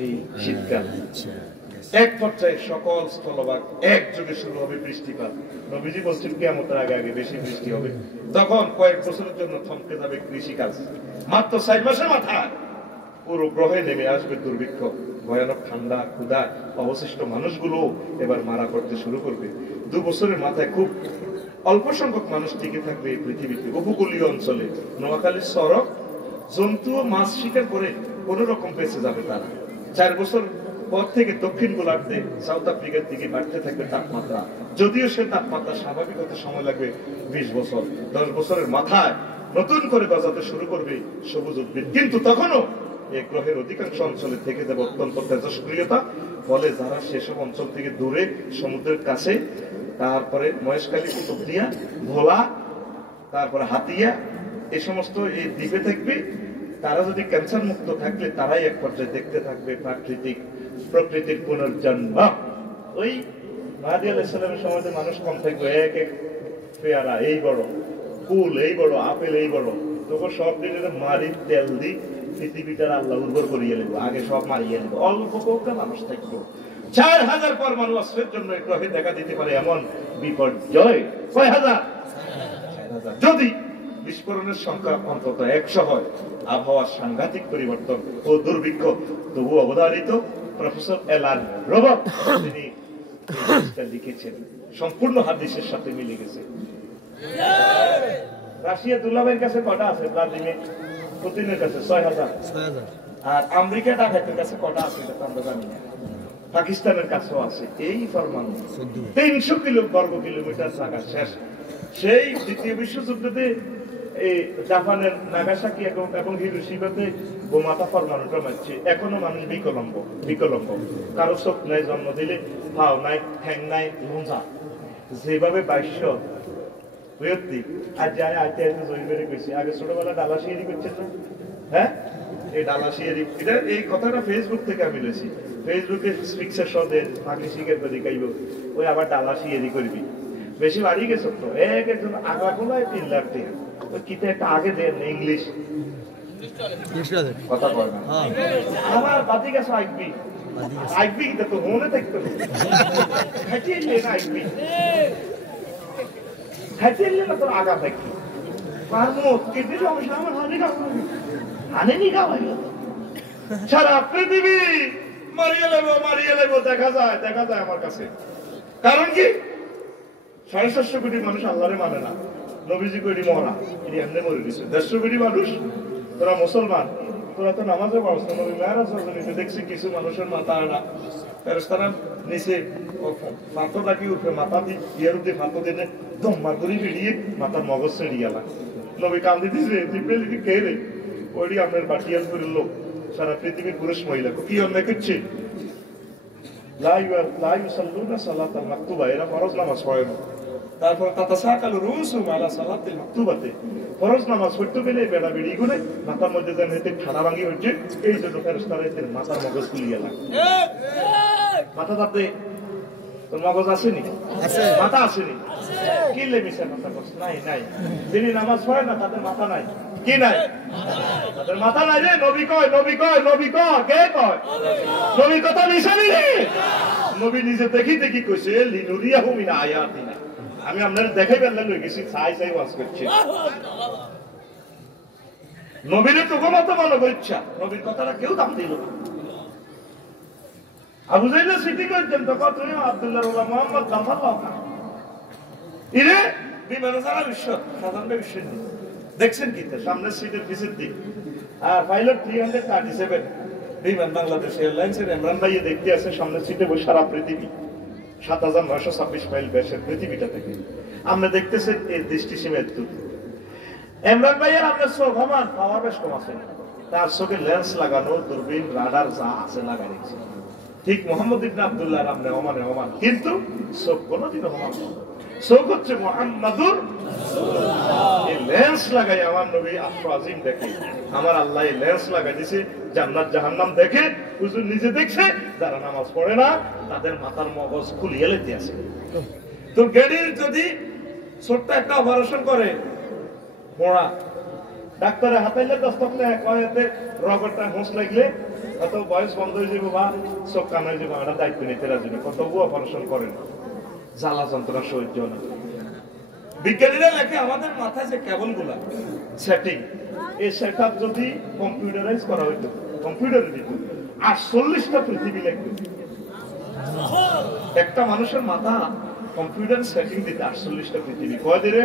এই শীতকাল এক পর্যায়ে সকল স্থলভাগ একযোগে শুরু হবে বৃষ্টিপাত নবীজি বলছেন কিয়ামতের আগে আগে বেশি বৃষ্টি হবে তখন কয়েক বছরের জন্য থমকে যাবে কৃষিকাজ মাত্র 4 মাসের মাথায় পুরো গ্রহে নেমে আসবে দুর্ভিক্ষ ভয়ানক ঠান্ডা ক্ষুধা অবশিষ্ট মানুষগুলো এবার মারা করতে শুরু করবে 2 বছরের মাথায় খুব অল্প সংখ্যক মানুষ টিকে থাকবে এই পৃথিবীতে উপকূলীয় অঞ্চলে নোয়াখালীর সড়ক জন্তু ও মাছ শিকার করে কোন রকম বেঁচে যাবে তারা 4 বছর পর থেকে দক্ষিণ গোলার্ধে সাউথ আফ্রিকার দিকে বাড়তে থাকবে তাপমাত্রা যদিও সে তাপমাত্রা স্বাভাবিক হতে সময় লাগবে 20 বছর 10 বছরের মাথায় নতুন করে গজাতে শুরু করবে সবুজ উদ্ভিদ কিন্তু তখনও এই গ্রহের অধিকাংশ অঞ্চলে থেকে যাবে অত্যন্ত তেজস্ক্রিয়তা ফলে যারা সেসব অঞ্চল থেকে দূরে সমুদ্রের কাছে তারপরে মহেশখালী কুতুবদিয়া ভোলা তারপরে হাতিয়া এই সমস্ত এই দ্বীপে থাকবে তারা যদি ক্যান্সার মুক্ত থাকলে তারাই এক পর্যায়ে দেখতে থাকবে প্রকৃতির পুনর্জন্ম ওই মাহাদি আলাইহিস সালামের সময়তে মানুষ কম থাকবে এক এক পেয়ারা এই বড় কুল এই বড় আপেল এই বড় তখন সব দিনে মারি তেল দি পৃথিবীটার আল্লাহ উর্বর করিয়ে নেব আগে সব মারিয়ে নেব অল্প কৌটা মানুষ থাকবো 4000 পরমাণু অস্ত্রের জন্য গ্রহে দেখা দিতে পারে এমন বিপর্যয় 6000 যদি বিস্ফোরণের সংখ্যা অন্তত 100 হয় আবহাওয়ার সাংঘাতিক পরিবর্তন ও দুর্ভিক্ষ তবু অবধারিত প্রফেসর এলান রবার্ট তিনি লিখেছেন সম্পূর্ণ হাদিসের সাথে মিলে গেছে রাশিয়া দুলাভাইয়ের কাছে কটা আছে ভ্লাদিমির পুতিনের কাছে 6000 আর আমেরিকা ডাকাতের কাছে কটা আছে এটা আমরা জানি না পাকিস্তানের কাছেও আছে এই পরমাণু 300 বর্গ কিলোমিটার জায়গা শেষ সেই দ্বিতীয় বিশ্বযুদ্ধে এই জাপানের নাগাসাকি এবং হিরোশিমাতে বোমাটা পরমাণুটা মারছে এখনো মানুষ বিকলম্ব কারো চোখ নাই জন্ম দিলে পাও নাই ঠ্যাং নাই লঞ্জা যেভাবে 2200 আর যারা আইতে জয়ীবেরে গেছে আগে ছোটবেলা ডালা শিয়ারি করছেন না হ্যাঁ এই ডালা শিয়ারি এটা এই কথাটা ফেসবুক থেকে আমি লেছি ফেসবুকে পিকচার সদে ফাঁকি শিখে তো দেখাইব ওই আবার ডালা শিয়ারি করবি বেশি বাড়ি গেছে তো একজন আগা কোলায় 3 লাখ টাকা ওই কিতে একটা আগে দেন ইংলিশ কথা বল না আমার বাদি গেছে আইবি কিতে তো মনে থাকতো খাইতে না আইবি না তোর আগা থাকি পারমো কেটে সমস্যা আমার হানে নি খাওয়াই সারা পৃথিবী মারিয়ে লেবো দেখা যায় আমার কাছে কারণ কি 750 কোটি মানুষ আল্লাহরে মানে না নবীজি কইরি মরা এটি এমনি মরে গেছে 150 কোটি মানুষ তোরা মুসলমান তোরা তো নামাজে পড়ছ না নবী মেরাজ হজনিতে দেখছি কিছু মানুষের মাথা না ফেরেশতারা নিচে মাথা রাখি উপরে মাথা দিয়ে ইয়ার উপরে মাথা দিয়ে দম মাতুরি ভিড়িয়ে মাথার মগজ ছেড়ে গেল নবী কান্দি দিছে জিব্রাইল কি কে রে ওইটি আপনার বাটিয়াল করে লোক সারা পৃথিবীর পুরুষ মহিলা কি অন্যায় করছে লা ইউসাল্লুনা সালাতাল মাকতুবা এরা ফরজ নামাজ পড়ে না তারপর তাতাসাকালু রুসুম আলা সালাতিল মাকতুবাতে ফরজ নামাজ পড়তে গেলে বেড়া বেড়ি করে মাথার মধ্যে যেন এতে ঠাড়া ভাঙি হচ্ছে এই জন্য ফেরেশতারা এতে মাথার মগজ খুলে গেল মাথা তাতে তোর মগজ আসেনি মাথা আসেনি কি লেমিছে মাথা কষ্ট নাই নাই যিনি নামাজ পড়ে না তাদের মাথা নাই কি নাই তাদের মাথা নাই রে নবী কয় নবী কয় নবী কয় কে কয় নবী কথা নিশানি রে নবী নিজে দেখি দেখি কইছে লিনুরিয়াহু মিন আয়াতিনা আমি আপনাদের দেখাই বেলা লই গেছি ছাই ছাই ওয়াজ করছি নবীর তো গোমত মনে করছে নবীর কথাটা কেউ দাম দিল না আবু জাইলা সিটি করতেন তো কত আব্দুল্লাহ ওয়া মুহাম্মদ দাফাল্লাহ ইরে বিমান সারা বিশ্ব সাধারণ বিশ্ব দেখছেন কি সামনের সিটের পিছের দিক আর পাইলট 337 বিমান বাংলাদেশ এয়ারলাইন্সের ইমরান ভাই দেখতে আছে সামনের সিটে বসে সারা পৃথিবী 7926 মাইল ব্যাসের পৃথিবীটা থেকে আমরা দেখতেছেন এই দৃষ্টি সীমার দূর ইমরান ভাইয়ের আপনার চোখ আমার পাওয়ার বেশ কম আছে তার চোখে লেন্স লাগানো দূরবীন রাডার যা আছে লাগানো ঠিক মোহাম্মদ ইবনে আব্দুল্লাহ আপনি ওমান কিন্তু চোখ কোনোদিনও ওমান চোখ হচ্ছে মুহাম্মাদুর রাসূলুল্লাহ এই লেন্স লাগাই আমার নবী আশফা আজিম দেখে আমার আল্লাহ এই লেন্স লাগাই দিয়েছে জান্নাত জাহান্নাম দেখে হুজুর নিজে দেখছে যারা নামাজ পড়ে না তাদের মাথার মগজ খুলিয়ে লেতে আছে তো গেডির যদি ছোট্ট একটা অপারেশন করে মোড়া ডাক্তারে হাতাইলে দস্তকলে কয়েতে রগরটা হোঁস লাগলে কত বয়স বন্ধ হয়ে যাবে বা চোখ কান হয়ে যাবে আমরা দায়িত্ব নিতে রাজি না কত অপারেশন করেন জ্বালা যন্ত্রণা সহ্য না বিজ্ঞানীরা লেখে আমাদের মাথায় যে কেবল গুলা সেটিং এই সেট আপ যদি কম্পিউটারাইজ করা হইতো কম্পিউটারে দিত 48টা পৃথিবী লাগবে একটা মানুষের মাথা কম্পিউটার সেটিং দিতে 48টা পৃথিবী কয় দিনে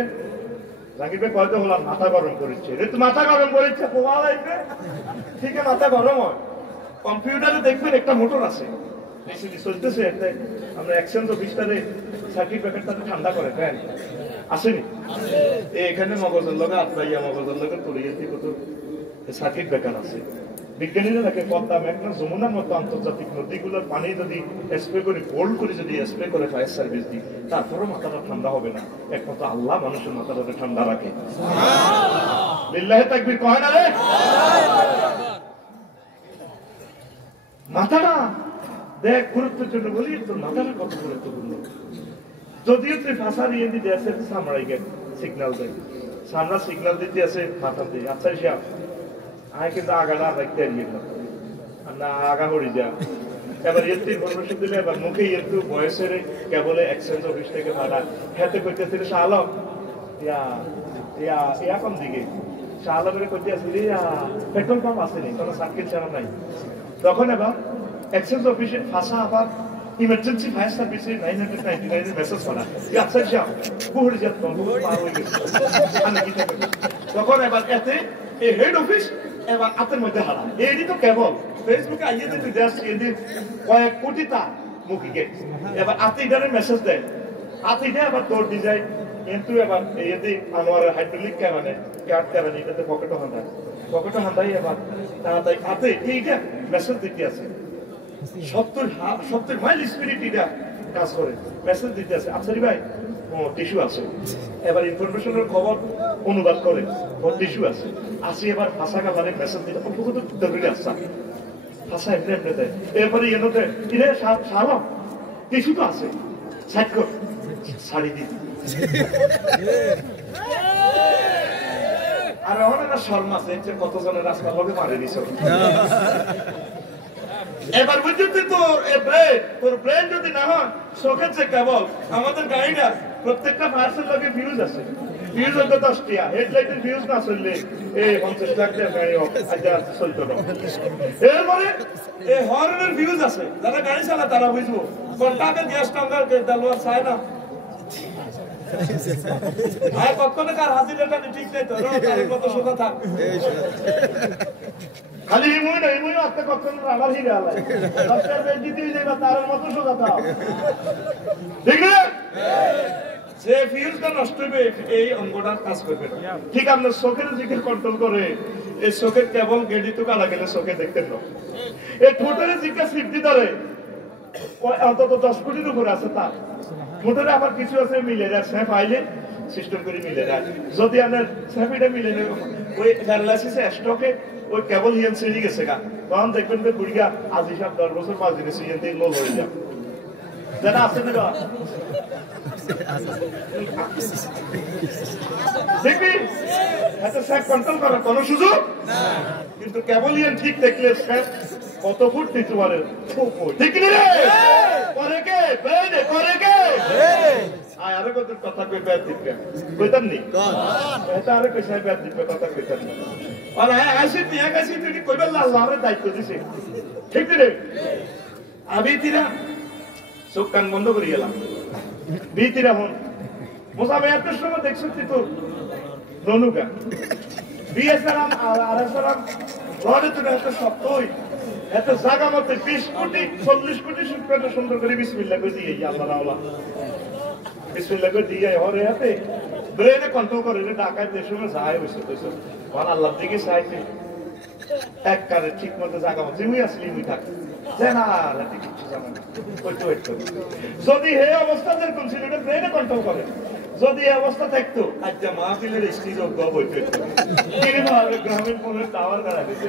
জাকির ভাই কয়তো হলাম মাথা গরম করেছে রে তো মাথা গরম করেছে পোয়া লাগবে ঠিক আছে মাথা গরম হয় কম্পিউটারে দেখবেন একটা মোটর আছে এসিডি চলতেছে আমরা এক্সচেঞ্জ অফিসটারে সার্কিট ব্রেকারটাতে ঠান্ডা করে ফ্যান আসেনি এখানে মগজের লগে আত্মাইয়া মগজের লগে তলিয়ে দিয়ে কত সার্কিট ব্রেকার আছে বিজ্ঞানীরা নাকি পদ্মা মেঘনা যমুনার মতো আন্তর্জাতিক নদীগুলোর পানি যদি স্প্রে করে কোল্ড করে যদি স্প্রে করে ফায়ার সার্ভিস দিই তারপরেও মাথাটা ঠান্ডা হবে না একমাত্র আল্লাহ মানুষের মাথাটাকে ঠান্ডা রাখে লিল্লাহি তাকবীর কয় না রে মাথাটা দেখ গুরুত্বের জন্য বলি তোর মাথাটা কত গুরুত্বপূর্ণ যদিও তুই ভাষা নিয়ে দিতে আছে সামরাই গেট সিগন্যাল দেয় সামরা সিগন্যাল দিতে আছে মাথা দিয়ে আচ্ছা হিসাব আয় কিন্তু আগাটা রাখতে আরিয়ে না আগা হয়ে যা এবার এর ইনফরমেশন দিলে এবার মুখে একটু বয়সের কেবলে এক্সচেঞ্জ অফিস থেকে ভাড়া খেতে করতেছে শালম ইয়া কম দিকে শালমের করতে আসলে পেট্রোল পাম্প আসেনি কোনো সার্কিট ছাড়া নাই তখন এবার এক্সচেঞ্জ অফিসে ফাঁসা আবার ইমার্জেন্সি ফায়ার সার্ভিসে 999 মেসেজ করা আচ্ছা যাও বহু যাত পার হয়ে গেছে তখন এবার এতে এই হেড অফিস এবার হাতের মধ্যে হারা এই তো কেবল ফেসবুকে আইয়ে তুই জাস্ট এদিন কয়েক কোটি তা মুখি গেট এবার আতিটারে মেসেজ দেয় আতিটা আবার তোর ডিজাইন কিন্তু এবার এই আনোয়ারের হাইড্রোলিক ক্যামেরা কাট ক্যামেরা এটাতে পকেটে হান্দাই এবার তাড়াতাড়ি আতে এইটা মেসেজ দিতে আছে 70 মাইল স্পিরিট এটা কাজ করে মেসেজ দিতে আছে আচ্ছা ভাই টিস্যু আছে এবার ইনফরমেশনের খবর অনুবাদ করে টিস্যু আছে আসি এবার ভাষা কালারে মেসেজ দিতে অপগত দরকারি আসছে ভাষা এমনি দেয় এরপরে এনোতে কিরে সালাম টিস্যু তো আছে সাইড কর শাড়ি দিতে আর এখন একটা শর্মা আছে কত জনের রাস্তার লোকে মারে দিছ এবার বুঝতে তোর ব্রেন যদি না হয় চোখের যে কেবল আমাদের গাড়িটা প্রত্যেকটা পার্সেল লগে ভিউজ আছে ভিউজ হতো 10 টিয়া হেডলাইটের ভিউজ না চললে এই 50 লাখ টাকা গাড়ি আজ চলতো না এরপরে এই হর্নের ভিউজ আছে যারা গাড়ি চালায় তারা বুঝবো কোন টাকা গ্যাস টাঙ্গার দেলোয়ার চায় না ভাই কখনো কার হাজিরাটা ঠিক নাই তো তার মতো সোজা থাক খালি ইমুই না ইমুই আত্মা কখনো রাবার হিরে আলাই দশটার বেশ দিতে যাইবা তার মতো সোজা থাক ঠিক না যে ফিউজটা নষ্ট হবে এই অঙ্গটার কাজ করবে ঠিক আপনার চোখের দিকে কন্ট্রোল করে এই চোখের কেবল গেডি তো কালা গেলে চোখে দেখতে না এই ঠোঁটের দিকে সিফটি ধরে অন্তত 10 কোটির উপরে আছে তার ঠোঁটের আবার কিছু আছে মিলে যায় স্যাপ আইলে সিস্টেম করে মিলে যায় যদি আপনার স্যাপিটা মিলে নেই ওই প্যারালাইসিসে স্ট্রোকে ওই কেবল হিয়ান ছেড়ে গেছে গা তখন দেখবেন যে বুড়িগা আজ হিসাব 10 বছর 5 দিনে সিজন 3 লোল হয়ে যায় যারা আছে না দেখবি এত স্যাপ কন্ট্রোল করার কোনো সুযোগ কিন্তু কেবল হিয়ান ঠিক দেখলে স্যাপ কত ফুট দিতে পারে ঠিক নি রে করে কে বেনে করে কে আয় আরে কত কথা কই ব্যাট দিবে কইতাম নি এটা আরে কইছে ব্যাট দিবে কথা কইতাম নি আর আসি নিয়া গেছি তুই কইবা আল্লাহর দায়িত্ব দিছে ঠিক রে আমি তিরা চোখ কান বন্ধ করে গেলাম বিতিরা হন মোসামে এত সময় দেখছ তুই তো রনুকা বিএসআরাম আর আরএসআরাম ঘরে তো একটা সত্যই এত জায়গা মধ্যে 20 কোটি 40 কোটি শুক্রাটা সুন্দর করে বিসমিল্লাহ করে দিয়ে আল্লাহ আল্লাহ বিসমিল্লাহ করে দিয়ে হরে হাতে ব্রেনে কন্ট্রোল করে ঢাকায় দেশে যায় হইছে তো কোন আল্লাহর দিকে চাইছে এক কাজে ঠিক মতো জায়গা মধ্যে তুই আসলি তুই থাক জানা আর কিছু জানা না ওই তো একটু যদি এই অবস্থা যেরকম ছিল এটা ব্রেনে কন্ট্রোল করে যদি এই অবস্থা থাকতো আজ মাহফিলের স্টেজ গব হইতো কিরকম হবে গ্রামীণ ফোনের টাওয়ার করা গেছে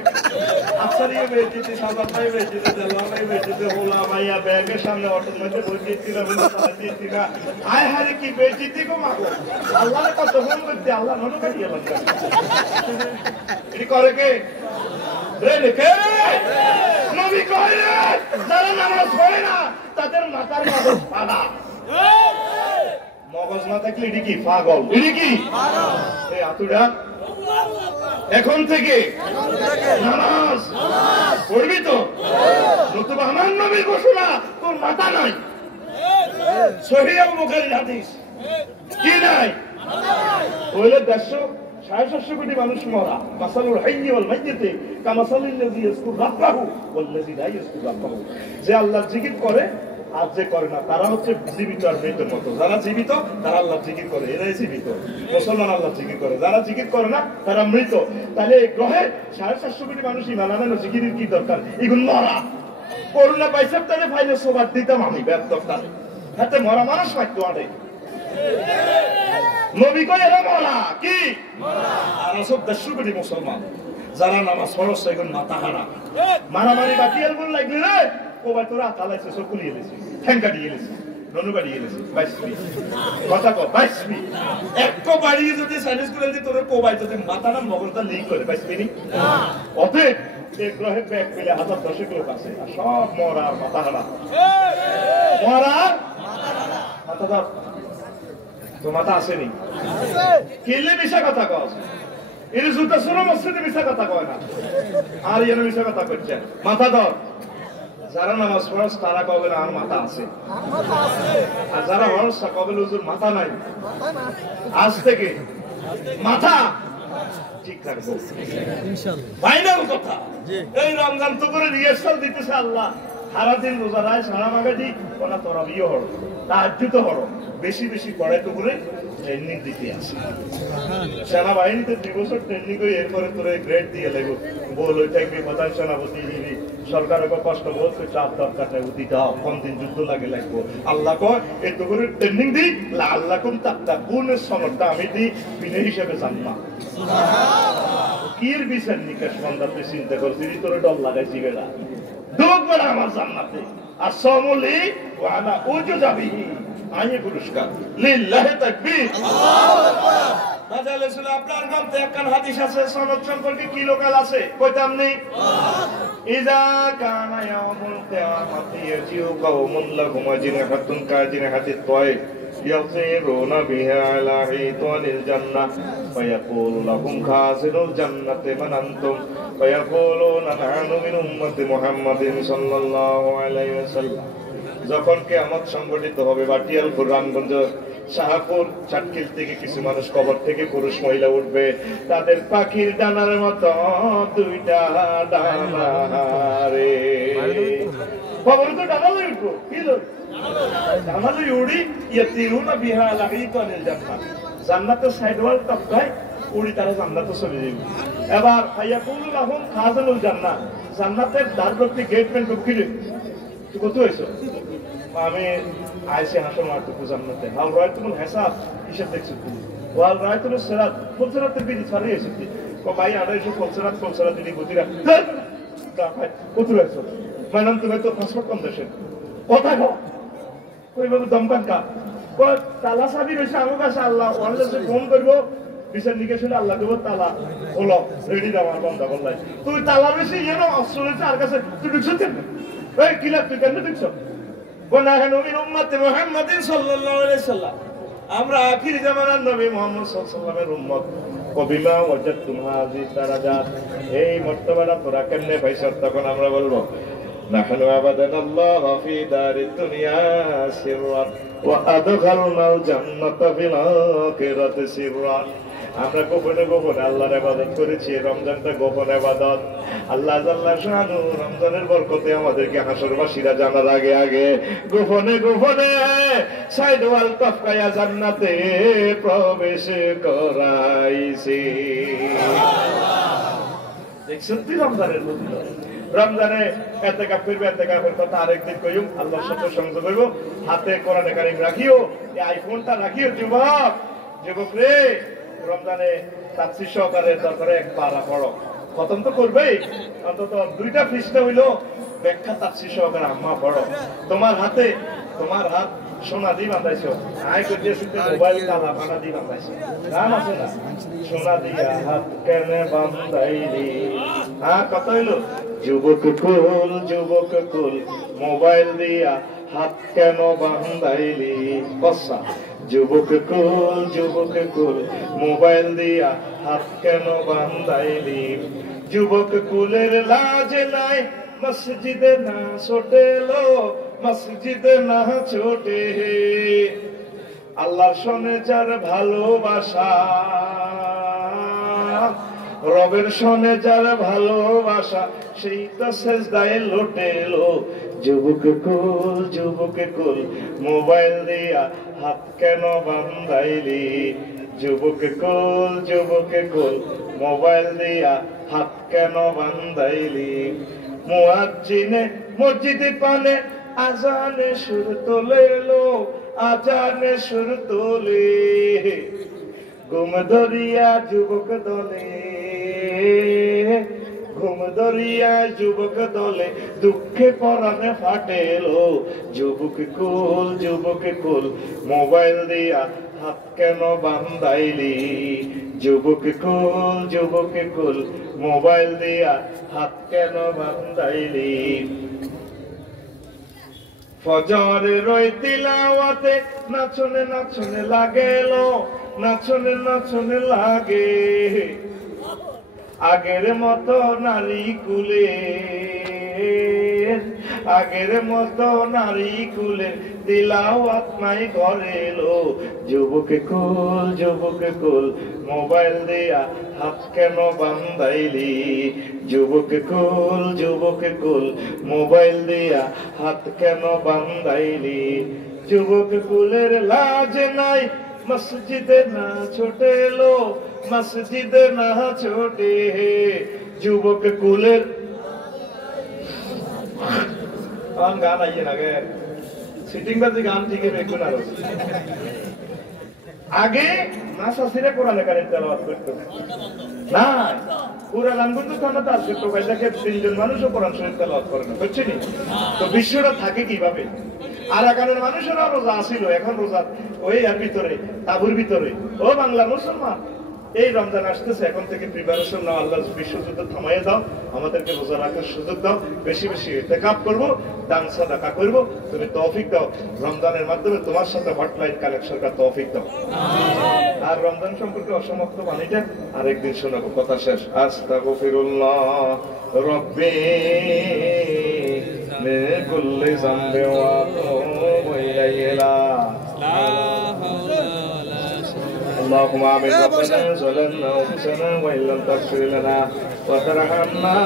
আফসারিয়ে বেঁচেছে সাবাতাই বেঁচেছে দেওয়ালাই বেঁচেছে হোলা মাইয়া ব্যাগের সামনে অটোর মধ্যে বসেছি না বলে চালাচ্ছি না আয় হারে কি বেঁচেছি গো মাগো আল্লাহর কত ফোন করতে আল্লাহ মনে করি গেলাম এটি করে কে রে কে নবী কয় রে যারা নামাজ পড়ে না তাদের মাথার মগজ ফাটা মগজ না থাকলে এটি কি পাগল এটি কি এই আতুরা এখন থেকে নামাজ পড়বি তো নতুবা আমার নবীর ঘোষণা তোর মাথা নাই সহিহ বুখারীর হাদিস কি নাই হইলে 150-750 কোটি মানুষ মরা মাসালুল হাইয়্যি ওয়াল মাইয়্যিতি কামাসালিল্লাযী ইয়াযকুরু রাব্বাহু ওয়াল্লাযী লা ইয়াযকুরু রাব্বাহু যে আল্লাহর জিকির করে আর যে করে না তারা হচ্ছে জীবিত আর মৃতের মতো যারা জীবিত তারা আল্লাহর জিকির করে এরাই জীবিত মুসলমান আল্লাহর জিকির করে যারা জিকির করে না তারা মৃত তাহলে এই গ্রহে 750 কোটি মানুষ ইমান আনানো জিকিরের কি দরকার এগুলো মরা করোনা পাইসাব তাহলে ফাইলে সোবার দিতাম আমি ব্যাপ দরকার হাতে মরা মানুষ পাইতো আরে নবী কই এরা মরা কি আর সব 150 কোটি মুসলমান যারা নামাজ পড়ে সেগুন মাথা হারা মারামারি বাকিয়াল বল লাগলি রে কোবাই তোরা তালাইছে সব কুলিয়ে দিয়েছে ঠ্যাঙ্গা দিয়ে দিয়েছে ননু বাড়িয়ে দিয়েছে 22 মিনিট কথা কো 22 মিনিট একটু বাড়িয়ে যদি সাইলেন্স করে দিই তোর কোবাই যদি মাথাটা মগজটা লিক করে 22 মিনিট অতএব এই গ্রহের ব্যাগ পেলে 1010 লোক আছে আর সব মরা মাথা হারা মরা মাথা দাও তো মাথা আসেনি কেলে মিশা কথা কও এর জুতা সুরা মসজিদে মিশা কথা কয় না আর এর মিশা কথা করছে মাথা দাও যারা নামাজ পড়ে তারা কবে আর মাথা আছে আর যারা হরস কবে হুজুর মাথা নাই আজ থেকে মাথা ঠিক রাখবো ফাইনাল কথা এই রমজান তো করে রিহার্সাল দিতেছে আল্লাহ সারাদিন রোজা রায় সারা মাগাজি ওনা তরাবিও হরো তাহাজ্জুদ হরো বেশি বেশি পড়াই তো করে ট্রেনিং দিতে আসে সেনাবাহিনীতে 2 বছর ট্রেনিং করে এরপরে তোরে গ্রেড দিয়ে লাগবে বল ওই থাকবি প্রধান সেনাপতি দিবি সরকারের কষ্ট বলছে চাপ দরকার নাই উঠি দাও কম দিন যুদ্ধ লাগে লাগবো আল্লাহ কয় এত করে ট্রেনিং দিই আল্লাহ কোন তাপ্তা কোনের সমর্থা আমি দিই বিনে হিসেবে জানবা কির বিচার নিকাশ বান্দাতে চিন্তা করছি তোরে ডর লাগাইছি বেড়া ঢুকবে না আমার জান্নাতে আর সমলি ওয়ানা উজু যাবিহি আইয়ে পুরস্কার লিল্লাহি তাকবীর আল্লাহু আকবার বাজালেছিল আপনার গ্রন্থে একখান হাদিস আছে সনদ সম্পর্কে কি লোকাল আছে কইতাম নেই ইজা কানা ইয়াউমুল কিয়ামাতি ইয়াজিউ কওমুন লাহুম জিনাহাতুন কাজিনাহাতিত তায়র يطيرون بها على حيطان الجنة فيقول لهم خازن الجنة من أنتم فيقولون نحن من أمة محمد صلى الله عليه وسلم যখন কিয়ামত সংঘটিত হবে বাটিয়াল কুরআনগঞ্জ শাহপুর চাটকিল থেকে কিছু মানুষ কবর থেকে পুরুষ মহিলা উঠবে, তাদের পাখির ডানার মতো দুইটা ডানা রে। কবর তো ডানা লই উঠবো, কি লই ডানা লই উড়ি, ইয়াতিরুনা বিহা লাগাইতানিল জান্নাত, জান্নাতের সাইড ওয়াল টপকায় উড়ি তারা জান্নাতে চলে যাবে। এবার ফায়াকুলু লাহুম খাজানুল জান্নাহ, জান্নাতের দ্বারপ্রতি গেটম্যান ঢুকিলে তুই কত হয়েছো? আমি আইসি হাসো মারটুকু জান্নাতে, হাল রায় তুমি হেসাব হিসেব দেখছো তুমি, ওয়াল রায় তুমি সেরাত ফুলসেরাতের বিধি ছাড়িয়ে এসেছি, ভাই আড়াইশো ফুলসেরাত দিদি বুঝিরা কত হয়েছো? ম্যাডাম তুমি তো পাসপোর্ট কম দেশের কথা কো ওইভাবে দমকান কা তালা চাবি রয়েছে আমার কাছে, আল্লাহ ফোন করবো বিচার নিকেশ হলে আল্লাহ দেবো তালা হলো রেডি দেওয়ার বন্ধা করলাই, তুই তালা বেশি ইয়ে না অস্ত্র রয়েছে আর কাছে, তুই ঢুকছো কেন? এই কিলা তুই কেন ঢুকছো? আমরা আখির জামানার নবী মুহাম্মদ সাল্লাল্লাহু আলাইহি ওয়াসাল্লামের উম্মত, কবিমা ওয়াজাদতুম হাযিহি দারাজাত, এই মর্তবাটা তোরা কেমনে পাইছ? তখন আমরা বলবো নাহনু আবাদানাল্লাহ ফি দারিদ দুনিয়া সিররান ওয়া আদখালনাল জান্নাতা ফিল আখিরাতি সিররান, আমরা গোপনে গোপনে আল্লাহর ইবাদত করেছি, রমজানটা গোপন ইবাদত। আল্লাহ জাল্লা শানু রমজানের বরকতে আমাদেরকে হাসরবাসীরা জানার আগে আগে গোপনে গোপনে সাইড ওয়াল টপকায়া জান্নাতে প্রবেশ করাইছে। দেখছেন তুই রমজানের মধ্যে রমজানে এতেকাফ করবে, এতেকাফের কথা আরেকদিন কইম, আল্লাহর সাথে সংযোগ করব, হাতে কোরআনে কারীম রাখিও, এই আইফোনটা রাখিও। যুবক রে, রমজানে তাফসীর সহকারে দরকারে এক পারা পড়ো, খতম তো করবেই, অন্তত দুইটা পৃষ্ঠা হইলো ব্যাখ্যা তাফসীর সহকারে আম্মা পড়ো। তোমার হাত সোনা দিয়ে বাঁধাইছো, আয় করতেছি মোবাইল কালা বানা দিয়ে বাঁধাইছো, নাম আছে না সোনা দিয়া হাত কেনে বাঁধাইলি। হ্যাঁ কত হইলো? যুবক কুল মোবাইল দিয়া হাত কেন বাঁধাইলি? কসা যুবক কুল মোবাইল দিয়া হাত কেন বাঁধাইলি? যুবক কুলের লাজ নাই, মসজিদে না ছোটেলো, মসজিদে না ছোটে, আল্লাহর সনে যার ভালোবাসা, রবের সনে যার ভালোবাসা, সেই তো সেজদায় লোটেলো। যুবক কুল মোবাইল দিয়া হাত কেন বাঁধাইলি? যুবক কুল মোবাইল দিয়া হাত কেন বাঁধাইলি? মুয়াজ্জিনে মসজিদে পানে আজানে সুর তোলে লো, আজানে সুর তোলে, ঘুম ধরিয়া যুবক দলে, ঘুম ধরিয়া যুবক দলে, দুঃখে পরাণে ফাটেলো। যুবক কুল মোবাইল দিয়া হাত কেন বাঁধাইলি? যুবক কুল মোবাইল দিয়া হাত কেন বাঁধাইলি? ফজরে রই তিলাওয়াতে নাচনে নাচনে লাগেলো, নাচনে লাগে, আগের মতো নারী কুলে, আগের মতো নারী কুলে তিলাওয়াত নাই ঘরে এলো। যুবক কুল মোবাইল দিয়া হাত কেন বাঁধাইলি? যুবক কুল মোবাইল দিয়া হাত কেন বাঁধাইলি? যুবক কুলের লাজ নাই, মসজিদে না ছোটেলো, মসজিদে না ছোটে, যুবক কুলের গান আইয়ে না গে সিটিং বাজি গান ঠিক দেখুন। আর আগে মাসাসিরা কোরআনে কারিম তেলাওয়াত করত না, পুরা গান কিন্তু থানাতে আসছে, তো ভাইটাকে 3 জন মানুষও কোরআন শরীফ তেলাওয়াত করে না, বুঝছেন? তো বিশ্বটা থাকে কিভাবে? আর এখানের মানুষেরা রোজা আসিল, এখন রোজা ওই আর ভিতরে তাবুর ভিতরে। ও বাংলার মুসলমান, এই রমজান আসতেছে, এখন থেকে প্রিপারেশন নাও, আল্লাহর বিশ্বযুদ্ধ থামাইয়ে দাও, আমাদেরকে রোজা রাখার সুযোগ দাও, বেশি বেশি ইতিকাফ করবো, দান সাদাকা করবো, তুমি তৌফিক দাও, রমজানের মাধ্যমে তোমার সাথে হটলাইন কালেকশন করার তৌফিক দাও। আর রমজান সম্পর্কে অসমাপ্ত বাণীটা আরেকদিন শোনাবো, কথা শেষ। আস্তাগফিরুল্লাহ রব্বি মিন কুল্লি যামবি ওয়া আতুবু ইলাইহি। اللهم آمين ربنا ظلمنا أنفسنا وإن لم تغفر لنا وترحمنا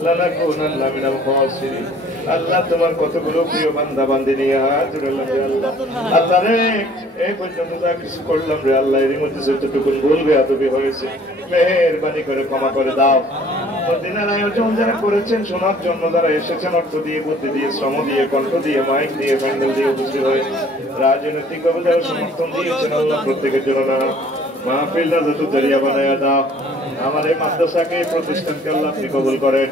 لنكونن من الخاسرين আল্লাহ তোমার কতগুলো প্রিয় বান্দা বান্দি নিয়ে হাত জুড়লাম রে আল্লাহ আল্লাহ রে এই পর্যন্ত যা কিছু করলাম রে আল্লাহ এর মধ্যে যতটুকু ভুল বেয়াদবি হয়েছে মেহেরবানি করে ক্ষমা করে দাও মদিনার আয়োজন যারা করেছেন শোনার জন্য যারা এসেছেন অর্থ দিয়ে বুদ্ধি দিয়ে শ্রম দিয়ে কণ্ঠ দিয়ে মাইক দিয়ে প্যান্ডেল দিয়ে উপস্থিত হয়ে রাজনৈতিক ভাবে যারা সমর্থন দিয়েছেন আল্লাহ প্রত্যেকের জন্য না মাহফিল রাজা দরিয়া বানায়া দাও আমার এই মাদ্রাসাকে প্রতিষ্ঠানকে আল্লাহ আপনি কবুল করেন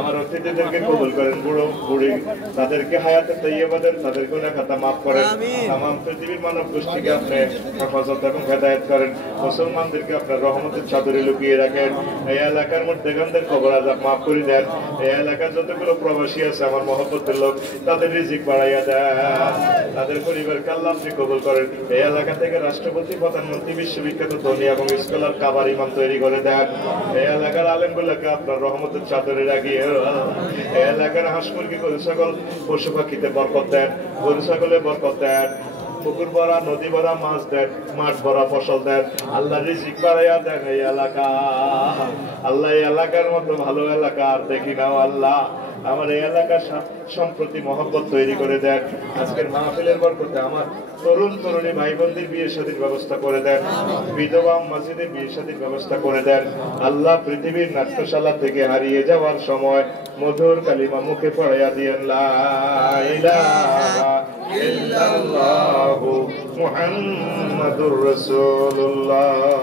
আমার অতিথিদেরকে কবুল করেন বুড়ো বুড়ি তাদেরকে হায়াতে তাইয়্যিবা দেন তাদের গুনাহ খাতা মাফ করেন तमाम পৃথিবীর মানব গোষ্ঠীকে আপনি হেফাজত এবং হেদায়েত করেন মুসলমানদেরকে আপনার রহমতের চাদরে লুকিয়ে রাখেন এই এলাকার মধ্যে গানদের খবর আজাব মাফ করে দেন এই এলাকার যতগুলো প্রবাসী আছে আমার মহব্বতের লোক তাদের রিজিক বাড়াইয়া দেন তাদের পরিবারকে আল্লাহ আপনি কবুল করেন এই এলাকা থেকে রাষ্ট্রপতি প্রধানমন্ত্রী বিশ্ববিখ্যাত ধনী এবং স্কলার কাবার ইমাম তৈরি করে দেন এই এলাকার আলেমগুলোকে আপনার রহমতের চাদরে রাখিয়ে এই এলাকার হাঁস মুরগি গরু ছাগল পশু পাখিতে বরকত দেন গরু ছাগলে বরকত দেন পুকুর ভরা নদী ভরা মাছ দেন মাঠ ভরা ফসল দেন আল্লাহ রিজিক বাড়াইয়া দেন এই এলাকা আল্লাহ এই এলাকার মতো ভালো এলাকা আর দেখি নাও আল্লাহ আমার এই এলাকার সম্প্রতি মহব্বত তৈরি করে দেন আজকের মাহফিলের বরকতে আমার তরুণ তরুণী ভাই বোনদের বিয়ে শাদীর ব্যবস্থা করে দেন বিধবা মাসজিদের বিয়ে শাদীর ব্যবস্থা করে দেন আল্লাহ পৃথিবীর নাট্যশালা থেকে হারিয়ে যাওয়ার সময় মধুর কালিমা মুখে পড়াইয়া দিয়েন লা ইলাহা ইল্লাল্লাহু মুহাম্মাদুর রাসূলুল্লাহ